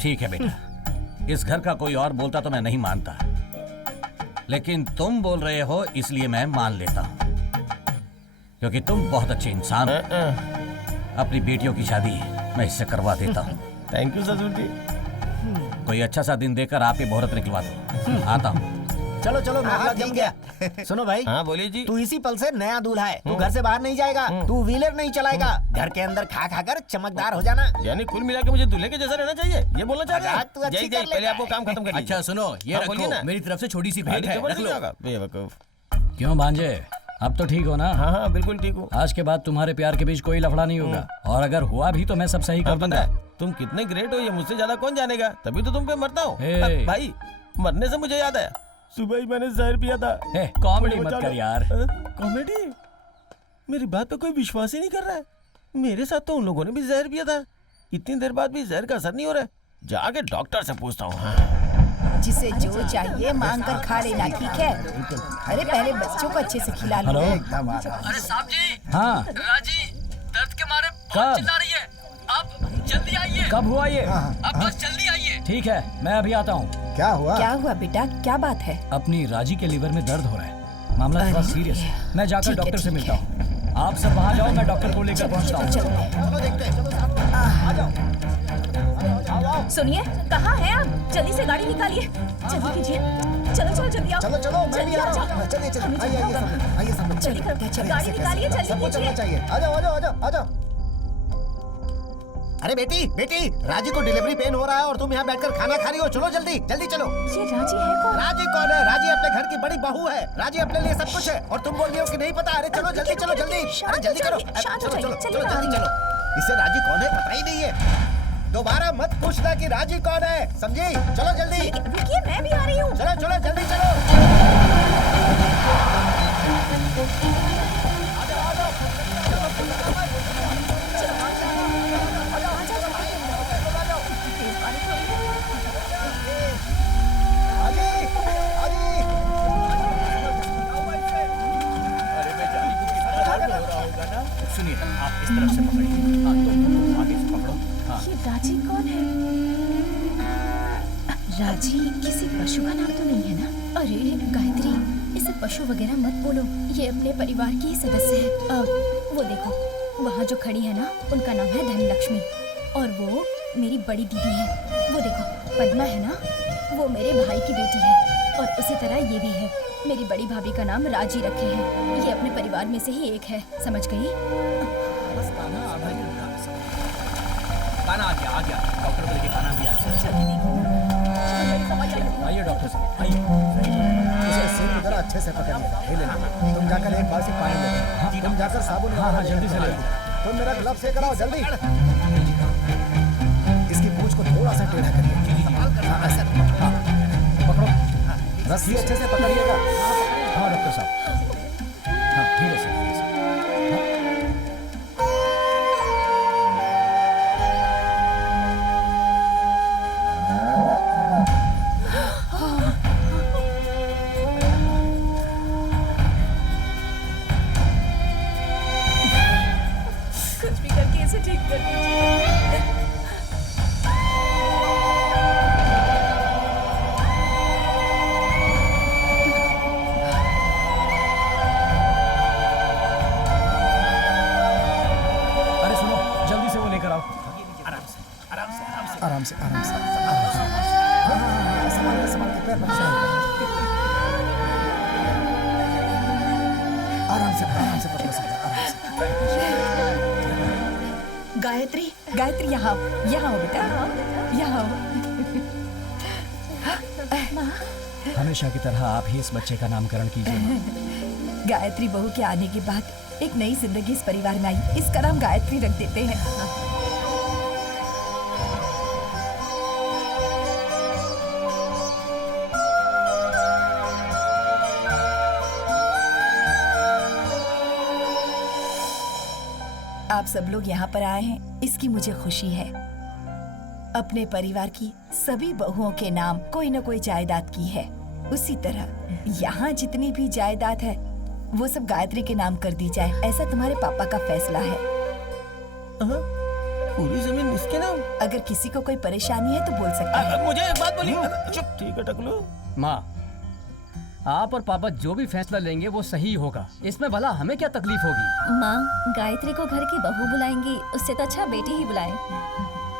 ठीक है बेटा, इस घर का कोई और बोलता तो मैं नहीं मानता, लेकिन तुम बोल रहे हो इसलिए मैं मान लेता हूँ, क्योंकि तुम बहुत अच्छे इंसान हो। अपनी बेटियों की शादी मैं इससे करवा देता हूँ। थैंक यू ससुर जी। कोई अच्छा सा दिन देकर आप ही मुहूर्त निकलवा दो। आता हूँ। चलो चलो, मामला जम गया। सुनो भाई, हाँ बोलिए जी। तू इसी पल से नया दूल्हा है। तू घर से बाहर नहीं जाएगा, तू व्हीलर नहीं चलाएगा, घर के अंदर खा खा कर चमकदार हो जाना। यानी कुल मिला के मुझे दूल्हे के जैसा रहना चाहिए, ये बोलना चाह रहे तू अच्छी हैं? कर पहले आपको काम खत्म कर लीजिए। अच्छा सुनो, ये हाँ, बोलिए रखो, ना। मेरी तरफ से छोटी सी भेंट है, रख लो। बेवकूफ। क्यों भांजे, अब तो ठीक हो ना? हाँ हाँ बिल्कुल ठीक हूँ। आज के बाद तुम्हारे प्यार के बीच कोई लफड़ा नहीं होगा, और अगर हुआ भी तो मैं सब सही कर दूंगा। तुम कितने ग्रेट हो ये मुझसे ज्यादा कौन जानेगा, तभी तो तुम पे मरता हूँ। हे। भाई मरने से मुझे याद आया, सुबह ही मैंने जहर पिया था। कॉमेडी मत कर यार। कॉमेडी? मेरी बात पे कोई विश्वास ही नहीं कर रहा है। मेरे साथ तो उन लोगों ने भी जहर पिया था, इतनी देर बाद भी जहर का असर नहीं हो रहा है। जाके डॉक्टर से पूछता हूँ। जिसे जो चाहिए मांग कर खा लेना, ठीक है? अरे पहले बच्चों को अच्छे से खिला लो। हेलो। अरे साहब जी, हाँ, राजी दर्द के मारे कब? बहुत चिल्ला रही है। आप जल्दी आइए। कब हुआ ये? आप बस जल्दी आइए। ठीक है, मैं अभी आता हूँ। क्या हुआ? क्या हुआ बेटा, क्या बात है? अपनी राजी के लीवर में दर्द हो रहा है, मामला थोड़ा सीरियस है। मैं जाकर ठीक है, डॉक्टर से ठीक मिलता हूँ। आप सब वहाँ जाओ, मैं डॉक्टर को लेकर पहुँचता हूँ। सुनिए, कहाँ हैं आप? जल्दी से गाड़ी निकालिए, जल्दी कीजिए। चलो चलो जल्दी आओ। चलो चलो, मैं भी आ रहा हूँ। चलिए चलिए, आइए आइए सब, आइए सब। जल्दी करो, गाड़ी निकालिए, जल्दी सबको चलना कीजिए। चाहिए। आ जाओ आ जाओ आ जाओ आ जाओ। अरे बेटी बेटी, राजी को डिलीवरी पेन हो रहा है और तुम यहाँ बैठकर खाना खा रही हो। चलो जल्दी जल्दी चलो। ये राजी है कौन? राजी कौन है? राजी अपने घर की बड़ी बहू है। राजी अपने लिए सब कुछ है और तुम बोल रही हो कि नहीं पता। अरे चलो जल्दी चलो जल्दी, अरे जल्दी करो। शांत हो चलो जाइए, चलो चलिए चलो ना। जल्दी चलो। इसे राजी कौन है पता ही नहीं है। दोबारा मत पूछना कि राजी कौन है, समझी? चलो जल्दी। रुकिए, मैं भी आ रही हूँ। चलो चलो जल्दी चलो। सुनिए, आप इस तरफ से पकड़िए। हाँ, तुम आगे से पकड़ो। हाँ। ये राजी कौन है? राजी किसी पशु का नाम तो नहीं है ना? अरे गायत्री, इसे पशु वगैरह मत बोलो, ये अपने परिवार की ही सदस्य है। वो देखो, वहाँ जो खड़ी है ना, उनका नाम है धनलक्ष्मी और वो मेरी बड़ी दीदी है। वो देखो पद्मा है ना, वो मेरे भाई की बेटी है और उसी तरह ये भी है। मेरी बड़ी भाभी का नाम राजी रखे हैं, ये अपने परिवार में से ही एक है, समझ गई? खाना आ गया, डॉक्टर को लेके खाना भी आ गया। आइए डॉक्टर साहब, आइए। इसे सीट की तरह अच्छे से पकड़िए, हिले ना। तुम जाकर एक बाल्टी पानी ले, तुम जाकर साबुन। हाँ, जल्दी से ले। तुम मेरा ग्लव से कराओ जल्दी। इसकी पूंछ को थोड़ा सा टेढ़ा करिए। पकड़ो, रस्सी अच्छे से पकड़िएगा। हाँ डॉक्टर साहब, हाँ धीरे से धीरे से। कर दीजिए। अरे सुनो, जल्दी से वो लेकर आओ। आराम से आराम से आराम से। हाँ, संभाल के पैर मत आराम से पकड़ो, आराम से। गायत्री, गायत्री यहाँ हो बेटा, यहाँ हो। हमेशा की तरह आप ही इस बच्चे का नामकरण कीजिए। गायत्री बहू के आने के बाद एक नई जिंदगी इस परिवार में आई, इसका नाम गायत्री रख देते हैं। आप सब लोग यहाँ पर आए हैं, इसकी मुझे खुशी है। अपने परिवार की सभी बहुओं के नाम कोई न कोई जायदाद की है। उसी तरह यहाँ जितनी भी जायदाद है वो सब गायत्री के नाम कर दी जाए, ऐसा तुम्हारे पापा का फैसला है। पूरी जमीन इसके नाम? अगर किसी को कोई परेशानी है तो बोल सकता है। मुझे एक बात बोली। चुप, ठीक है टकलू। माँ, आप और पापा जो भी फैसला लेंगे वो सही होगा, इसमें भला हमें क्या तकलीफ होगी। माँ, गायत्री को घर की बहू बुलाएंगी, उससे तो अच्छा बेटी ही बुलाएं।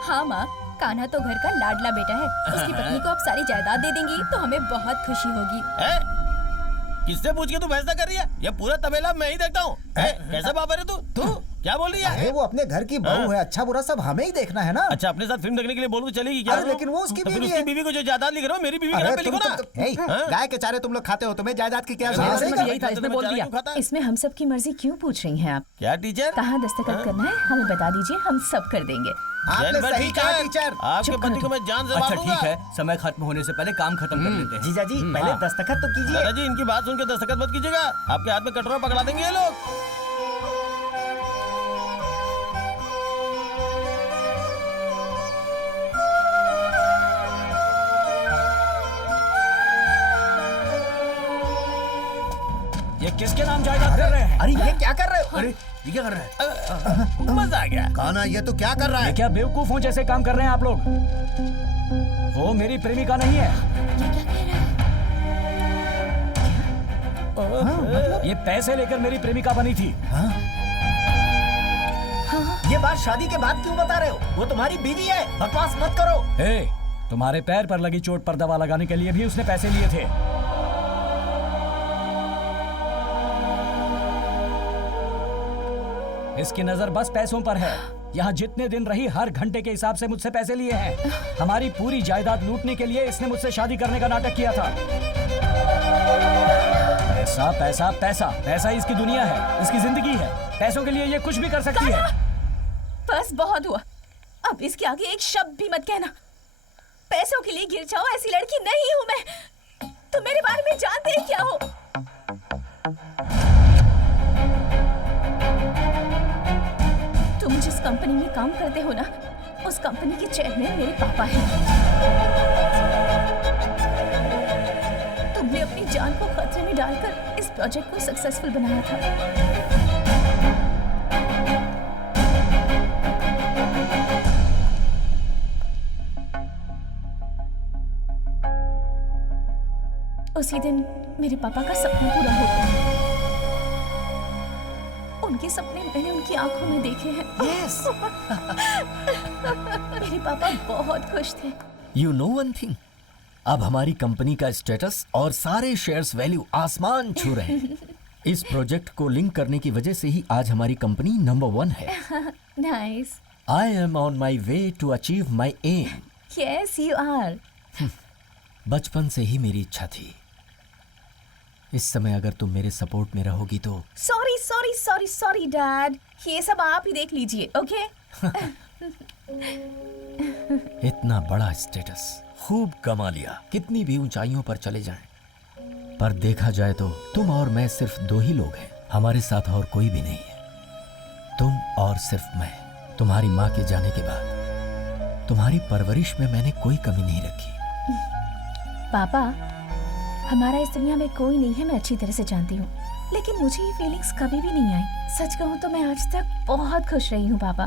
हाँ माँ, कान्हा तो घर का लाडला बेटा है, उसकी पत्नी को आप सारी जायदाद दे देंगी तो हमें बहुत खुशी होगी। किससे पूछ के तू फैसला कर रही है? ये पूरा तबेला मैं ही देखता हूँ। कैसे बाबा रे तू क्या बोल रही है? अरे वो अपने घर की बहू है, अच्छा बुरा सब हमें ही देखना है ना। अच्छा, अपने साथ फिल्म देखने के लिए बोलो तो चलेगी क्या? अरे लेकिन वो उसकी बीवी है। उसकी बीवी को जो जायदाद लिख रहे हो, मेरी बीवी के नाम पे लिखो ना। गाय के चारे तुम लोग खाते हो, तुम्हें जायदाद की क्या यही था, इसने बोल दिया। इसमें हम सब की मर्जी क्यों पूछ रही हैं आप? क्या टीचर? कहाँ दस्तखत करना है हमें बता दीजिए, हम सब कर देंगे। आपने सही कहा टीचर। आपके पति को मैं जान से अच्छा मारूंगा। ठीक है, समय खत्म होने से पहले काम खत्म कर लेते हैं। जीजा जी पहले दस्तखत तो कीजिए। दादाजी, इनकी बात सुन के दस्तखत मत कीजिएगा, आपके हाथ में कटोरा पकड़ा देंगे ये लोग। ये किसके नाम जायदाद कर रहे हैं? अरे ये क्या कर रहे हो? अरे ये क्या कर रहा है? मजा आ गया। कान्हा, ये तो क्या कर रहा ये है? क्या बेवकूफों जैसे काम कर रहे हैं आप लोग? वो मेरी प्रेमिका नहीं है। ये पैसे लेकर मेरी प्रेमिका बनी थी। ये बात शादी के बाद क्यों बता रहे हो? वो तुम्हारी बीवी है, बकवास मत करो। ए, तुम्हारे पैर पर लगी चोट पर दवा लगाने के लिए भी उसने पैसे लिए थे। इसकी नजर बस पैसों पर है। यहाँ जितने दिन रही हर घंटे के हिसाब से मुझसे पैसे लिए हैं। हमारी पूरी जायदाद लूटने के लिए इसने मुझसे शादी करने का नाटक किया था। पैसा पैसा पैसा, पैसा ही इसकी दुनिया है, इसकी जिंदगी है। पैसों के लिए ये कुछ भी कर सकती है। बस बहुत हुआ, अब इसके आगे एक शब्द भी मत कहना। पैसों के लिए गिर जाओ ऐसी लड़की नहीं हूँ मैं। तुम मेरे बारे में जानते ही क्या हो? तुम जिस कंपनी में काम करते हो ना, उस कंपनी के चेयरमैन मेरे पापा हैं। तुमने अपनी जान को खतरे में डालकर इस प्रोजेक्ट को सक्सेसफुल बनाया था। उसी दिन मेरे पापा का सपना पूरा होता है। उनके सपने मैंने उनकी आंखों में देखे हैं। Yes. मेरे पापा बहुत खुश थे। You know one thing? अब हमारी कंपनी का स्टेटस और सारे शेयर्स वैल्यू आसमान छू रहे हैं। इस प्रोजेक्ट को लिंक करने की वजह से ही आज हमारी कंपनी नंबर 1 है। Nice. I am on my way to achieve my aim. Yes, you are. बचपन से ही मेरी इच्छा थी। इस समय अगर तुम मेरे सपोर्ट में रहोगी तो। Sorry sorry sorry sorry dad, ये सब आप ही देख लीजिए, ओके? इतना बड़ा स्टेटस खूब कमा लिया, कितनी भी ऊंचाइयों पर चले जाएं, पर देखा जाए तो तुम और मैं सिर्फ 2 ही लोग हैं। हमारे साथ और कोई भी नहीं है। तुम और सिर्फ मैं। तुम्हारी माँ के जाने के बाद तुम्हारी परवरिश में मैंने कोई कमी नहीं रखी। पापा, हमारा इस दुनिया में कोई नहीं है, मैं अच्छी तरह से जानती हूँ, लेकिन मुझे ये फीलिंग्स कभी भी नहीं आई। सच कहूँ तो मैं आज तक बहुत खुश रही हूँ पापा।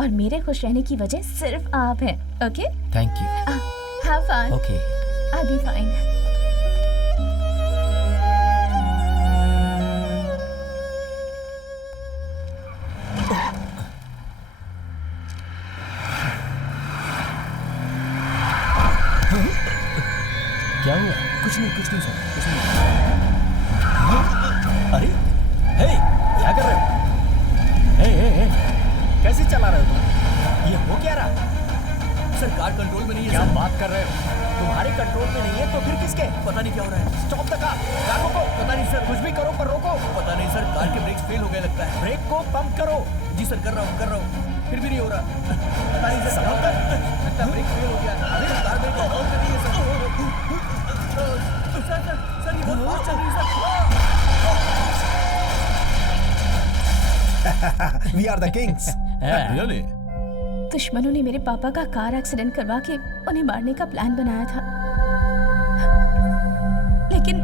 और मेरे खुश रहने की वजह सिर्फ आप हैं। Okay? Thank you. Have fun. Okay. I'll be fine. क्या हुआ? कुछ नहीं सर, कुछ नहीं। अरे हे, क्या कर रहे हो? हे, कैसे चला रहे हो तुम? ये हो क्या रहा? सर कार कंट्रोल में नहीं है। क्या सर। बात कर रहे हो? तुम्हारे कंट्रोल में नहीं है तो फिर किसके? पता नहीं क्या हो रहा है। Stop the car. कार रोको। पता नहीं सर। कुछ भी करो पर रोको। पता नहीं सर, कार के ब्रेक्स फेल हो गए लगता है। ब्रेक को पंप करो। जी सर, कर रहा हूँ, फिर भी नहीं हो रहा। पता नहीं सर, संभल कर। लगता है ब्रेक फेल हो गया। अरे कार ब्रेक ऑन कर दी है सर। सर ये बहुत फास्ट चल रही है sir. We are the kings. Really? दुश्मनों ने मेरे पापा का कार एक्सीडेंट करवा के उन्हें मारने का प्लान बनाया था, लेकिन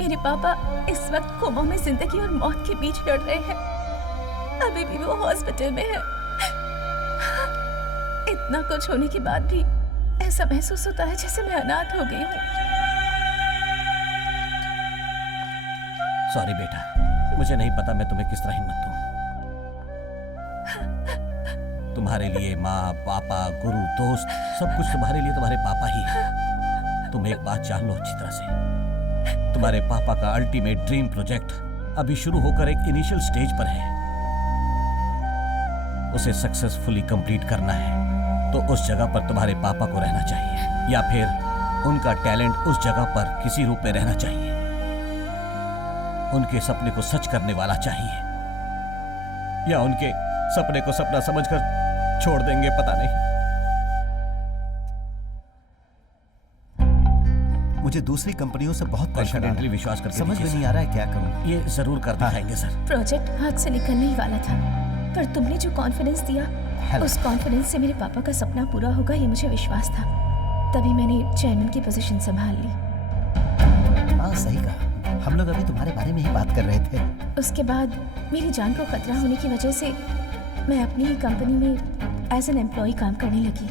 मेरे पापा इस वक्त कोमा में जिंदगी और मौत के बीच लड़ रहे हैं। अभी भी वो हॉस्पिटल में है। इतना कुछ होने के बाद भी ऐसा महसूस होता है जैसे मैं अनाथ हो गई हूँ। सॉरी बेटा, मुझे नहीं पता मैं तुम्हें किस तरह हिम्मत दूं। तुम्हारे लिए माँ, पापा, गुरु, दोस्त, सब कुछ तुम्हारे लिए तुम्हारे पापा ही है। तुम एक बात जान लो अच्छी तरह से, तुम्हारे पापा का अल्टीमेट ड्रीम प्रोजेक्ट अभी शुरू होकर एक इनिशियल स्टेज पर है। उसे सक्सेसफुली कंप्लीट करना है तो उस जगह पर तुम्हारे पापा को रहना चाहिए, या फिर उनका टैलेंट उस जगह पर किसी रूप में रहना चाहिए। उनके सपने को सच करने वाला चाहिए, या उनके सपने को सपना समझकर छोड़ देंगे, पता नहीं। मुझे दूसरी कंपनियों से बहुत प्रेशर आ रहा कॉन्फिडेंटली है। विश्वास करके समझ में देखिए नहीं आ रहा है क्या करूं। ये जरूर कर दिखाएंगे सर। प्रोजेक्ट हाथ से निकलने ही वाला था, पर तुमने जो कॉन्फिडेंस दिया, उस कॉन्फिडेंस से मेरे पापा का सपना पूरा होगा ये मुझे विश्वास था। तभी मैंने चेयरमैन की पोजीशन संभाल ली। हाँ सही कहा, हम लोग अभी तुम्हारे बारे में ही बात कर रहे थे। उसके बाद मेरी जान को खतरा होने की वजह से मैं अपनी ही कंपनी में एज एन एम्प्लॉय काम करने लगी।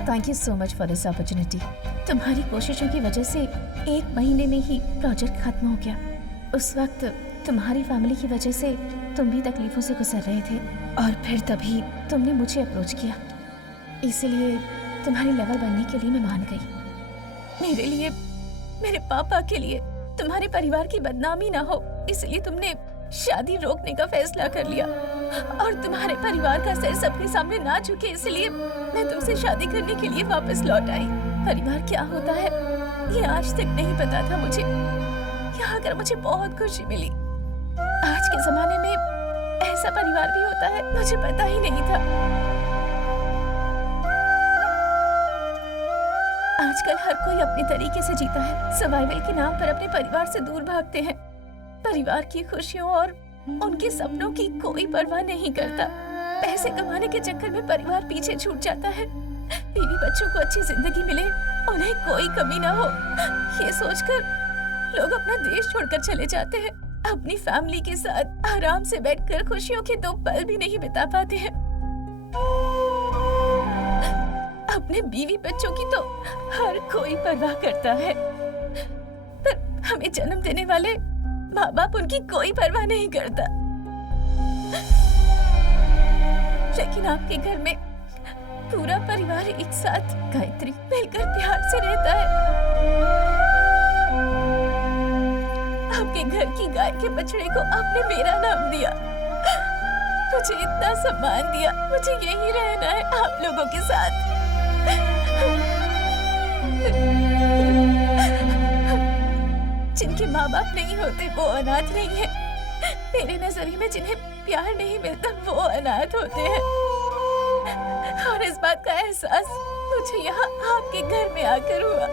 Thank you so much for this opportunity. तुम्हारी कोशिशों की वजह से 1 महीने में ही प्रोजेक्ट खत्म हो गया। उस वक्त तुम्हारी फैमिली की वजह से तुम भी तकलीफों से गुजर रहे थे, और फिर तभी तुमने मुझे अप्रोच किया। इसीलिए तुम्हारे लेवल बनने के लिए मैं मान गई। मेरे लिए, मेरे पापा के लिए, तुम्हारे परिवार की बदनामी ना हो, इसलिए तुमने शादी रोकने का फैसला कर लिया, और तुम्हारे परिवार का सर सबके सामने ना झुके, इसलिए मैं तुमसे शादी करने के लिए वापस लौट आई। परिवार क्या होता है ये आज तक नहीं पता था मुझे। यहाँ आकर मुझे बहुत खुशी मिली। आज के जमाने में ऐसा परिवार भी होता है, मुझे पता ही नहीं था। आजकल हर कोई अपने तरीके से जीता है, सर्वाइवल के नाम पर अपने परिवार से दूर भागते हैं। परिवार की खुशियों और उनके सपनों की कोई परवाह नहीं करता। पैसे कमाने के चक्कर में परिवार पीछे छूट जाता है। बीवी बच्चों को अच्छी जिंदगी मिले, उन्हें कोई कमी ना हो, ये सोचकर लोग अपना देश छोड़कर चले जाते हैं। अपनी फैमिली के साथ आराम से बैठकर खुशियों के 2 पल भी नहीं बिता पाते हैं। अपने बीवी बच्चों की तो हर कोई परवाह करता है, पर हमें जन्म देने वाले माँ बाप उनकी कोई परवाह नहीं करता। लेकिन आपके घर में पूरा परिवार एक साथ गायत्री मिलकर प्यार से रहता है। आपके घर की गाय के बछड़े को आपने मेरा नाम दिया, मुझे इतना सम्मान दिया। मुझे यही रहना है आप लोगों के साथ। जिनके माँ बाप नहीं होते वो अनाथ नहीं है। मेरे नजरिए में जिन्हें प्यार नहीं मिलता वो अनाथ होते हैं, और इस बात का एहसास मुझे यहाँ आपके घर में आकर हुआ।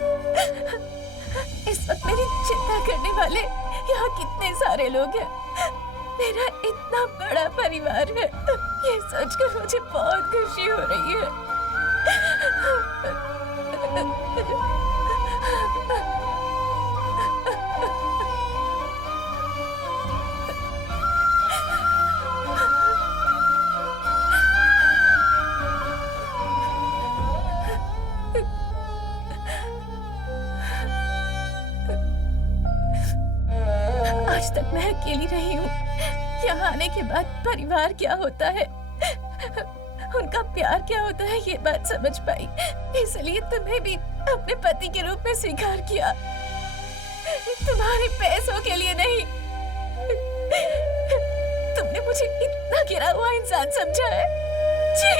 इस वक्त मेरी चिंता करने वाले यहाँ कितने सारे लोग हैं। मेरा इतना बड़ा परिवार है, ये सोचकर मुझे बहुत खुशी हो रही है। ही रही हूँ। यहाँ आने के बाद परिवार क्या होता है, उनका प्यार क्या होता है, ये बात समझ पाई। इसलिए तुम्हें भी अपने पति के रूप में स्वीकार किया, तुम्हारे पैसों के लिए नहीं। तुमने मुझे इतना गिरा हुआ इंसान समझा है। जी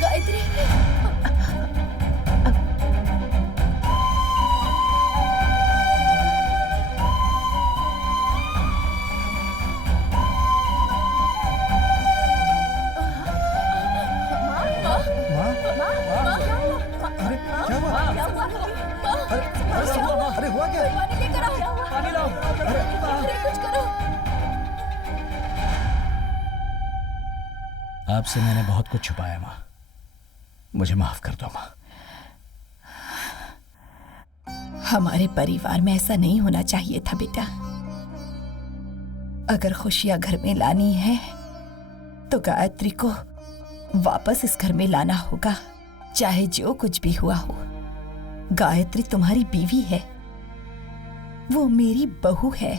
गायत्री, अरे हुआ क्या? पानी लेकर आओ, पानी लाओ, अरे कुछ करो। आपसे मैंने बहुत कुछ छुपाया माँ, मुझे माफ कर दो माँ। हमारे परिवार में ऐसा नहीं होना चाहिए था बेटा। अगर खुशियां घर में लानी है तो गायत्री को वापस इस घर में लाना होगा, चाहे जो कुछ भी हुआ हो। गायत्री तुम्हारी बीवी है, वो मेरी बहू है।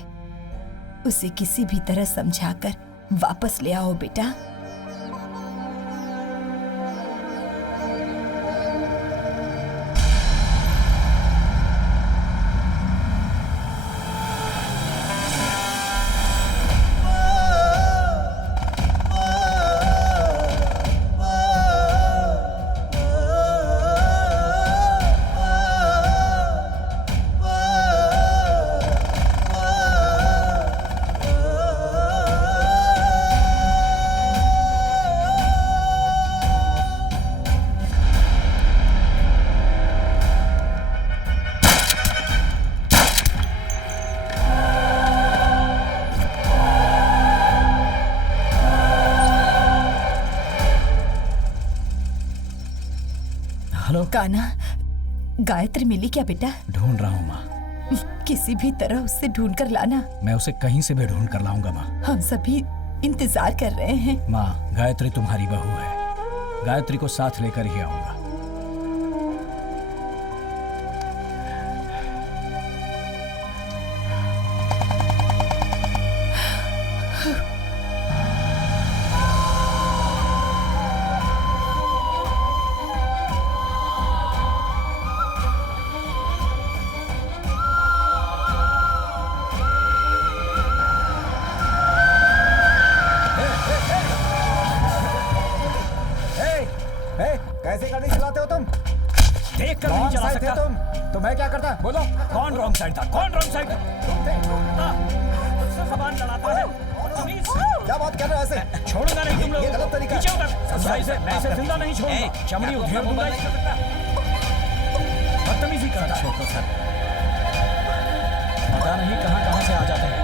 उसे किसी भी तरह समझाकर वापस ले आओ बेटा। कान्हा, गायत्री मिली क्या बेटा? ढूंढ रहा हूँ माँ। किसी भी तरह उससे ढूंढ कर लाना। मैं उसे कहीं से भी ढूंढ कर लाऊंगा माँ। हम सभी इंतजार कर रहे हैं। माँ, गायत्री तुम्हारी बहू है, गायत्री को साथ लेकर ही आऊंगा। कैसे गाड़ी चलाते हो तुम? देख कर नहीं चला सकता तुम तो मैं क्या करता? बोलो कौन रॉन्ग साइड था? कौन रॉन्ग साइड था? ज़बान लड़ाता है। क्या बात कर रहे हो ऐसे? छोड़ूंगा नहीं तुम लोग। ये गलत तरीका है। मैं इसे जिंदा नहीं छोड़ूंगा। चमड़ी उधेड़ दूंगा। बदतमीजी करता है। छोड़ो सर, पता नहीं कहां से आ जाते हैं।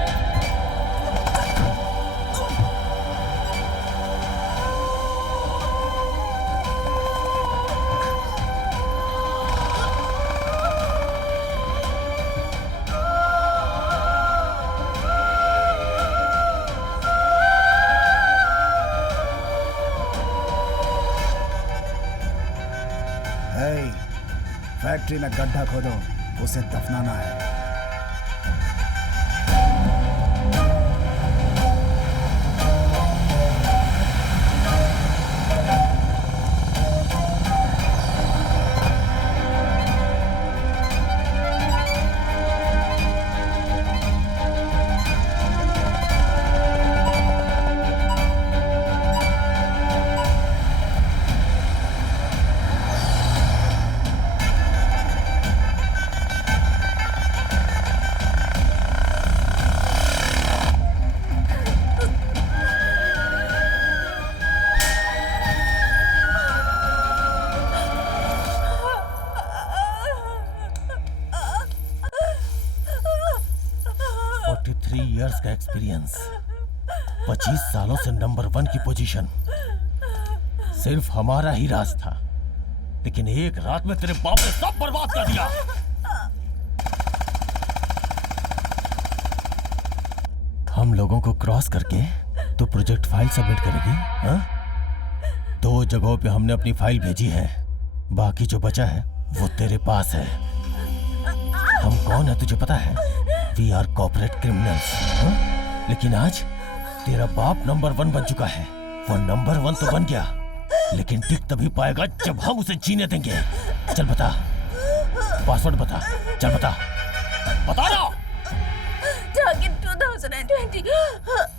फैक्ट्री में गड्ढा खोदो, उसे दफनाना है। इयर्स का एक्सपीरियंस, 25 सालों से नंबर 1 की पोजीशन, सिर्फ हमारा ही राज था, लेकिन एक रात में तेरे बाप ने सब बर्बाद कर दिया। हम लोगों को क्रॉस करके तो प्रोजेक्ट फाइल सबमिट करेगी? हाँ? 2 जगहों पे हमने अपनी फाइल भेजी है, बाकी जो बचा है वो तेरे पास है। हम कौन है तुझे पता है? We are corporate criminals. लेकिन आज तेरा बाप नंबर 1 बन चुका है। वो नंबर 1 तो बन गया, लेकिन टिक तभी पाएगा जब हम उसे जीने देंगे। चल बता, पासवर्ड बता, चल बता, बता ना। टारगेट 2020